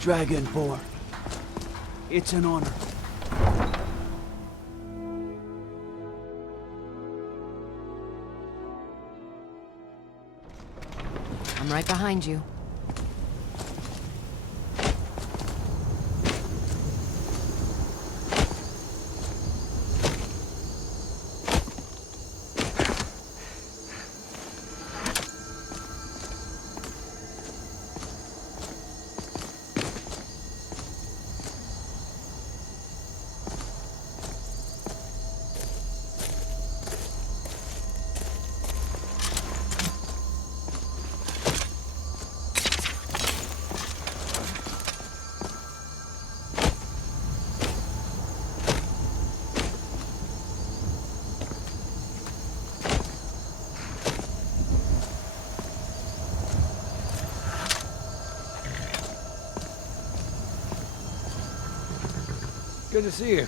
Dragonborn. It's an honor. I'm right behind you. Good to see you.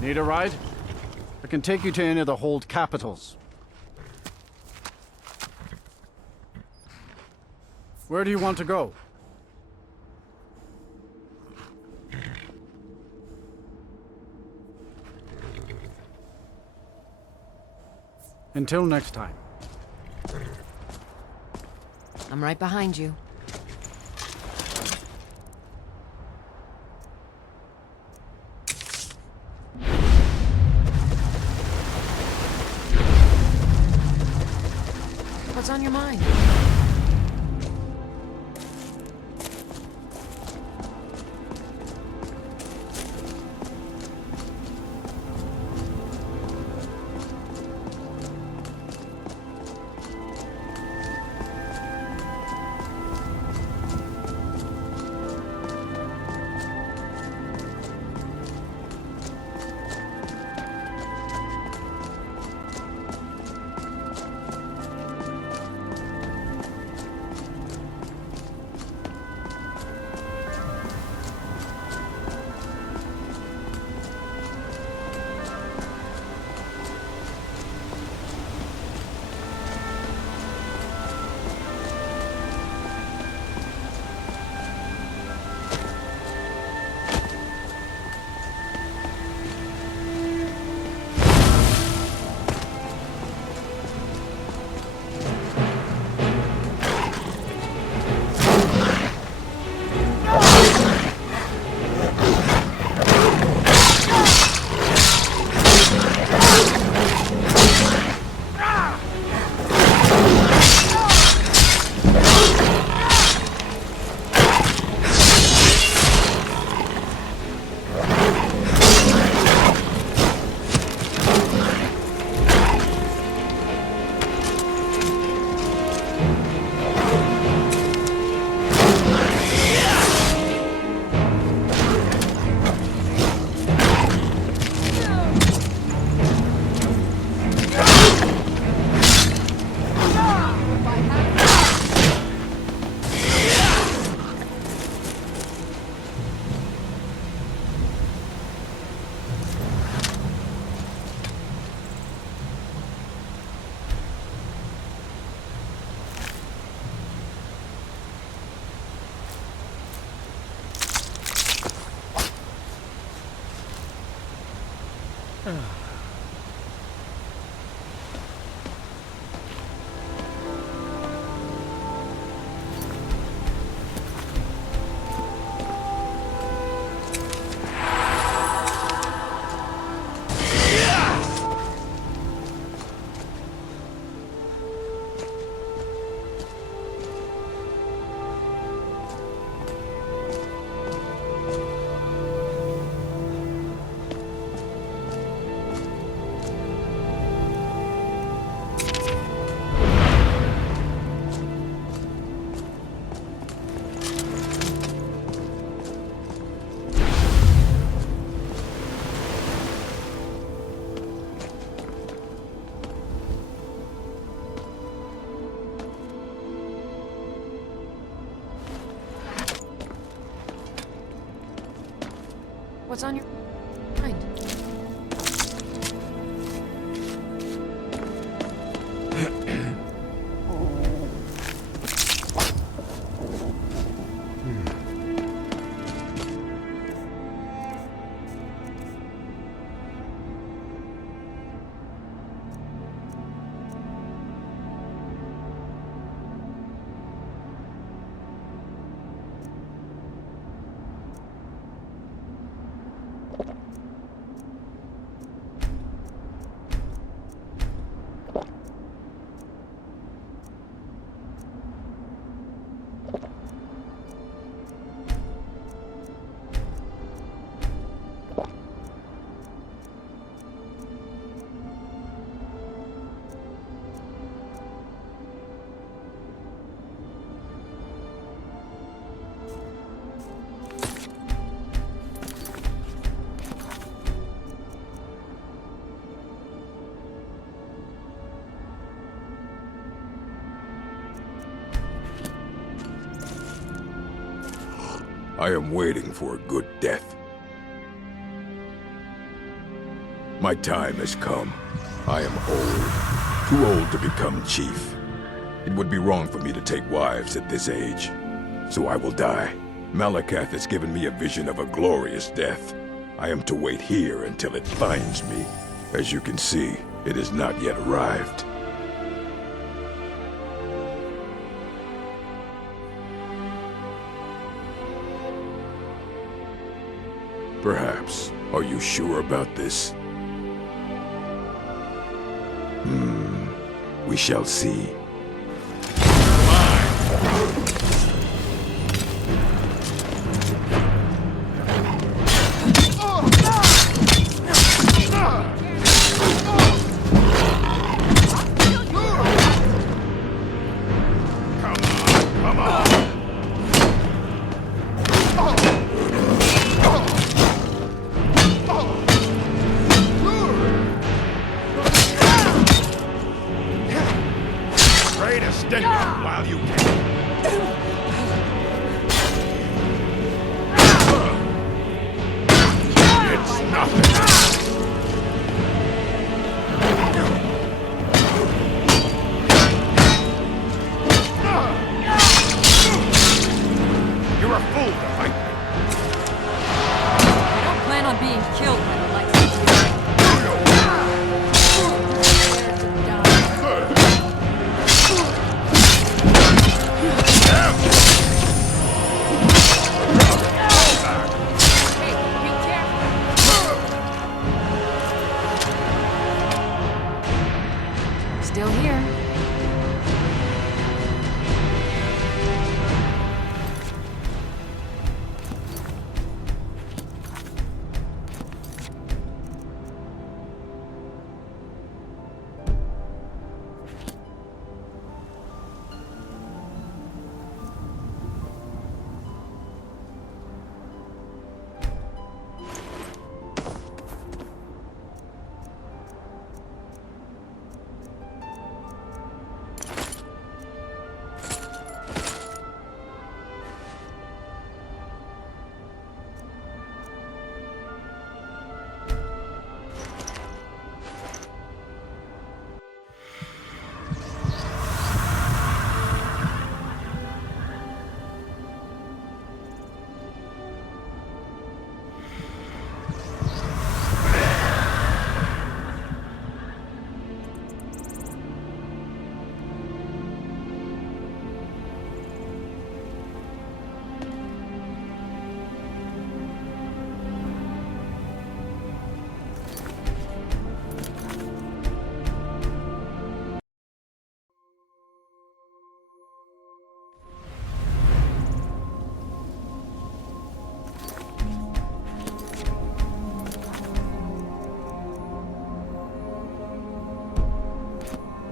Need a ride? I can take you to any of the hold capitals. Where do you want to go? Until next time. I'm right behind you. What's on your mind? on your mind? I am waiting for a good death. My time has come. I am old. Too old to become chief. It would be wrong for me to take wives at this age. So I will die. Malakath has given me a vision of a glorious death. I am to wait here until it finds me. As you can see, it has not yet arrived. Perhaps. Are you sure about this? We shall see. While you It's nothing. You're a fool to fight me. I don't plan on being killed by the likes of you. Still here.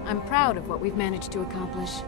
I'm proud of what we've managed to accomplish.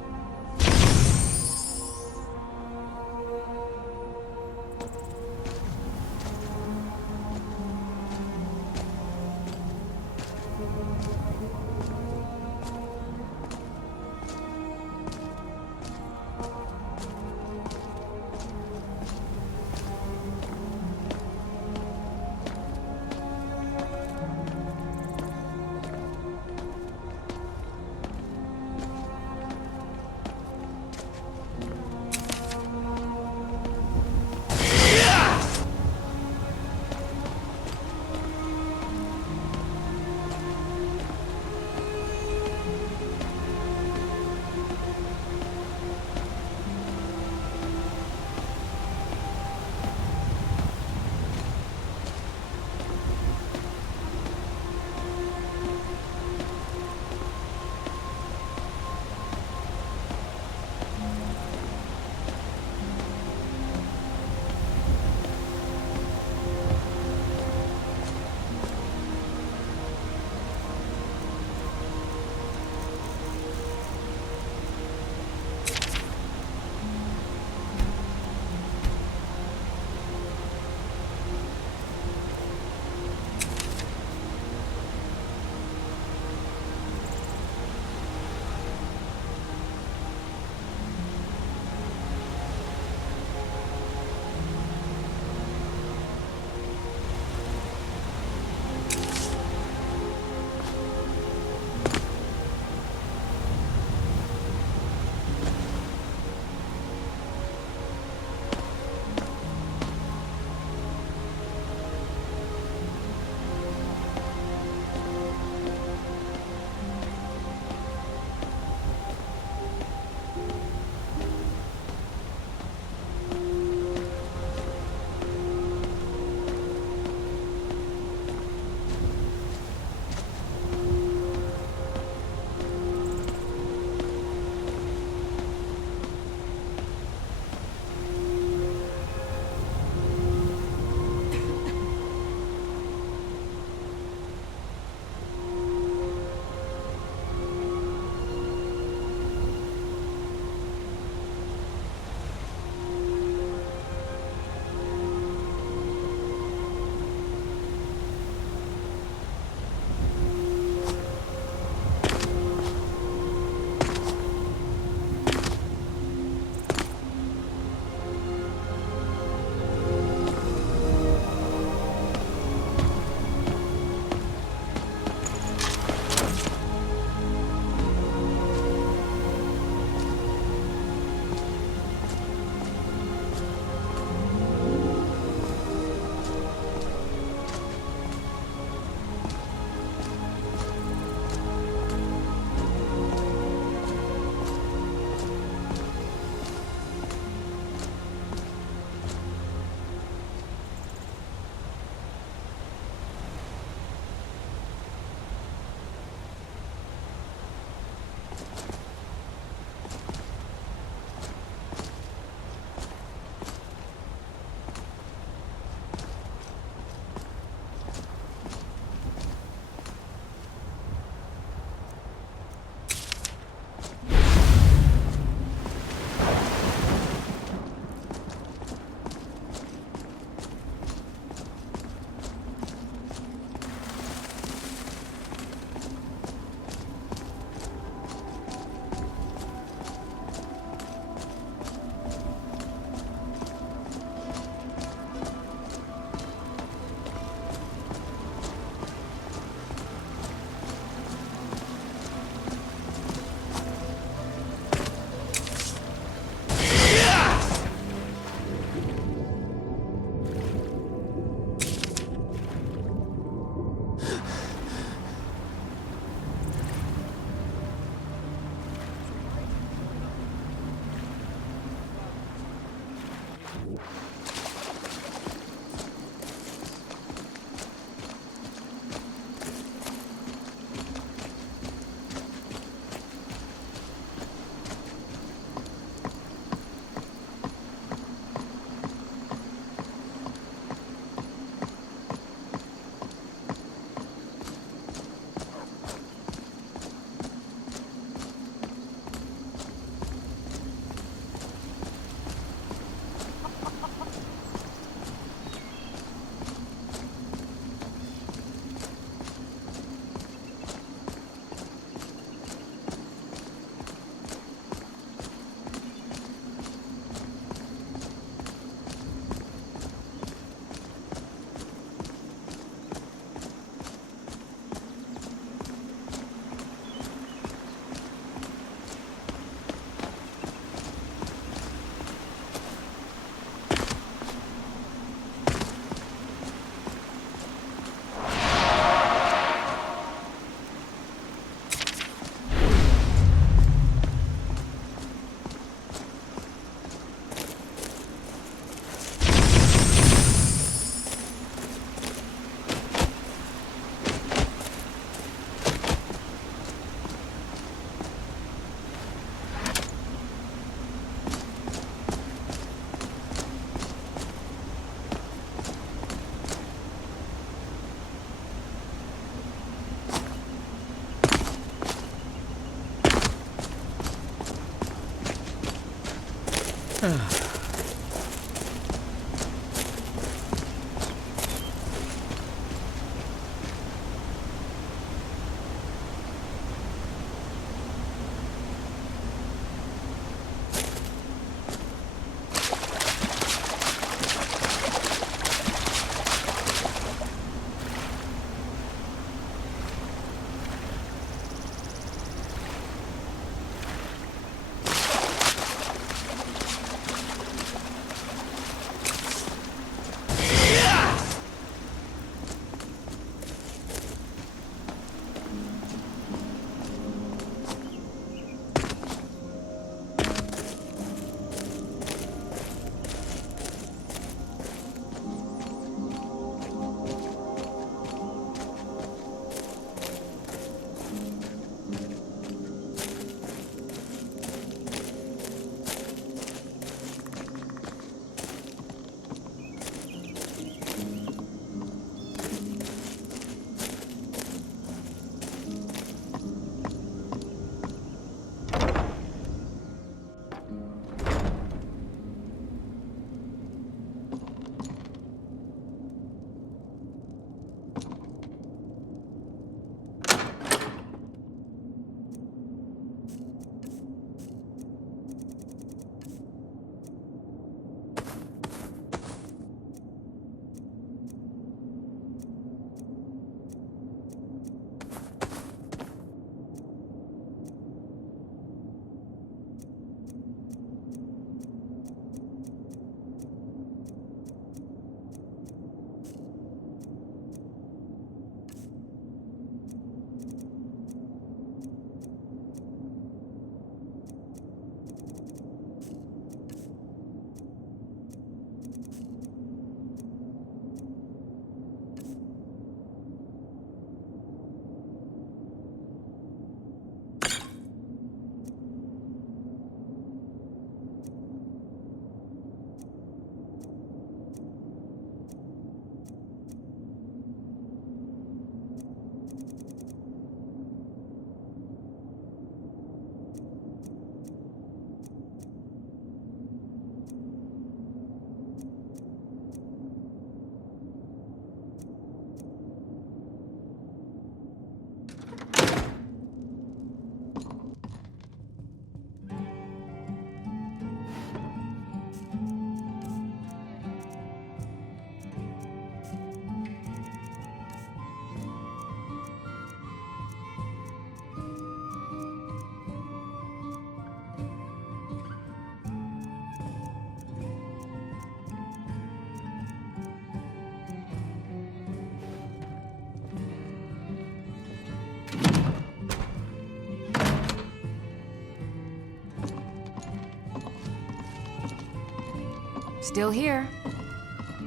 Still here.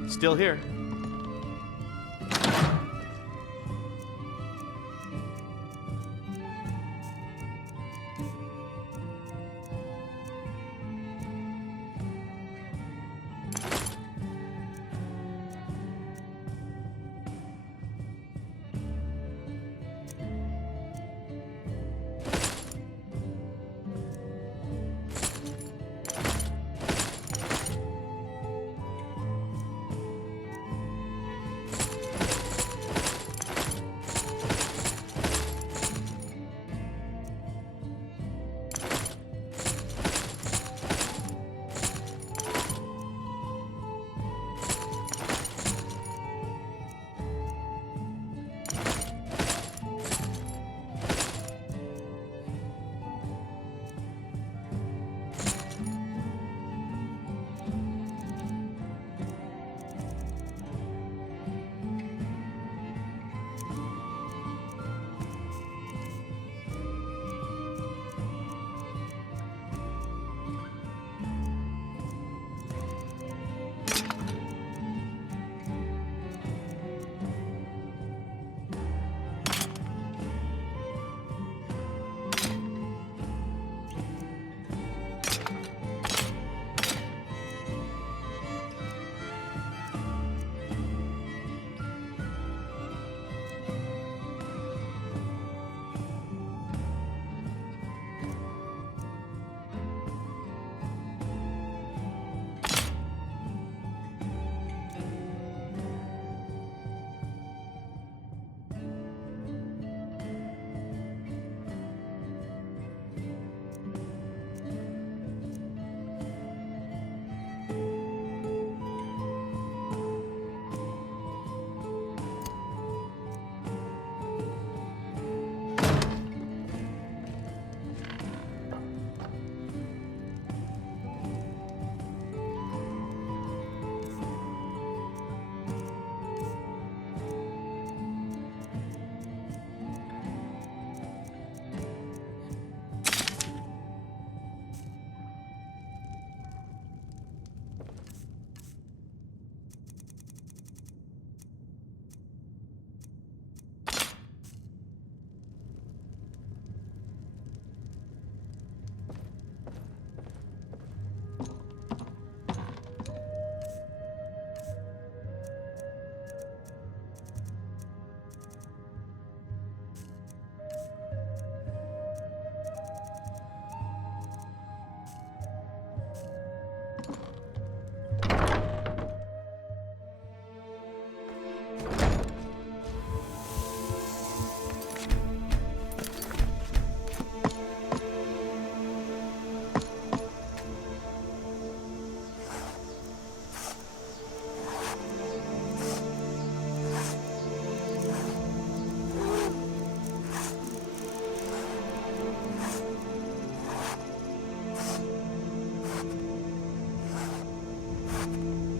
Still here.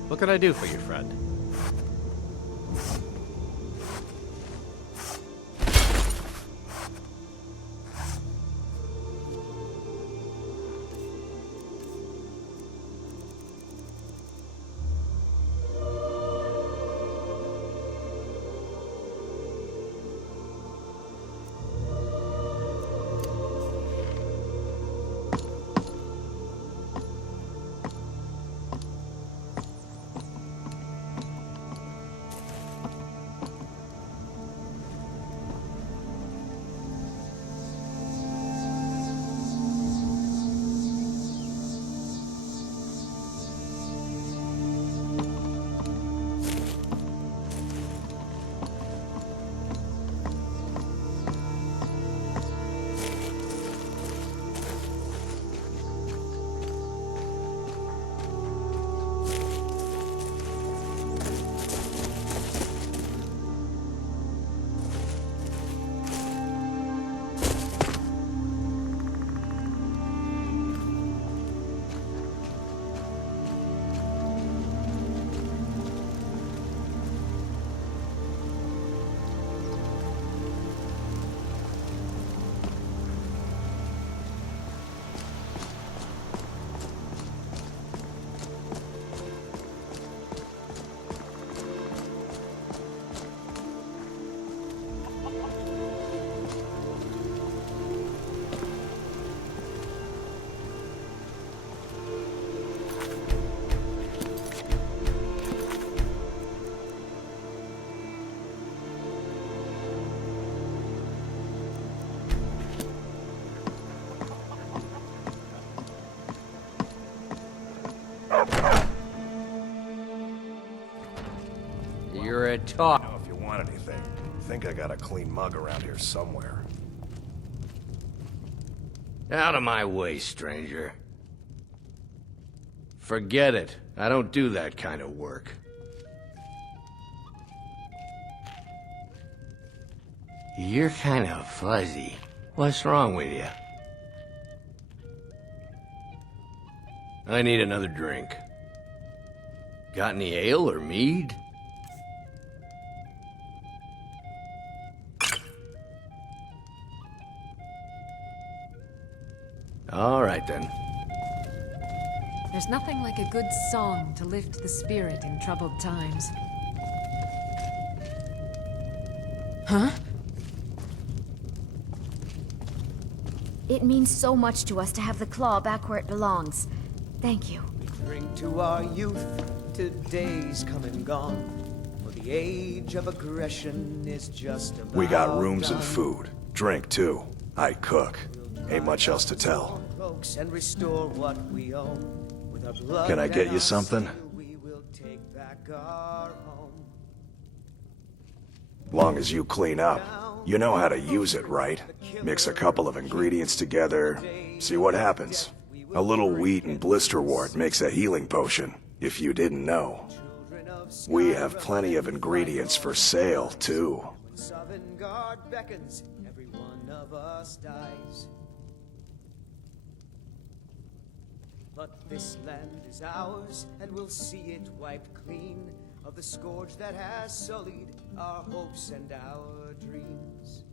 What can I do for you, friend? You're a talk. If you want anything, I think I got a clean mug around here somewhere. Out of my way, stranger. Forget it. I don't do that kind of work. You're kind of fuzzy. What's wrong with you? I need another drink. Got any ale or mead? All right, then. There's nothing like a good song to lift the spirit in troubled times. Huh? It means so much to us to have the claw back where it belongs. Thank you. We drink to our youth, to days come and gone. For the age of aggression is just about We got rooms and done. food. Drink, too. I cook. Ain't much else to tell. And restore what we own. With our blood Can I get and you our something? steel, we will take back our home. Long as you clean up. You know how to use it, right? Mix a couple of ingredients together, see what happens. A little wheat and blisterwort makes a healing potion, if you didn't know. We have plenty of ingredients for sale, too. Sovngarde beckons, every one of us dies. But this land is ours, and we'll see it wiped clean of the scourge that has sullied our hopes and our dreams.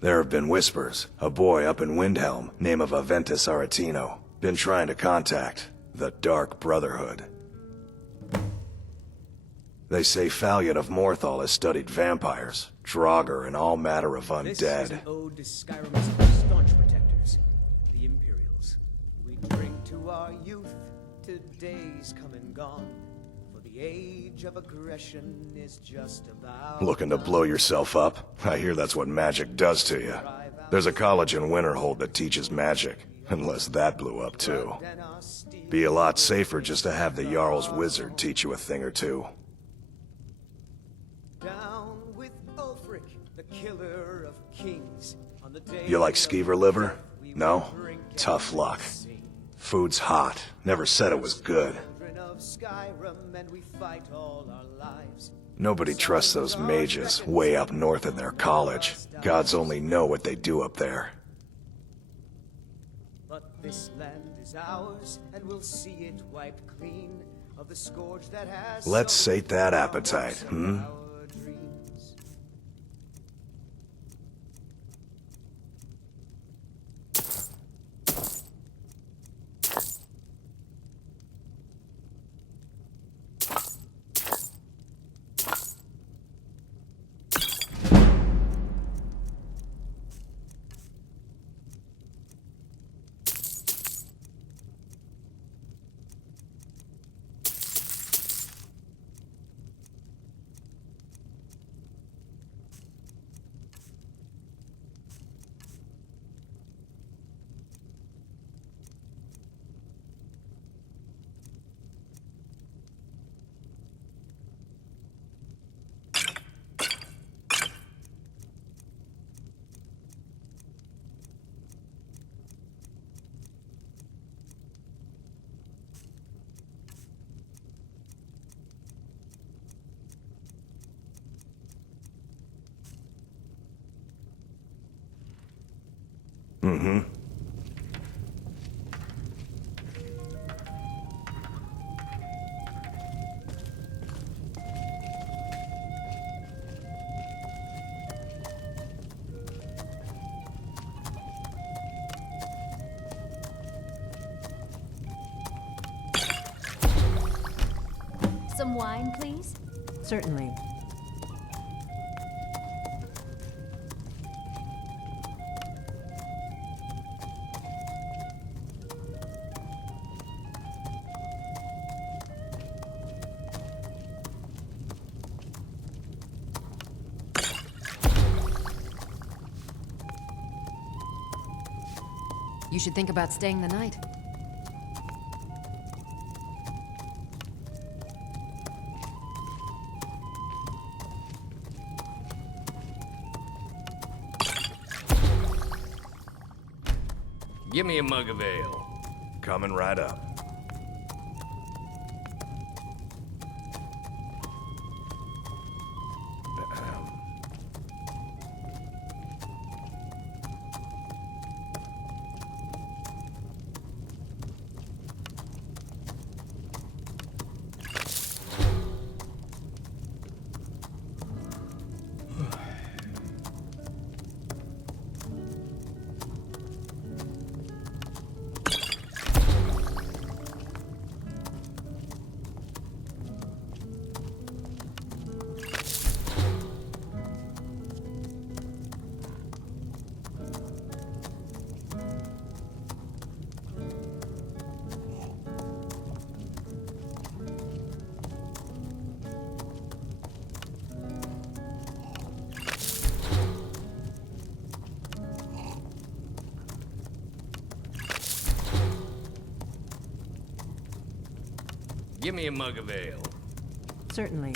There have been whispers. A boy up in Windhelm, name of Aventus Aretino, been trying to contact the Dark Brotherhood. They say Fallion of Morthal has studied vampires, Draugr, and all matter of This is undead. an ode to Skyrim's staunch protectors, the Imperials. We drink to our youth, to days come and gone. For the age of aggression is just about Looking to blow yourself up? I hear that's what magic does to you. There's a college in Winterhold that teaches magic, unless that blew up too. Be a lot safer just to have the Jarl's wizard teach you a thing or two. down with Ulfric, the killer of kings. On the day You like skeever liver? No? Tough luck. Food's hot. Never said it was good. Nobody trusts those mages way up north in their college. Gods only know what they do up there. But this land is ours, and we'll see it wiped clean of the scourge that has... Let's sate that appetite, Mm-hmm. Some wine, please? Certainly. You should think about staying the night. Give me a mug of ale. Coming right up. Give me a mug of ale. Certainly.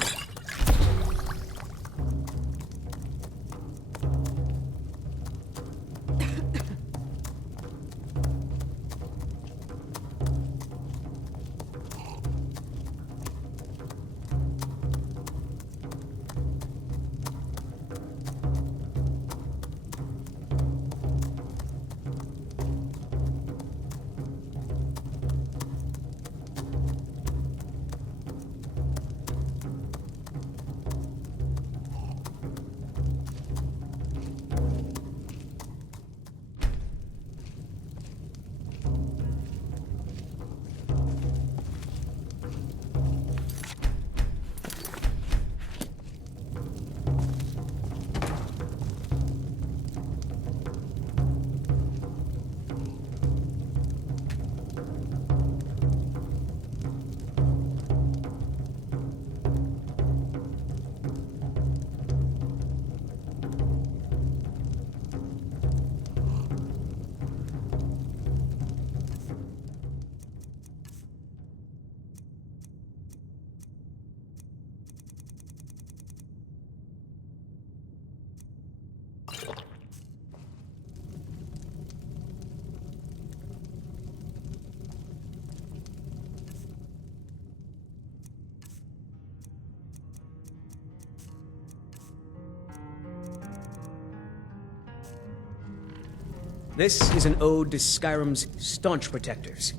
This is an ode to Skyrim's staunch protectors,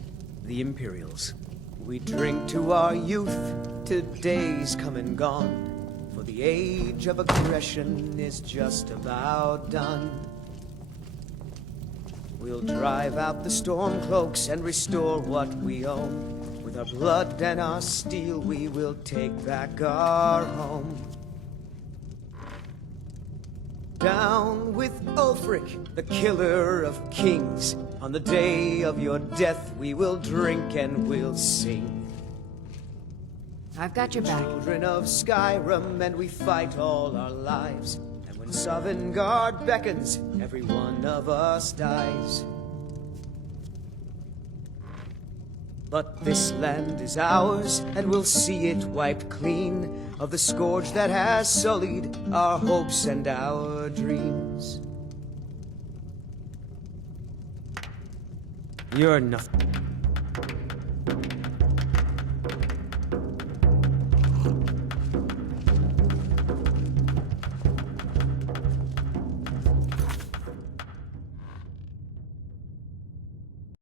the Imperials. We drink to our youth, to days come and gone, for the age of aggression is just about done. We'll drive out the stormcloaks and restore what we own. With our blood and our steel, we will take back our home. Down with Ulfric, the killer of kings. On the day of your death, we will drink and we'll sing. I've got your back. Children of Skyrim, and we fight all our lives. And when Sovngarde beckons, every one of us dies. But this land is ours, and we'll see it wiped clean of the scourge that has sullied our hopes and our dreams. You're nothing.